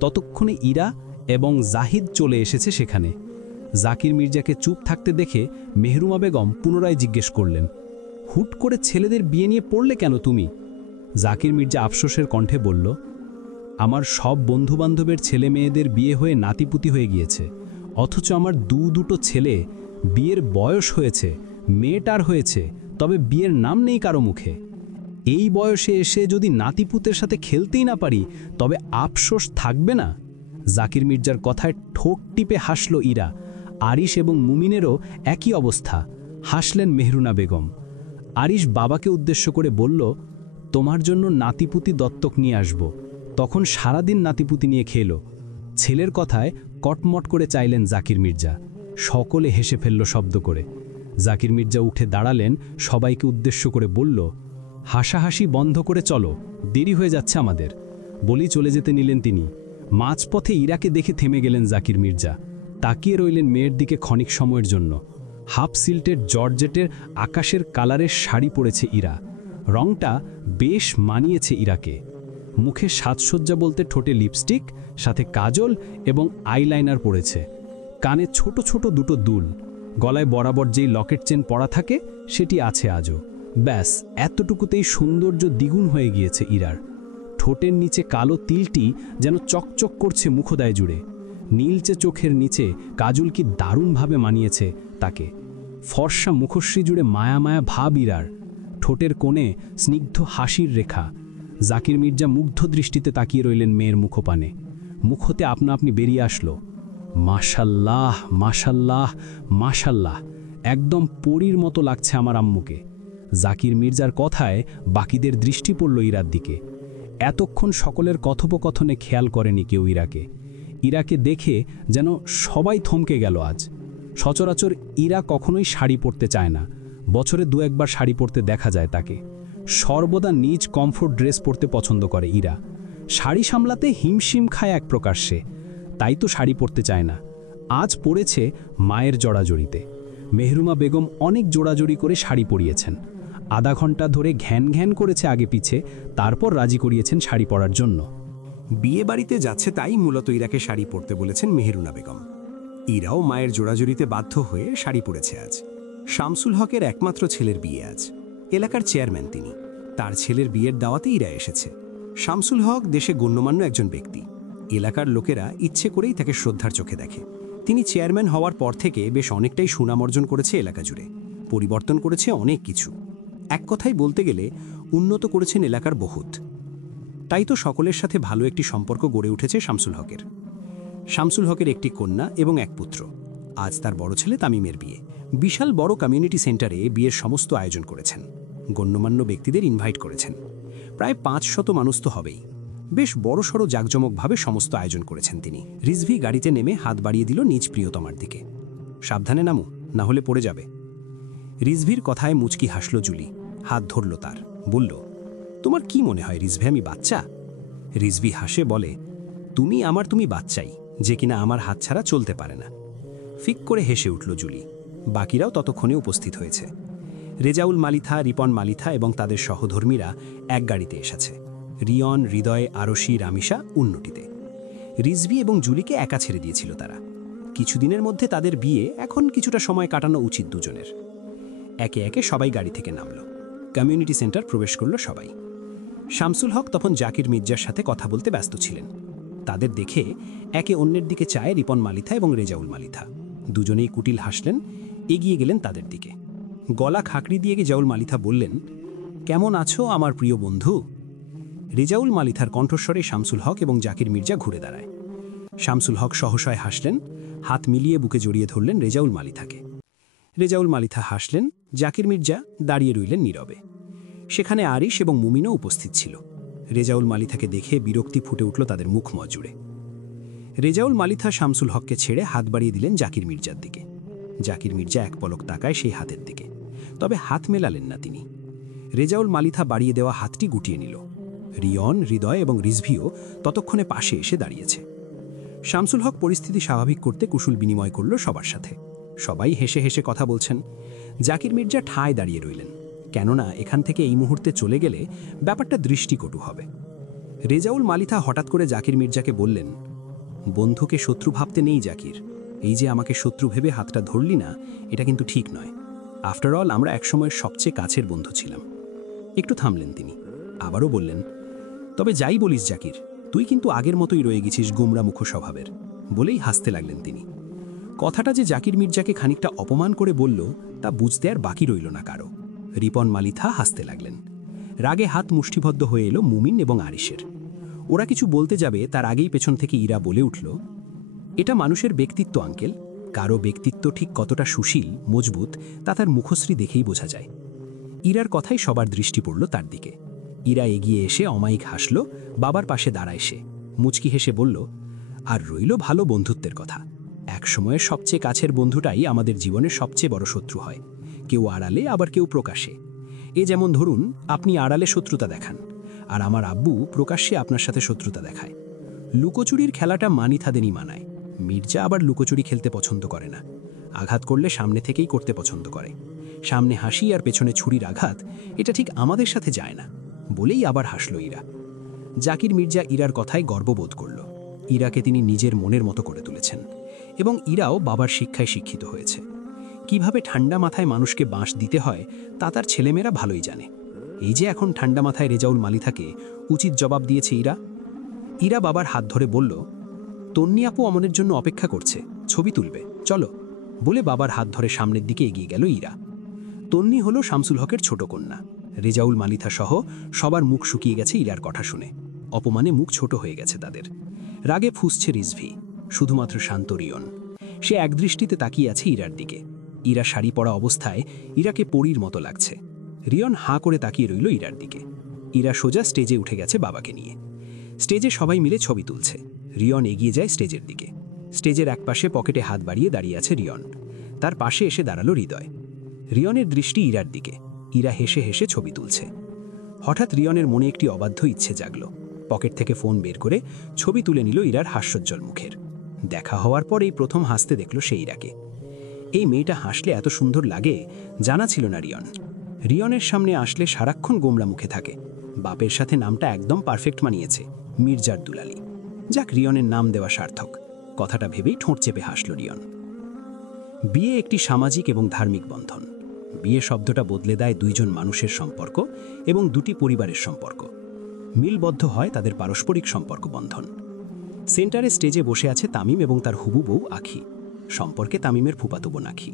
ততক্ষণে ইরা এবং জাহিদ চলে এসেছে সেখানে। জাকির মির্জাকে চুপ থাকতে দেখে মেহরুমা বেগম পুনরায় জিজ্ঞেস করলেন, হুট করে ছেলেদের বিয়ে নিয়ে পড়লে কেন তুমি? জাকির মির্জা আফসোসের কণ্ঠে বলল, আমার সব বন্ধুবান্ধবের ছেলে মেয়েদের বিয়ে হয়ে নাতিপুতি হয়ে গিয়েছে, অথচ আমার দুটো ছেলে বিয়ের বয়স হয়েছে, মেয়েটার হয়েছে, তবে বিয়ের নাম নেই কারো মুখে। এই বয়সে এসে যদি নাতিপুতের সাথে খেলতেই না পারি, তবে আফসোস থাকবে না? জাকির মির্জার কথায় ঠোঁট টিপে হাসল ইরা। আরিশ এবং মুমিনেরও একই অবস্থা। হাসলেন মেহরুনা বেগম। আরিশ বাবাকে উদ্দেশ্য করে বলল, তোমার জন্য নাতিপুতি দত্তক নিয়ে আসব। তখন সারাদিন নাতিপুতি নিয়ে খেল। ছেলের কথায় কটমট করে চাইলেন জাকির মির্জা। সকলে হেসে ফেলল শব্দ করে। জাকির মির্জা উঠে দাঁড়ালেন, সবাইকে উদ্দেশ্য করে বলল, হাসাহাসি বন্ধ করে চলো, দেরি হয়ে যাচ্ছে আমাদের। বলি চলে যেতে নিলেন তিনি। মাঝপথে ইরাকে দেখে থেমে গেলেন জাকির মির্জা। তাকিয়ে রইলেন মেয়ের দিকে ক্ষণিক সময়ের জন্য। হাফ সিল্টের জর্জেটের আকাশের কালারের শাড়ি পরেছে ইরা। রংটা বেশ মানিয়েছে ইরাকে। মুখে সাজসজ্জা বলতে ঠোঁটে লিপস্টিক, সাথে কাজল এবং আইলাইনার পরেছে। কানে ছোট ছোট দুটো দুল। গলায় বরাবর যেই লকেট চেন পরা থাকে সেটি আছে আজও। ব্যাস এতটুকুতেই সৌন্দর্য দ্বিগুণ হয়ে গিয়েছে ইরার। ঠোঁটের নিচে কালো তিলটি যেন চকচক করছে মুখোদায় জুড়ে। নীলচে চোখের নিচে কাজল কি দারুণভাবে মানিয়েছে তাকে। ফর্সা মুখশ্রী জুড়ে মায়া মায়া ভাব ইরার। ঠোঁটের কোণে স্নিগ্ধ হাসির রেখা। জাকির মির্জা মুগ্ধ দৃষ্টিতে তাকিয়ে রইলেন মেয়ের মুখপানে। মুখ হতে আপনা আপনি বেরিয়ে আসলো, মাশাল্লাহ মাশাল্লাহ মাশাল্লাহ, একদম পরীর মতো লাগছে আমার আম্মুকে। জাকির মির্জার কথায় বাকিদের দৃষ্টি পড়ল ইরার দিকে। এতক্ষণ সকলের কথোপকথনে খেয়াল করেনি কেউ ইরাকে। ইরাকে দেখে যেন সবাই থমকে গেল আজ। সচরাচর ইরা কখনোই শাড়ি পরতে চায় না। বছরে দু একবার শাড়ি পরতে দেখা যায় তাকে। সর্বদা নিজ কমফোর্ট ড্রেস পরতে পছন্দ করে ইরা। শাড়ি সামলাতে হিমশিম খায় এক প্রকার সে, তাই তো শাড়ি পরতে চায় না। আজ পরেছে মায়ের জড়াজড়িতে। মেহরুমা বেগম অনেক জোড়াজড়ি করে শাড়ি পরিয়েছেন। আধা ঘন্টা ধরে ঘ্যান ঘ্যান করেছে আগে পিছে, তারপর রাজি করিয়েছেন শাড়ি পরার জন্য। বিয়ে বাড়িতে যাচ্ছে তাই মূলত ইরাকে শাড়ি পরতে বলেছেন মেহেরুনা বেগম। ইরাও মায়ের জোড়াজড়িতে বাধ্য হয়ে শাড়ি পরেছে আজ। শামসুল হকের একমাত্র ছেলের বিয়ে আজ। এলাকার চেয়ারম্যান তিনি। তার ছেলের বিয়ের দাওয়াতে ইরা এসেছে। শামসুল হক দেশে গণ্যমান্য একজন ব্যক্তি। এলাকার লোকেরা ইচ্ছে করেই তাকে শ্রদ্ধার চোখে দেখে। তিনি চেয়ারম্যান হওয়ার পর থেকে বেশ অনেকটাই সুনাম অর্জন করেছে এলাকা জুড়ে। পরিবর্তন করেছে অনেক কিছু। এক কথাই বলতে গেলে উন্নত করেছেন এলাকার বহুত। তাই তো সকলের সাথে ভালো একটি সম্পর্ক গড়ে উঠেছে শামসুল হকের। শামসুল হকের একটি কন্যা এবং এক পুত্র। আজ তার বড় ছেলে তামিমের বিয়ে। বিশাল বড় কমিউনিটি সেন্টারে বিয়ের সমস্ত আয়োজন করেছেন। গণ্যমান্য ব্যক্তিদের ইনভাইট করেছেন। প্রায় 500 মানুষ তো হবেই। বেশ বড়সড় জাঁকজমকভাবে সমস্ত আয়োজন করেছেন তিনি। রিজভি গাড়িতে নেমে হাত বাড়িয়ে দিল নিজ প্রিয়তমার দিকে। সাবধানে নামো, না হলে পড়ে যাবে। রিজভির কথায় মুচকি হাসল জুলি। হাত ধরল তার, বলল, তোমার কি মনে হয় রিজভি আমি বাচ্চা? রিজভি হাসে বলে, তুমি বাচ্চাই, যে কিনা আমার হাত ছাড়া চলতে পারে না। ফিক করে হেসে উঠল জুলি। বাকিরাও ততক্ষণে উপস্থিত হয়েছে। রেজাউল মালিথা, রিপন মালিথা এবং তাদের সহধর্মীরা এক গাড়িতে এসেছে। রিয়ন, হৃদয়, আরশি, রামিশা উন্নতিতে। রিজভি এবং জুলিকে একা ছেড়ে দিয়েছিল তারা। কিছুদিনের মধ্যে তাদের বিয়ে, এখন কিছুটা সময় কাটানো উচিত দুজনের। একে একে সবাই গাড়ি থেকে নামল। কমিউনিটি সেন্টার প্রবেশ করল সবাই। শামসুল হক তখন জাকির মির্জার সাথে কথা বলতে ব্যস্ত ছিলেন। তাদের দেখে একে অন্যের দিকে চায় রিপন মালিথা এবং রেজাউল মালিথা। দুজনেই কুটিল হাসলেন, এগিয়ে গেলেন তাদের দিকে। গলা খাকড়ি দিয়ে রেজাউল মালিথা বললেন, কেমন আছো আমার প্রিয় বন্ধু? রেজাউল মালিথার কণ্ঠস্বরে শামসুল হক এবং জাকির মির্জা ঘুরে দাঁড়ায়। শামসুল হক সহসায় হাসলেন, হাত মিলিয়ে বুকে জড়িয়ে ধরলেন রেজাউল মালিথাকে। রেজাউল মালিথা হাসলেন, জাকির মির্জা দাঁড়িয়ে রইলেন নীরবে। সেখানে আরিশ এবং মুমিনও উপস্থিত ছিল। রেজাউল মালিথাকে দেখে বিরক্তি ফুটে উঠল তাদের মুখ মজুরে। রেজাউল মালিথা শামসুল হককে ছেড়ে হাত বাড়িয়ে দিলেন জাকির মির্জার দিকে। জাকির মির্জা এক পলক তাকায় সেই হাতের দিকে, তবে হাত মেলালেন না তিনি। রেজাউল মালিথা বাড়িয়ে দেওয়া হাতটি গুটিয়ে নিল। রিয়ন, হৃদয় এবং রিজভিও ততক্ষণে পাশে এসে দাঁড়িয়েছে। শামসুল হক পরিস্থিতি স্বাভাবিক করতে কুশল বিনিময় করল সবার সাথে। সবাই হেসে হেসে কথা বলছেন। জাকির মির্জা ঠায় দাঁড়িয়ে রইলেন, কেননা এখান থেকে এই মুহূর্তে চলে গেলে ব্যাপারটা দৃষ্টিকটু হবে। রেজাউল মালিথা হঠাৎ করে জাকির মির্জাকে বললেন, বন্ধুকে শত্রু ভাবতে নেই জাকির। এই যে আমাকে শত্রু ভেবে হাতটা ধরলি না, এটা কিন্তু ঠিক নয়। আফটার অল আমরা একসময়ের সবচেয়ে কাছের বন্ধু ছিলাম। একটু থামলেন তিনি, আবারও বললেন, তবে যাই বলিস জাকির, তুই কিন্তু আগের মতোই রয়ে গেছিস গোমরামুখ স্বভাবের। বলেই হাসতে লাগলেন তিনি। কথাটা যে জাকির মির্জাকে খানিকটা অপমান করে বলল, তা বুঝতে আর বাকি রইল না কারো। রিপন মালিথা হাসতে লাগলেন। রাগে হাত মুষ্টিবদ্ধ হয়ে এলো মুমিন এবং আরিশের। ওরা কিছু বলতে যাবে তার আগেই পেছন থেকে ইরা বলে উঠল, এটা মানুষের ব্যক্তিত্ব আঙ্কেল। কারো ব্যক্তিত্ব ঠিক কতটা সুশীল, মজবুত, তা তার মুখশ্রী দেখেই বোঝা যায়। ইরার কথাই সবার দৃষ্টি পড়ল তার দিকে। ইরা এগিয়ে এসে অমায়িক হাসল, বাবার পাশে দাঁড়ায় সে। মুচকি হেসে বলল, আর রইল ভালো বন্ধুত্বের কথা। একসময়ের সবচেয়ে কাছের বন্ধুটাই আমাদের জীবনের সবচেয়ে বড় শত্রু হয়, কেউ আড়ালে আবার কেউ প্রকাশ্যে। এ যেমন ধরুন, আপনি আড়ালে শত্রুতা দেখান, আর আমার আব্বু প্রকাশ্যে আপনার সাথে শত্রুতা দেখায়। লুকোচুরির খেলাটা মানিথাদেরই মানায়। মির্জা আবার লুকোচুরি খেলতে পছন্দ করে না। আঘাত করলে সামনে থেকেই করতে পছন্দ করে। সামনে হাসি আর পেছনে ছুরির আঘাত, এটা ঠিক আমাদের সাথে যায় না। বলেই আবার হাসল ইরা। জাকির মির্জা ইরার কথায় গর্ববোধ করল। ইরাকে তিনি নিজের মনের মতো করে তুলেছেন, এবং ইরাও বাবার শিক্ষায় শিক্ষিত হয়েছে। কিভাবে ঠান্ডা মাথায় মানুষকে বাঁশ দিতে হয় তা তার ছেলেমেয়েরা ভালোই জানে। এই যে এখন ঠান্ডা মাথায় রেজাউল মালিথাকে উচিত জবাব দিয়েছে ইরা। ইরা বাবার হাত ধরে বলল, তন্নি আপু আমাদের জন্য অপেক্ষা করছে, ছবি তুলবে, চলো। বলে বাবার হাত ধরে সামনের দিকে এগিয়ে গেল ইরা। তন্নি হলো শামসুল হকের ছোট কন্যা। রেজাউল মালিথা সহ সবার মুখ শুকিয়ে গেছে ইরার কথা শুনে। অপমানে মুখ ছোট হয়ে গেছে তাদের। রাগে ফুঁসছে রিজভি, শুধুমাত্র শান্ত রিয়ন। সে একদৃষ্টিতে তাকিয়ে আছে ইরার দিকে। ইরা শাড়ি পরা অবস্থায় ইরাকে পরীর মতো লাগছে। রিয়ন হাঁ করে তাকিয়ে রইল ইরার দিকে। ইরা সোজা স্টেজে উঠে গেছে বাবাকে নিয়ে। স্টেজে সবাই মিলে ছবি তুলছে। রিয়ন এগিয়ে যায় স্টেজের দিকে। স্টেজের একপাশে পকেটে হাত বাড়িয়ে দাঁড়িয়ে আছে রিয়ন। তার পাশে এসে দাঁড়ালো হৃদয়। রিয়নের দৃষ্টি ইরার দিকে। ইরা হেসে হেসে ছবি তুলছে। হঠাৎ রিয়নের মনে একটি অবাধ্য ইচ্ছে জাগল। পকেট থেকে ফোন বের করে ছবি তুলে নিল ইরার হাস্যোজ্জ্বল মুখের। দেখা হওয়ার পরেই প্রথম হাসতে দেখল সে ইরাকে। এই মেয়েটা হাসলে এত সুন্দর লাগে জানা ছিল না রিয়ন। রিয়নের সামনে আসলে সারাক্ষণ গোমরা মুখে থাকে। বাপের সাথে নামটা একদম পারফেক্ট মানিয়েছে, মির্জার দুলালি। যাক, রিয়নের নাম দেওয়া সার্থক। কথাটা ভেবেই ঠোঁট চেপে হাসল রিয়ন। বিয়ে একটি সামাজিক এবং ধার্মিক বন্ধন। বিয়ে শব্দটা বদলে দেয় দুইজন মানুষের সম্পর্ক এবং দুটি পরিবারের সম্পর্ক। মিলবদ্ধ হয় তাদের পারস্পরিক সম্পর্ক বন্ধন। সেন্টারে স্টেজে বসে আছে তামিম এবং তার হুবু বউ আখি। সম্পর্কে তামিমের ফুফাতো বোন আখি।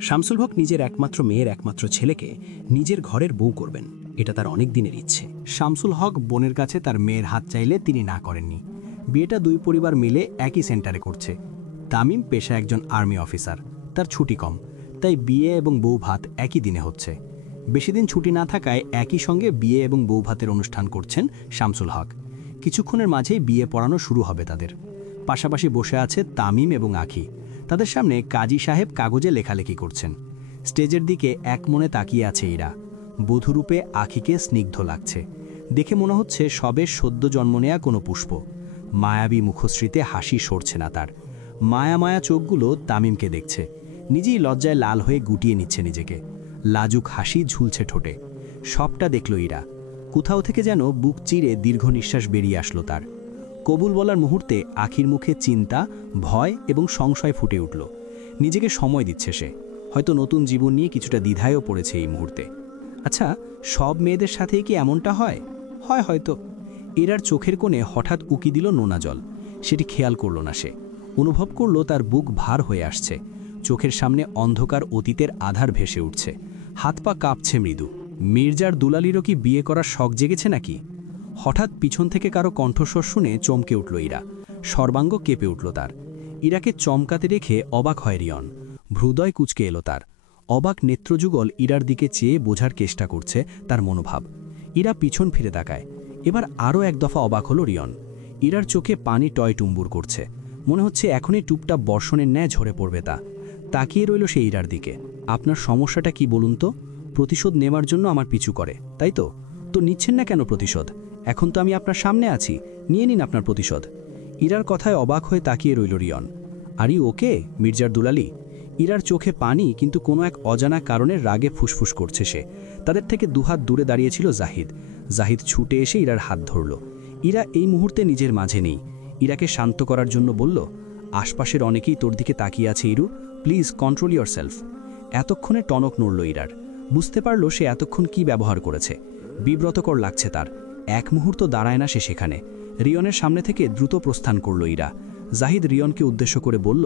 শামসুল হক নিজের একমাত্র মেয়ের একমাত্র ছেলেকে নিজের ঘরের বউ করবেন, এটা তার অনেক দিনের ইচ্ছে। শামসুল হক বোনের কাছে তার মেয়ের হাত চাইলে তিনি না করেননি। বিয়েটা দুই পরিবার মিলে একই সেন্টারে করছে। তামিম পেশা একজন আর্মি অফিসার, তার ছুটি কম, তাই বিয়ে এবং বউ ভাত একই দিনে হচ্ছে। বেশি দিন ছুটি না থাকায় একই সঙ্গে বিয়ে এবং বউ ভাতের অনুষ্ঠান করছেন শামসুল হক। কিছুক্ষণের মাঝেই বিয়ে পড়ানো শুরু হবে তাদের। পাশাপাশি বসে আছে তামিম এবং আখি। তাদের সামনে কাজী সাহেব কাগজে লেখালেখি করছেন। স্টেজের দিকে এক মনে তাকিয়ে আছে ইরা। বধূরূপে আখিকে স্নিগ্ধ লাগছে। দেখে মনে হচ্ছে সবে সদ্য জন্ম নেয়া কোনো পুষ্প। মায়াবী মুখশ্রীতে হাসি সরছে না তার। মায়া মায়া চোখগুলো তামিমকে দেখছে। নিজেই লজ্জায় লাল হয়ে গুটিয়ে নিচ্ছে নিজেকে। লাজুক হাসি ঝুলছে ঠোঁটে। সবটা দেখল ইরা। কোথাও থেকে যেন বুক চিরে দীর্ঘ নিঃশ্বাস বেরিয়ে আসলো তার। কবুল বলার মুহূর্তে আখির মুখে চিন্তা, ভয় এবং সংশয় ফুটে উঠল। নিজেকে সময় দিচ্ছে সে। হয়তো নতুন জীবন নিয়ে কিছুটা দ্বিধায়ও পড়েছে এই মুহূর্তে। আচ্ছা, সব মেয়েদের সাথেই কি এমনটা হয়? হয় হয়তো। এরার চোখের কোণে হঠাৎ উকি দিল নোনা জল। সেটি খেয়াল করল না সে। অনুভব করল তার বুক ভার হয়ে আসছে। চোখের সামনে অন্ধকার অতীতের আধার ভেসে উঠছে। হাত পা কাঁপছে মৃদু। মির্জার দুলালিরও কি বিয়ে করার শখ জেগেছে নাকি? হঠাৎ পিছন থেকে কারো কণ্ঠস্বর শুনে চমকে উঠল ইরা। সর্বাঙ্গ কেঁপে উঠল তার। ইরাকে চমকাতে রেখে অবাক হয় রিয়ন। হৃদয় কুঁচকে এলো তার। অবাক নেত্রযুগল ইরার দিকে চেয়ে বোঝার চেষ্টা করছে তার মনোভাব। ইরা পিছন ফিরে তাকায়। এবার আরও এক দফা অবাক হলো রিয়ন। ইরার চোখে পানি টয়টুম্বুর করছে। মনে হচ্ছে এখনই টুপটা বর্ষণের ন্যায় ঝরে পড়বে তা। তাকিয়ে রইল সে ইরার দিকে। আপনার সমস্যাটা কি বলুন তো? প্রতিশোধ নেওয়ার জন্য আমার পিছু করে, তাই তো? তো নিচ্ছেন না কেন প্রতিশোধ? এখন তো আমি আপনার সামনে আছি, নিয়ে নিন আপনার প্রতিশোধ। ইরার কথায় অবাক হয়ে তাকিয়ে রইল রিয়ন। আরে ওকে মির্জার দুলালি? ইরার চোখে পানি, কিন্তু কোনো এক অজানা কারণে রাগে ফুসফুস করছে সে। তাদের থেকে দুহাত দূরে দাঁড়িয়েছিল জাহিদ। জাহিদ ছুটে এসে ইরার হাত ধরল। ইরা এই মুহূর্তে নিজের মাঝে নেই। ইরাকে শান্ত করার জন্য বলল, আশপাশের অনেকেই তোর দিকে তাকিয়ে আছে ইরু, প্লিজ কন্ট্রোল ইয়োর সেলফ। এতক্ষণে টনক নড়ল ইরার। বুঝতে পারল সে এতক্ষণ কি ব্যবহার করেছে। বিব্রতকর লাগছে তার। এক মুহূর্ত দাঁড়ায় না সে সেখানে। রিয়নের সামনে থেকে দ্রুত প্রস্থান করল ইরা। জাহিদ রিয়নকে উদ্দেশ্য করে বলল,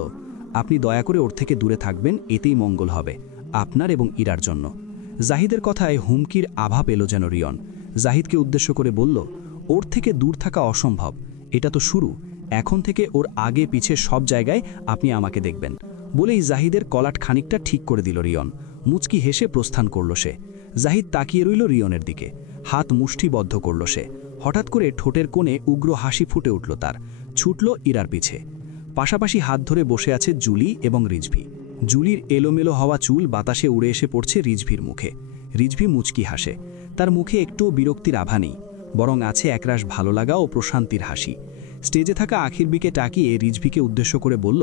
আপনি দয়া করে ওর থেকে দূরে থাকবেন, এতেই মঙ্গল হবে আপনার এবং ইরার জন্য। জাহিদের কথায় হুমকির আভা পেল যেন রিয়ন। জাহিদকে উদ্দেশ্য করে বলল, ওর থেকে দূর থাকা অসম্ভব, এটা তো শুরু। এখন থেকে ওর আগে পিছে সব জায়গায় আপনি আমাকে দেখবেন। বলেই জাহিদের কলাট খানিকটা ঠিক করে দিল রিয়ন। মুচকি হেসে প্রস্থান করল সে। জাহিদ তাকিয়ে রইল রিয়নের দিকে। হাত মুষ্টিবদ্ধ করল সে। হঠাৎ করে ঠোঁটের কোণে উগ্র হাসি ফুটে উঠল তার। ছুটল ইরার পিছে। পাশাপাশি হাত ধরে বসে আছে জুলি এবং রিজভি। জুলির এলোমেলো হওয়া চুল বাতাসে উড়ে এসে পড়ছে রিজভির মুখে। রিজভি মুচকি হাসে। তার মুখে একটুও বিরক্তির আভা নেই, বরং আছে একরাশ ভালো লাগা ও প্রশান্তির হাসি। স্টেজে থাকা আখিরবিকে টাকিয়ে রিজভিকে উদ্দেশ্য করে বলল,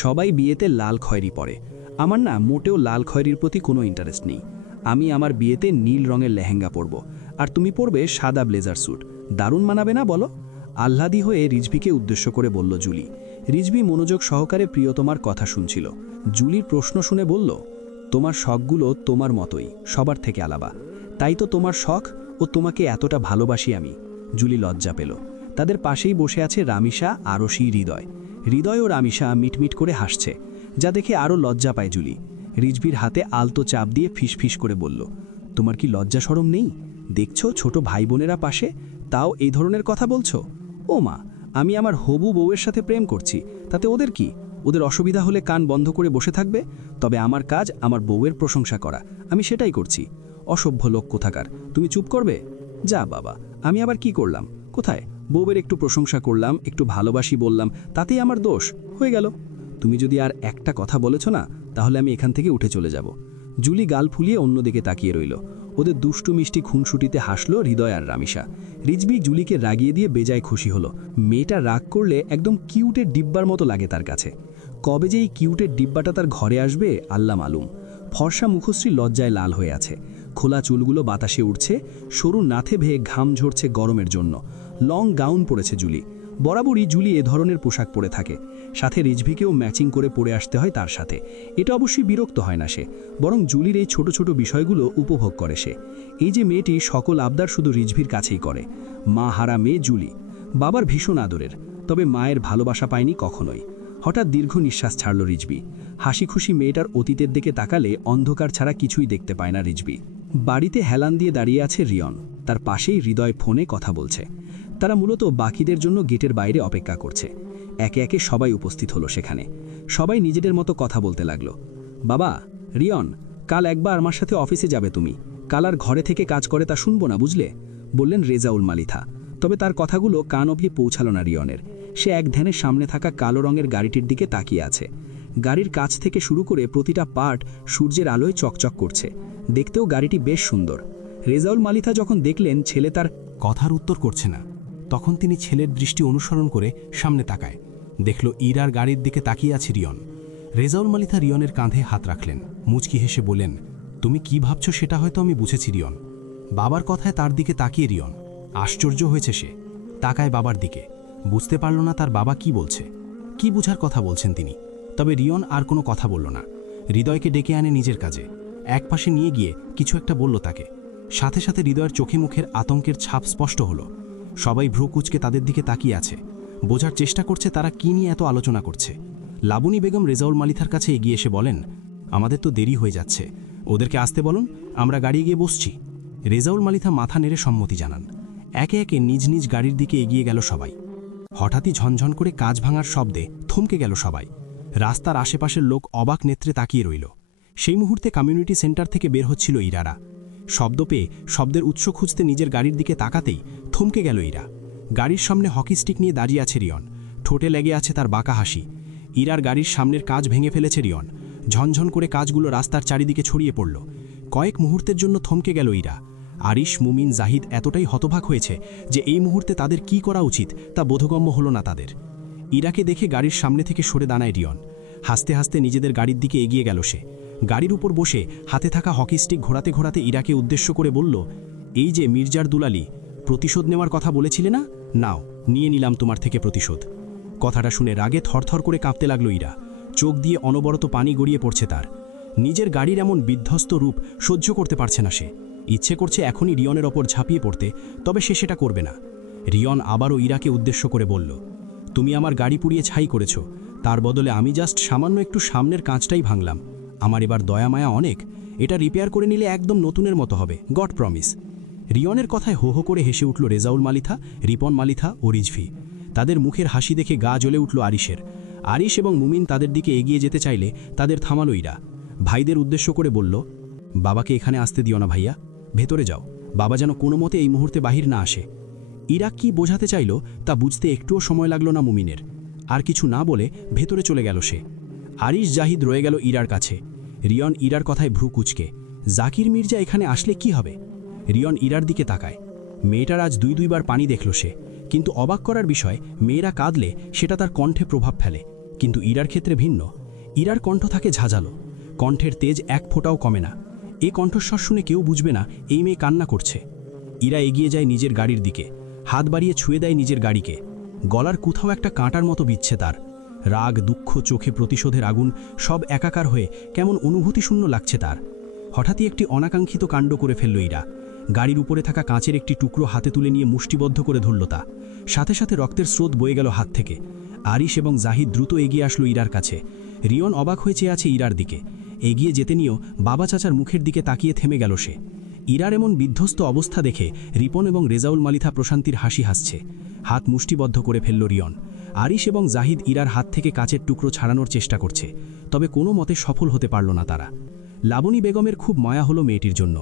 সবাই বিয়েতে লাল খয়েরি পরে, আমার না মোটেও লাল খয়েরির প্রতি কোনো ইন্টারেস্ট নেই। আমি আমার বিয়েতে নীল রঙের লেহেঙ্গা পরব, আর তুমি পরবে সাদা ব্লেজার স্যুট। দারুণ মানাবে না বলো? আহ্লাদী হয়ে রিজভিকে উদ্দেশ্য করে বলল জুলি। রিজভি মনোযোগ সহকারে প্রিয়তমার কথা শুনছিল। জুলির প্রশ্ন শুনে বলল, তোমার শখগুলো তোমার মতোই, সবার থেকে আলাদা, তাই তো তোমার শখ ও তোমাকে এতটা ভালোবাসি আমি। জুলি লজ্জা পেল। তাদের পাশেই বসে আছে রামিসা, আরশি, হৃদয়। হৃদয় ও রামিসা মিটমিট করে হাসছে, যা দেখে আরও লজ্জা পায় জুলি। রিজভির হাতে আলতো চাপ দিয়ে ফিসফিস করে বলল, তোমার কি লজ্জা শরম নেই? দেখছো ছোট ভাই বোনেরা পাশে, তাও এই ধরনের কথা বলছো? ও মা, আমি আমার হবু বউয়ের সাথে প্রেম করছি, তাতে ওদের কি? ওদের অসুবিধা হলে কান বন্ধ করে বসে থাকবে। তবে আমার কাজ আমার বউয়ের প্রশংসা করা, আমি সেটাই করছি। অসভ্য লোক কোথাকার, তুমি চুপ করবে? যা বাবা, আমি আবার কি করলাম? কোথায়? বউয়ের একটু প্রশংসা করলাম, একটু ভালোবাসি বললাম, তাতেই আমার দোষ হয়ে গেল? তুমি যদি আর একটা কথা বলেছ না, তাহলে আমি এখান থেকে উঠে চলে যাব। জুলি গাল ফুলিয়ে অন্যদিকে তাকিয়ে রইল। ওদের দুষ্টু মিষ্টি খুনসুটিতে হাসলো হৃদয় আর রামিসা। রিজভি জুলিকে রাগিয়ে দিয়ে বেজায় খুশি হলো। মেয়েটা রাগ করলে একদম কিউটের ডিব্বার মতো লাগে তার কাছে। কবে যে এই কিউটের ডিব্বাটা তার ঘরে আসবে আল্লাহ মালুম। ফর্সা মুখশ্রী লজ্জায় লাল হয়ে আছে। খোলা চুলগুলো বাতাসে উড়ছে, সরু নাথে ভেয়ে ঘাম ঝরছে গরমের জন্য। লং গাউন পরেছে জুলি। বরাবরই জুলি এ ধরনের পোশাক পরে থাকে। সাথে রিজভিকেও ম্যাচিং করে পরে আসতে হয় তার সাথে। এটা অবশ্যই বিরক্ত হয় না সে, বরং জুলির এই ছোট ছোট বিষয়গুলো উপভোগ করে সে। এই যে মেয়েটি সকল আবদার শুধু রিজভির কাছেই করে। মা হারা মেয়ে জুলি, বাবার ভীষণ আদরের, তবে মায়ের ভালোবাসা পায়নি কখনোই। হঠাৎ দীর্ঘ নিঃশ্বাস ছাড়ল রিজভি। হাসি খুশি মেয়েটার অতীতের দিকে তাকালে অন্ধকার ছাড়া কিছুই দেখতে পায় না রিজভি। বাড়িতে হেলান দিয়ে দাঁড়িয়ে আছে রিয়ন। তার পাশেই হৃদয় ফোনে কথা বলছে। তারা মূলত বাকিদের জন্য গেটের বাইরে অপেক্ষা করছে। একে একে সবাই উপস্থিত হলো সেখানে। সবাই নিজেদের মতো কথা বলতে লাগলো। বাবা, রিয়ন, কাল একবার আমার সাথে অফিসে যাবে তুমি। কাল আর ঘরে থেকে কাজ করে তা শুনবো না, বুঝলে? বললেন রেজাউল মালিথা। তবে তার কথাগুলো কান অবধি পৌঁছালো না রিয়নের। সে এক ধ্যানের সামনে থাকা কালো রঙের গাড়িটির দিকে তাকিয়ে আছে। গাড়ির কাছ থেকে শুরু করে প্রতিটা পার্ট সূর্যের আলোয় চকচক করছে। দেখতেও গাড়িটি বেশ সুন্দর। রেজাউল মালিথা যখন দেখলেন ছেলে তার কথার উত্তর করছে না, তখন তিনি ছেলের দৃষ্টি অনুসরণ করে সামনে তাকায়। দেখল ইরার গাড়ির দিকে তাকিয়ে আছে রিয়ন। রেজাউল মালিথা রিয়নের কাঁধে হাত রাখলেন। মুচকি হেসে বলেন, তুমি কি ভাবছো সেটা হয়তো আমি বুঝেছি রিয়ন। বাবার কথায় তার দিকে তাকিয়ে রিয়ন আশ্চর্য হয়েছে। সে তাকায় বাবার দিকে, বুঝতে পারল না তার বাবা কি বলছে, কি বুঝার কথা বলছেন তিনি। তবে রিয়ন আর কোনো কথা বলল না। হৃদয়কে ডেকে আনে নিজের কাজে। একপাশে নিয়ে গিয়ে কিছু একটা বলল তাকে। সাথে সাথে হৃদয়ের চোখে মুখের আতঙ্কের ছাপ স্পষ্ট হলো। সবাই ভ্রু কুঁচকে তাদের দিকে তাকিয়ে আছে, বোঝার চেষ্টা করছে তারা কি নিয়ে এত আলোচনা করছে। লাবণী বেগম রেজাউল মালিথার কাছে এগিয়ে এসে বলেন, আমাদের তো দেরি হয়ে যাচ্ছে, ওদেরকে আসতে বলুন, আমরা গাড়ি গিয়ে বসছি। রেজাউল মালিথা মাথা নেড়ে সম্মতি জানান। একে একে নিজ নিজ গাড়ির দিকে এগিয়ে গেল সবাই। হঠাৎই ঝনঝন করে কাঁচ ভাঙার শব্দে থমকে গেল সবাই। রাস্তার আশেপাশের লোক অবাক নেত্রে তাকিয়ে রইল। সেই মুহূর্তে কমিউনিটি সেন্টার থেকে বের হচ্ছিল ইরারা। শব্দ পেয়ে শব্দের উৎস খুঁজতে নিজের গাড়ির দিকে তাকাতেই থমকে গেল ইরা। গাড়ির সামনে হকি স্টিক নিয়ে দাঁড়িয়ে আছে রিয়ন। ঠোঁটে লেগে আছে তার বাঁকা হাসি। ইরার গাড়ির সামনের কাঁচ ভেঙে ফেলেছে রিয়ন। ঝনঝন করে কাঁচগুলো রাস্তার চারিদিকে ছড়িয়ে পড়ল। কয়েক মুহূর্তের জন্য থমকে গেল ইরা। আরিশ, মুমিন, জাহিদ এতটাই হতবাক হয়েছে যে এই মুহূর্তে তাদের কি করা উচিত তা বোধগম্য হল না তাদের। ইরাকে দেখে গাড়ির সামনে থেকে সরে দাঁড়ায় রিয়ন। হাসতে হাসতে নিজেদের গাড়ির দিকে এগিয়ে গেল সে। গাড়ির উপর বসে হাতে থাকা হকি স্টিক ঘোরাতে ঘোরাতে ইরাকে উদ্দেশ্য করে বলল, এই যে মির্জার দুলালি, প্রতিশোধ নেওয়ার কথা বলেছিলে না? নাও, নিয়ে নিলাম তোমার থেকে প্রতিশোধ। কথাটা শুনে রাগে থরথর করে কাঁপতে লাগল ইরা। চোখ দিয়ে অনবরত পানি গড়িয়ে পড়ছে তার। নিজের গাড়ির এমন বিধ্বস্ত রূপ সহ্য করতে পারছে না সে। ইচ্ছে করছে এখনই রিয়নের ওপর ঝাঁপিয়ে পড়তে, তবে সে সেটা করবে না। রিয়ন আবারও ইরাকে উদ্দেশ্য করে বলল, তুমি আমার গাড়ি পুড়িয়ে ছাই করেছ, তার বদলে আমি জাস্ট সামান্য একটু সামনের কাঁচটাই ভাঙলাম। আমার এবার দয়া মায়া অনেক, এটা রিপেয়ার করে নিলে একদম নতুনের মতো হবে, গড প্রমিস। রিয়নের কথায় হো হো করে হেসে উঠল রেজাউল মালিথা, রিপন মালিথা ও রিজভি। তাদের মুখের হাসি দেখে গা জ্বলে উঠল আরিশের। আরিশ এবং মুমিন তাদের দিকে এগিয়ে যেতে চাইলে তাদের থামালো ইরা। ভাইদের উদ্দেশ্য করে বলল, বাবাকে এখানে আসতে দিও না ভাইয়া, ভেতরে যাও, বাবা যেন কোনো মতে এই মুহূর্তে বাহির না আসে। ইরা কি বোঝাতে চাইল তা বুঝতে একটুও সময় লাগল না মুমিনের। আর কিছু না বলে ভেতরে চলে গেল সে। আরিশ, জাহিদ রয়ে গেল ইরার কাছে। রিয়ন ইরার কথায় ভ্রু কুচকে, জাকির মির্জা এখানে আসলে কি হবে? রিয়ন ইরার দিকে তাকায়। মেয়েটার আজ দুইবার পানি দেখল সে, কিন্তু অবাক করার বিষয়, মেয়েরা কাঁদলে সেটা তার কণ্ঠে প্রভাব ফেলে, কিন্তু ইরার ক্ষেত্রে ভিন্ন। ইরার কণ্ঠ থাকে ঝাঁঝালো, কণ্ঠের তেজ এক ফোঁটাও কমে না। এই কণ্ঠস্বর শুনে কেউ বুঝবে না এই মেয়ে কান্না করছে। ইরা এগিয়ে যায় নিজের গাড়ির দিকে, হাত বাড়িয়ে ছুঁয়ে দেয় নিজের গাড়িকে। গলার কোথাও একটা কাঁটার মতো বিচ্ছে তার। রাগ, দুঃখ, চোখে প্রতিশোধের আগুন সব একাকার হয়ে কেমন অনুভূতিশূন্য লাগছে তার। হঠাৎই একটি অনাকাঙ্ক্ষিত কাণ্ড করে ফেলল ইরা। গাড়ির উপরে থাকা কাঁচের একটি টুকরো হাতে তুলে নিয়ে মুষ্টিবদ্ধ করে ধরল তা। সাথে সাথে রক্তের স্রোত বয়ে গেল হাত থেকে। আরিশ এবং জাহিদ দ্রুত এগিয়ে আসলো ইরার কাছে। রিয়ন অবাক হয়ে চেয়ে আছে ইরার দিকে। এগিয়ে যেতে নিয়েও বাবা চাচার মুখের দিকে তাকিয়ে থেমে গেল সে। ইরার এমন বিধ্বস্ত অবস্থা দেখে রিপন এবং রেজাউল মালিথা প্রশান্তির হাসি হাসছে। হাত মুষ্টিবদ্ধ করে ফেলল রিয়ন। আরিশ এবং জাহিদ ইরার হাত থেকে কাচের টুকরো ছাড়ানোর চেষ্টা করছে, তবে কোনো মতে সফল হতে পারল না তারা। লাবণী বেগমের খুব মায়া হলো মেয়েটির জন্য।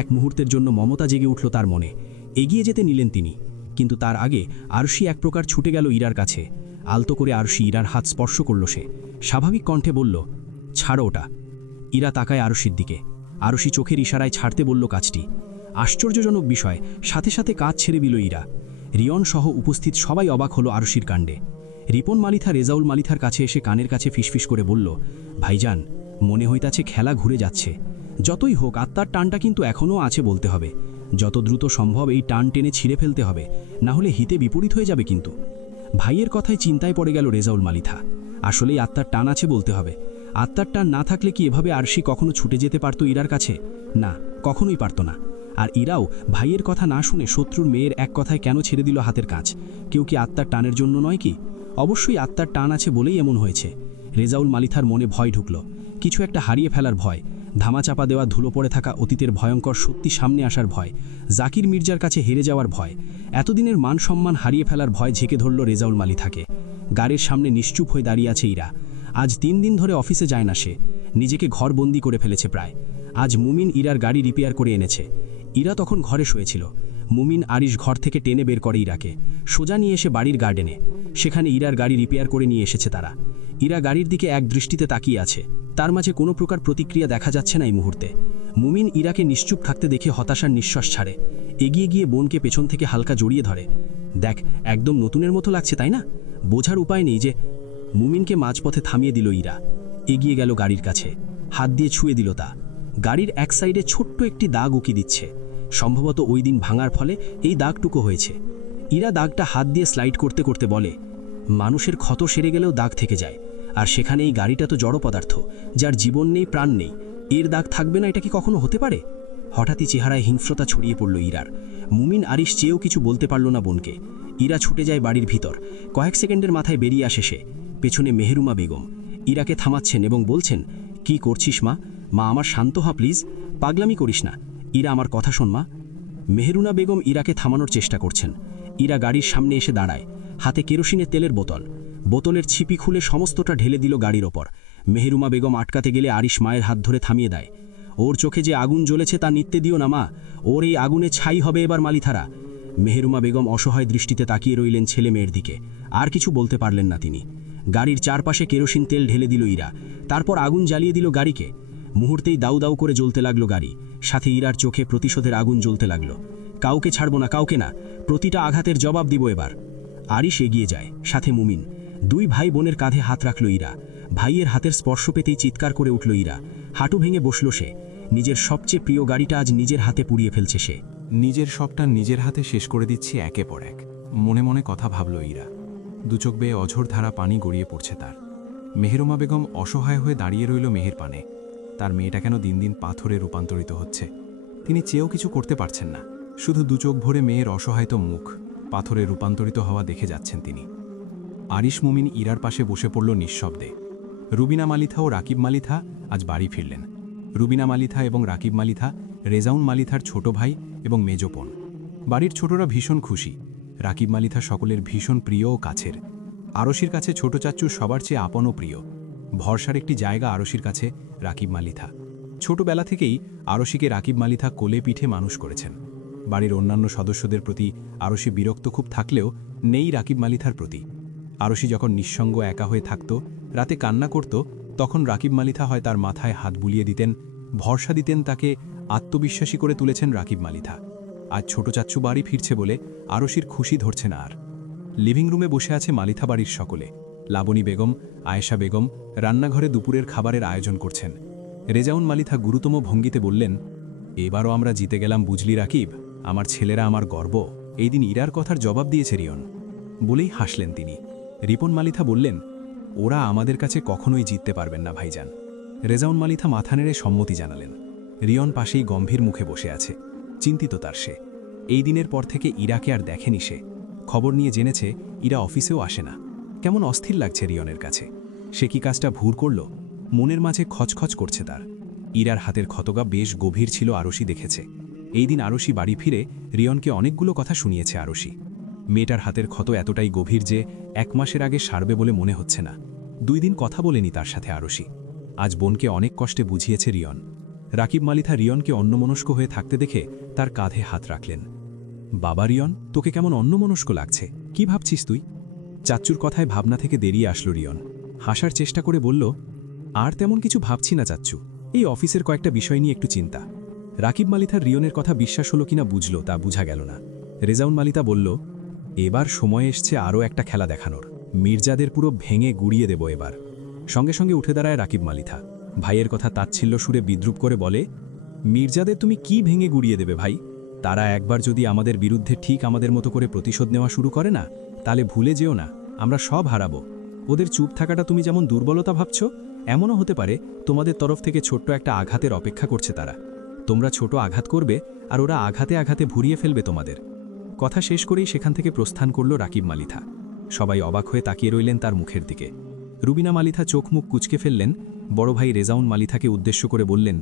এক মুহূর্তের জন্য মমতা জেগে উঠল তার মনে। এগিয়ে যেতে নিলেন তিনি, কিন্তু তার আগে আরশি এক প্রকার ছুটে গেল ইরার কাছে। আলতো করে আরশি ইরার হাত স্পর্শ করল সে। স্বাভাবিক কণ্ঠে বলল, ছাড়ো ওটা। ইরা তাকায় আরশির দিকে। আরশি চোখের ইশারায় ছাড়তে বলল কাজটি। আশ্চর্যজনক বিষয়, সাথে সাথে কাজ ছেড়ে দিল ইরা। রিয়ন সহ উপস্থিত সবাই অবাক হলো আরশির কাণ্ডে। রিপন মালিথা রেজাউল মালিথার কাছে এসে কানের কাছে ফিসফিস করে বলল, ভাইজান, মনে হইতাছে খেলা ঘুরে যাচ্ছে। যতই হোক আত্মার টানটা কিন্তু এখনও আছে বলতে হবে। যত দ্রুত সম্ভব এই টান টেনে ছিঁড়ে ফেলতে হবে, না হলে হিতে বিপরীত হয়ে যাবে কিন্তু। ভাইয়ের কথায় চিন্তায় পড়ে গেল রেজাউল মালিথা। আসলেই আত্মার টান আছে বলতে হবে। আত্মার টান না থাকলে কি এভাবে আরশি কখনো ছুটে যেতে পারত ইরার কাছে? না, কখনোই পারত না। আর ইরাও ভাইয়ের কথা না শুনে শত্রুর মেয়ের এক কথায় কেন ছেড়ে দিল হাতের কাজ? কেউ কি আত্মার টানের জন্য নয় কি? অবশ্যই আত্মার টান আছে বলেই এমন হয়েছে। রেজাউল মালিথার মনে ভয় ঢুকল, কিছু একটা হারিয়ে ফেলার ভয়, ধামাচাপা দেওয়া ধুলো পড়ে থাকা অতীতের ভয়ঙ্কর সত্যি সামনে আসার ভয়, জাকির মির্জার কাছে হেরে যাওয়ার ভয়, এতদিনের মান সম্মান হারিয়ে ফেলার ভয় ঝেঁকে ধরল রেজাউল মালিথাকে। গাড়ির সামনে নিশ্চুপ হয়ে দাঁড়িয়ে আছে ইরা। আজ 3 দিন ধরে অফিসে যায় না সে, নিজেকে ঘরবন্দি করে ফেলেছে প্রায়। আজ মুমিন ইরার গাড়ি রিপেয়ার করে এনেছে। ইরা তখন ঘরে শুয়েছিল। মুমিন আরিশ ঘর থেকে টেনে বের করে ইরাকে, সোজা নিয়ে এসে বাড়ির গার্ডেনে। সেখানে ইরার গাড়ি রিপেয়ার করে নিয়ে এসেছে তারা। ইরা গাড়ির দিকে এক দৃষ্টিতে তাকিয়ে আছে, তার মাঝে কোনো প্রকার প্রতিক্রিয়া দেখা যাচ্ছে না এই মুহূর্তে। মুমিন ইরাকে নিশ্চুপ থাকতে দেখে হতাশার নিঃশ্বাস ছাড়ে। এগিয়ে গিয়ে বোনকে পেছন থেকে হালকা জড়িয়ে ধরে। দেখ, একদম নতুনের মতো লাগছে তাই না? বোঝার উপায় নেই যে। মুমিনকে মাঝপথে থামিয়ে দিল ইরা। এগিয়ে গেল গাড়ির কাছে, হাত দিয়ে ছুঁয়ে দিল তা। গাড়ির এক সাইডে ছোট্ট একটি দাগ উকি দিচ্ছে। সম্ভবত ওই দিন ভাঙার ফলে এই দাগটুকু হয়েছে। ইরা দাগটা হাত দিয়ে স্লাইড করতে করতে বলে, মানুষের ক্ষত সেরে গেলেও দাগ থেকে যায়, আর সেখানে এই গাড়িটা তো জড় পদার্থ, যার জীবন নেই, প্রাণ নেই। এর দাগ থাকবে না, এটা কি কখনো হতে পারে? হঠাৎই চেহারায় হিংস্রতা ছড়িয়ে পড়ল ইরার। মুমিন আরিশ চেয়েও কিছু বলতে পারল না বোনকে। ইরা ছুটে যায় বাড়ির ভিতর। কয়েক সেকেন্ডের মাথায় বেরিয়ে আসে সে। পেছনে মেহেরুমা বেগম ইরাকে থামাচ্ছেন এবং বলছেন, কি করছিস মা? মা আমার শান্ত হ প্লিজ, পাগলামি করিস না। ইরা আমার কথা শোন মা। মেহেরুনা বেগম ইরাকে থামানোর চেষ্টা করছেন। ইরা গাড়ির সামনে এসে দাঁড়ায়, হাতে কেরোসিনের তেলের বোতল। বোতলের ছিপি খুলে সমস্তটা ঢেলে দিল গাড়ির ওপর। মেহেরুমা বেগম আটকাতে গেলে আরিশ মায়ের হাত ধরে থামিয়ে দেয়। ওর চোখে যে আগুন জ্বলেছে তা নিত্যে দিও না মা, ওর এই আগুনে ছাই হবে এবার মালিথারা। মেহেরুমা বেগম অসহায় দৃষ্টিতে তাকিয়ে রইলেন ছেলে মেয়ের দিকে। আর কিছু বলতে পারলেন না তিনি। গাড়ির চারপাশে কেরোসিন তেল ঢেলে দিল ইরা, তারপর আগুন জ্বালিয়ে দিল গাড়িকে। মুহূর্তেই দাউ দাউ করে জ্বলতে লাগলো গাড়ি, সাথে ইরার চোখে প্রতিশোধের আগুন জ্বলতে লাগলো। কাউকে ছাড়বো না, কাউকে না, প্রতিটা আঘাতের জবাব দিব এবার। আরিশ এগিয়ে যায়, সাথে মুমিন। দুই ভাই বোনের কাঁধে হাত রাখল ইরা। ভাইয়ের হাতের স্পর্শ পেতেই চিৎকার করে উঠল ইরা। হাঁটু ভেঙে বসল সে। নিজের সবচেয়ে প্রিয় গাড়িটা আজ নিজের হাতে পুড়িয়ে ফেলছে সে। নিজের সবটা নিজের হাতে শেষ করে দিচ্ছি একে পর এক, মনে মনে কথা ভাবল ইরা। দুচোখ বেয়ে অঝোর ধারা পানি গড়িয়ে পড়ছে তার। মেহেরুমা বেগম অসহায় হয়ে দাঁড়িয়ে রইল মেহের পানে। তার মেয়েটা কেন দিন দিন পাথরে রূপান্তরিত হচ্ছে। তিনি চেয়েও কিছু করতে পারছেন না, শুধু দুচোখ ভরে মেয়ের অসহায়ত মুখ পাথরে রূপান্তরিত হওয়া দেখে যাচ্ছেন তিনি। আরিশ মুমিন ইরার পাশে বসে পড়ল নিঃশব্দে। রুবিনা মালিথা ও রাকিব মালিথা আজ বাড়ি ফিরলেন। রুবিনা মালিথা এবং রাকিব মালিথা রেজাউন মালিথার ছোট ভাই এবং মেজ বোন। বাড়ির ছোটরা ভীষণ খুশি। রাকিব মালিথা সকলের ভীষণ প্রিয় ও কাছের। আরশির কাছে ছোট চাচ্চু সবার চেয়ে আপন ও প্রিয়। ভরসার একটি জায়গা আরশির কাছে রাকিব মালিথা। ছোটবেলা থেকেই আরশিকে রাকিব মালিথা কোলে পিঠে মানুষ করেছেন। বাড়ির অন্যান্য সদস্যদের প্রতি আরশি বিরক্ত খুব থাকলেও নেই রাকিব মালিথার প্রতি। আরশি যখন নিঃসঙ্গ একা হয়ে থাকত, রাতে কান্না করত, তখন রাকিব মালিথা হয় তার মাথায় হাত বুলিয়ে দিতেন, ভরসা দিতেন, তাকে আত্মবিশ্বাসী করে তুলেছেন রাকিব মালিথা। আজ ছোট চাচ্চু বাড়ি ফিরছে বলে আরশির খুশি ধরছে না আর। লিভিং রুমে বসে আছে মালিথা বাড়ির সকলে। লাবণী বেগম, আয়েশা বেগম রান্নাঘরে দুপুরের খাবারের আয়োজন করছেন। রেজাউন মালিথা গুরুতম ভঙ্গিতে বললেন, এবারও আমরা জিতে গেলাম বুঝলি রাকিব, আমার ছেলেরা আমার গর্ব। এই দিন ইরার কথার জবাব দিয়েছে রিয়ন। বলেই হাসলেন তিনি। রিপন মালিথা বললেন, ওরা আমাদের কাছে কখনোই জিততে পারবেন না ভাইজান। রেজাউন মালিথা মাথা নেড়ে সম্মতি জানালেন। রিয়ন পাশেই গম্ভীর মুখে বসে আছে, চিন্তিত তার সে। এই দিনের পর থেকে ইরাকে আর দেখেনি সে। খবর নিয়ে জেনেছে ইরা অফিসেও আসে না। কেমন অস্থির লাগছে রিয়নের কাছে। সে কি কাজটা ভুল করল? মনের মাঝে খচখচ করছে তার। ইরার হাতের ক্ষতগা বেশ গভীর ছিল, আরশি দেখেছে। এই দিন আরশি বাড়ি ফিরে রিয়নকে অনেকগুলো কথা শুনিয়েছে আরশি। মেয়েটার হাতের ক্ষত এতটাই গভীর যে 1 মাসের আগে সারবে বলে মনে হচ্ছে না। 2 দিন কথা বলেনি তার সাথে আরশি। আজ বোনকে অনেক কষ্টে বুঝিয়েছে রিয়ন। রাকিব মালিথা রিয়নকে অন্যমনস্ক হয়ে থাকতে দেখে তার কাঁধে হাত রাখলেন। বাবা রিয়ন, তোকে কেমন অন্যমনস্ক লাগছে, কি ভাবছিস তুই? চাচ্চুর কথায় ভাবনা থেকে বেরিয়ে আসলো রিয়ন। হাসার চেষ্টা করে বলল, আর তেমন কিছু ভাবছি না চাচ্চু, এই অফিসের কয়েকটা বিষয় নিয়ে একটু চিন্তা। রাকিব মালিথার রিয়নের কথা বিশ্বাস হলো কিনা বুঝল তা বুঝা গেল না। রেজাউন মালিথা বলল, এবার সময় এসছে আরও একটা খেলা দেখানোর। মির্জাদের পুরো ভেঙে গুড়িয়ে দেব এবার। সঙ্গে সঙ্গে উঠে দাঁড়ায় রাকিব মালিথা। ভাইয়ের কথা তাচ্ছিল্য সুরে বিদ্রুপ করে বলে, মির্জাদের তুমি কি ভেঙে গুড়িয়ে দেবে ভাই? তারা একবার যদি আমাদের বিরুদ্ধে ঠিক আমাদের মতো করে প্রতিশোধ নেওয়া শুরু করে না, তাহলে ভুলে যেও না আমরা সব হারাবো। ওদের চুপ থাকাটা তুমি যেমন দুর্বলতা ভাবছ, এমনও হতে পারে তোমাদের তরফ থেকে ছোট্ট একটা আঘাতের অপেক্ষা করছে তারা। তোমরা ছোট আঘাত করবে আর ওরা আঘাতে আঘাতে ভুরিয়ে ফেলবে তোমাদের। কথা শেষ করেই সেখান থেকে প্রস্থান করল রাকিব মালিথা। সবাই অবাক হয়ে তাকিয়ে রইলেন তার মুখের দিকে। রুবিনা মালিথা চোখ মুখ কুঁচকে ফেললেন। বড় ভাই রেজাউন মালিথাকে উদ্দেশ্য করে বললেন,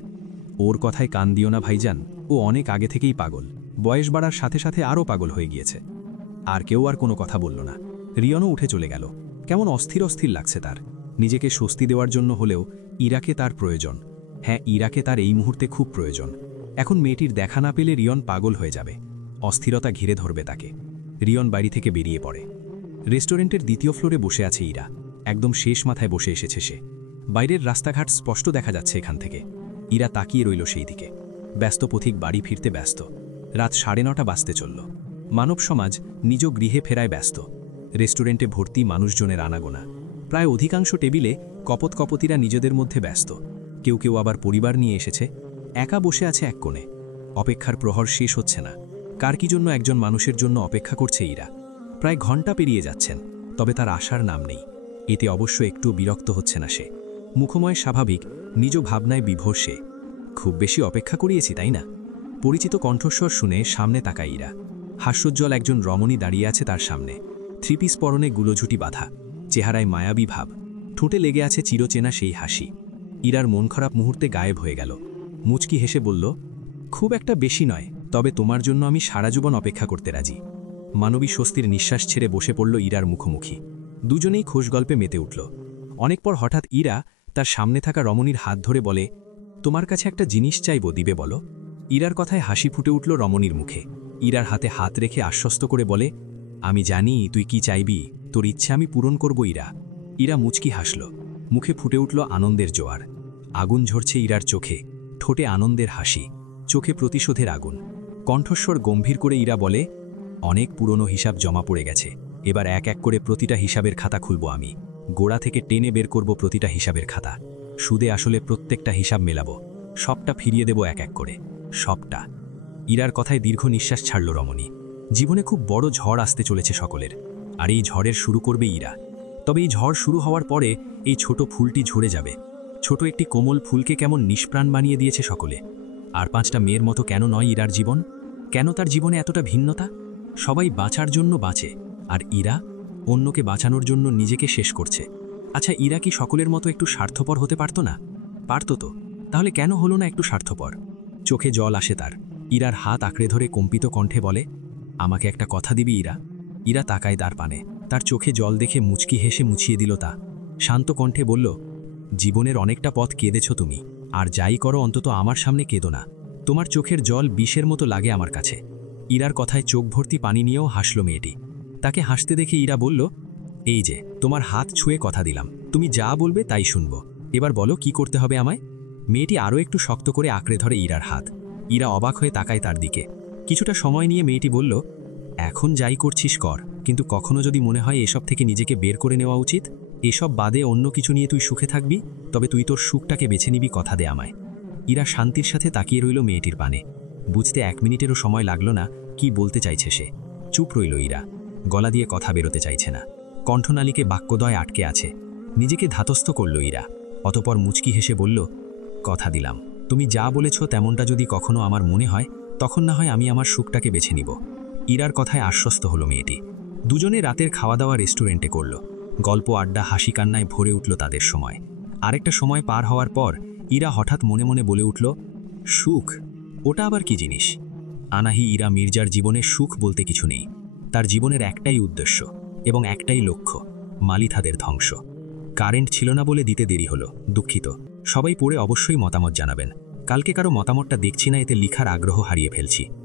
ওর কথায় কান দিও না ভাইজান, ও অনেক আগে থেকেই পাগল। বয়স বাড়ার সাথে সাথে আরও পাগল হয়ে গিয়েছে। আর কেউ আর কোনো কথা বলল না। রিয়নও উঠে চলে গেল। কেমন অস্থির অস্থির লাগছে তার। নিজেকে স্বস্তি দেওয়ার জন্য হলেও ইরাকে তার প্রয়োজন। হ্যাঁ, ইরাকে তার এই মুহূর্তে খুব প্রয়োজন। এখন মেয়েটির দেখা না পেলে রিয়ন পাগল হয়ে যাবে। অস্থিরতা ঘিরে ধরবে তাকে। রিয়ন বাড়ি থেকে বেরিয়ে পড়ে। রেস্টুরেন্টের 2য় ফ্লোরে বসে আছে ইরা। একদম শেষ মাথায় বসে এসেছে সে। বাইরের রাস্তাঘাট স্পষ্ট দেখা যাচ্ছে এখান থেকে। ইরা তাকিয়ে রইল সেই দিকে। ব্যস্ত পথিক বাড়ি ফিরতে ব্যস্ত। রাত 9:30 বাজতে চলল। মানব সমাজ নিজ গৃহে ফেরায় ব্যস্ত। রেস্টুরেন্টে ভর্তি মানুষজনের আনাগোনা। প্রায় অধিকাংশ টেবিলে কপতকপতিরা নিজেদের মধ্যে ব্যস্ত। কেউ কেউ আবার পরিবার নিয়ে এসেছে। একা বসে আছে এক কোণে। অপেক্ষার প্রহর শেষ হচ্ছে না। কার কি জন্য একজন মানুষের জন্য অপেক্ষা করছে ইরা। প্রায় ঘন্টা পেরিয়ে যাচ্ছেন, তবে তার আসার নাম নেই। এতে অবশ্য একটু বিরক্ত হচ্ছে না সে। মুখময় স্বাভাবিক, নিজ ভাবনায় বিভোর সে। খুব বেশি অপেক্ষা করিয়েছি তাই না? পরিচিত কণ্ঠস্বর শুনে সামনে তাকায় ইরা। হাস্যোজ্জ্বল একজন রমণী দাঁড়িয়ে আছে তার সামনে। 3 পিস পরনে গুলোঝুটি বাঁধা, চেহারায় মায়াবী ভাব, ঠোঁটে লেগে আছে চিরচেনা সেই হাসি। ইরার মন খারাপ মুহূর্তে গায়েব হয়ে গেল। মুচকি হেসে বলল, খুব একটা বেশি নয়, তবে তোমার জন্য আমি সারা জীবন অপেক্ষা করতে রাজি। মানবী স্বস্তির নিঃশ্বাস ছেড়ে বসে পড়ল ইরার মুখোমুখি। দুজনেই খোশ গল্পে মেতে উঠল। অনেক পর হঠাৎ ইরা তার সামনে থাকা রমণীর হাত ধরে বলে, তোমার কাছে একটা জিনিস চাইব, দিবে বলো? ইরার কথায় হাসি ফুটে উঠল রমণীর মুখে। ইরার হাতে হাত রেখে আশ্বস্ত করে বলে, আমি জানি তুই কি চাইবি, তোর ইচ্ছে আমি পূরণ করব ইরা। ইরা মুচকি হাসল, মুখে ফুটে উঠল আনন্দের জোয়ার। আগুন ঝরছে ইরার চোখে, ঠোঁটে আনন্দের হাসি, চোখে প্রতিশোধের আগুন। কণ্ঠস্বর গম্ভীর করে ইরা বলে, অনেক পুরনো হিসাব জমা পড়ে গেছে, এবার এক এক করে প্রতিটা হিসাবের খাতা খুলব আমি। গোড়া থেকে টেনে বের করব প্রতিটা হিসাবের খাতা, সুদে আসলে প্রত্যেকটা হিসাব মেলাবো, সবটা ফিরিয়ে দেব এক এক করে, সবটা। ইরার কথায় দীর্ঘ নিঃশ্বাস ছাড়ল রমণী। জীবনে খুব বড় ঝড় আসতে চলেছে সকলের, আর এই ঝড়ের শুরু করবে ইরা। তবে এই ঝড় শুরু হওয়ার পরে এই ছোট ফুলটি ঝরে যাবে। ছোট একটি কোমল ফুলকে কেমন নিষ্প্রাণ বানিয়ে দিয়েছে সকলে। আর 5টা মেয়ের মতো কেন নয় ইরার জীবন? কেন তার জীবনে এতটা ভিন্নতা? সবাই বাঁচার জন্য বাঁচে, আর ইরা অন্যকে বাঁচানোর জন্য নিজেকে শেষ করছে। আচ্ছা, ইরা কি সকলের মতো একটু স্বার্থপর হতে পারত না? পারত তো, তাহলে কেন হলো না একটু স্বার্থপর? চোখে জল আসে তার। ইরার হাত আঁকড়ে ধরে কম্পিত কণ্ঠে বলে, আমাকে একটা কথা দিবি ইরা? ইরা তাকায় তার পানে, তার চোখে জল দেখে মুচকি হেসে মুছিয়ে দিল তা। শান্ত কণ্ঠে বলল, জীবনের অনেকটা পথ কেঁদেছ তুমি, আর যাই করো অন্তত আমার সামনে কেঁদো না। তোমার চোখের জল বিষের মতো লাগে আমার কাছে। ইরার কথায় চোখ ভর্তি পানি নিয়েও হাসল মেয়েটি। তাকে হাসতে দেখে ইরা বলল, এই যে তোমার হাত ছুঁয়ে কথা দিলাম, তুমি যা বলবে তাই শুনব। এবার বলো কি করতে হবে আমায়? মেয়েটি আরও একটু শক্ত করে আঁকড়ে ধরে ইরার হাত। ইরা অবাক হয়ে তাকায় তার দিকে। কিছুটা সময় নিয়ে মেয়েটি বলল, এখন যাই করছিস কর, কিন্তু কখনো যদি মনে হয় এসব থেকে নিজেকে বের করে নেওয়া উচিত, এসব বাদে অন্য কিছু নিয়ে তুই সুখে থাকবি, তবে তুই তোর সুখটাকে বেছে নিবি, কথা দে আমায়। ইরা শান্তির সাথে তাকিয়ে রইল মেয়েটির পানে। বুঝতে 1 মিনিটেরও সময় লাগল না কি বলতে চাইছে সে। চুপ রইল ইরা, গলা দিয়ে কথা বেরোতে চাইছে না, কণ্ঠনালীকে বাক্যদয় আটকে আছে। নিজেকে ধাতস্থ করল ইরা। অতপর মুচকি হেসে বলল, কথা দিলাম, তুমি যা বলেছ তেমনটা যদি কখনো আমার মনে হয়, তখন না হয় আমি আমার সুখটাকে বেছে নিব। ইরার কথায় আশ্বস্ত হলো মেয়েটি। দুজনে রাতের খাওয়া দাওয়া রেস্টুরেন্টে করল। গল্প, আড্ডা, হাসি কান্নায় ভরে উঠল তাদের সময়। আরেকটা সময় পার হওয়ার পর ইরা হঠাৎ মনে মনে বলে উঠল, সুখ, ওটা আবার কি জিনিস? আনাহি ইরা মির্জার জীবনে সুখ বলতে কিছু নেই। তার জীবনের একটাই উদ্দেশ্য এবং একটাই লক্ষ্য, মালিথাদের ধ্বংস। কারেন্ট ছিল না বলে দিতে দেরি হলো, দুঃখিত। সবাই পড়ে অবশ্যই মতামত জানাবেন। কালকে কারো মতামতটা দেখছি না, এতে লিখার আগ্রহ হারিয়ে ফেলছি।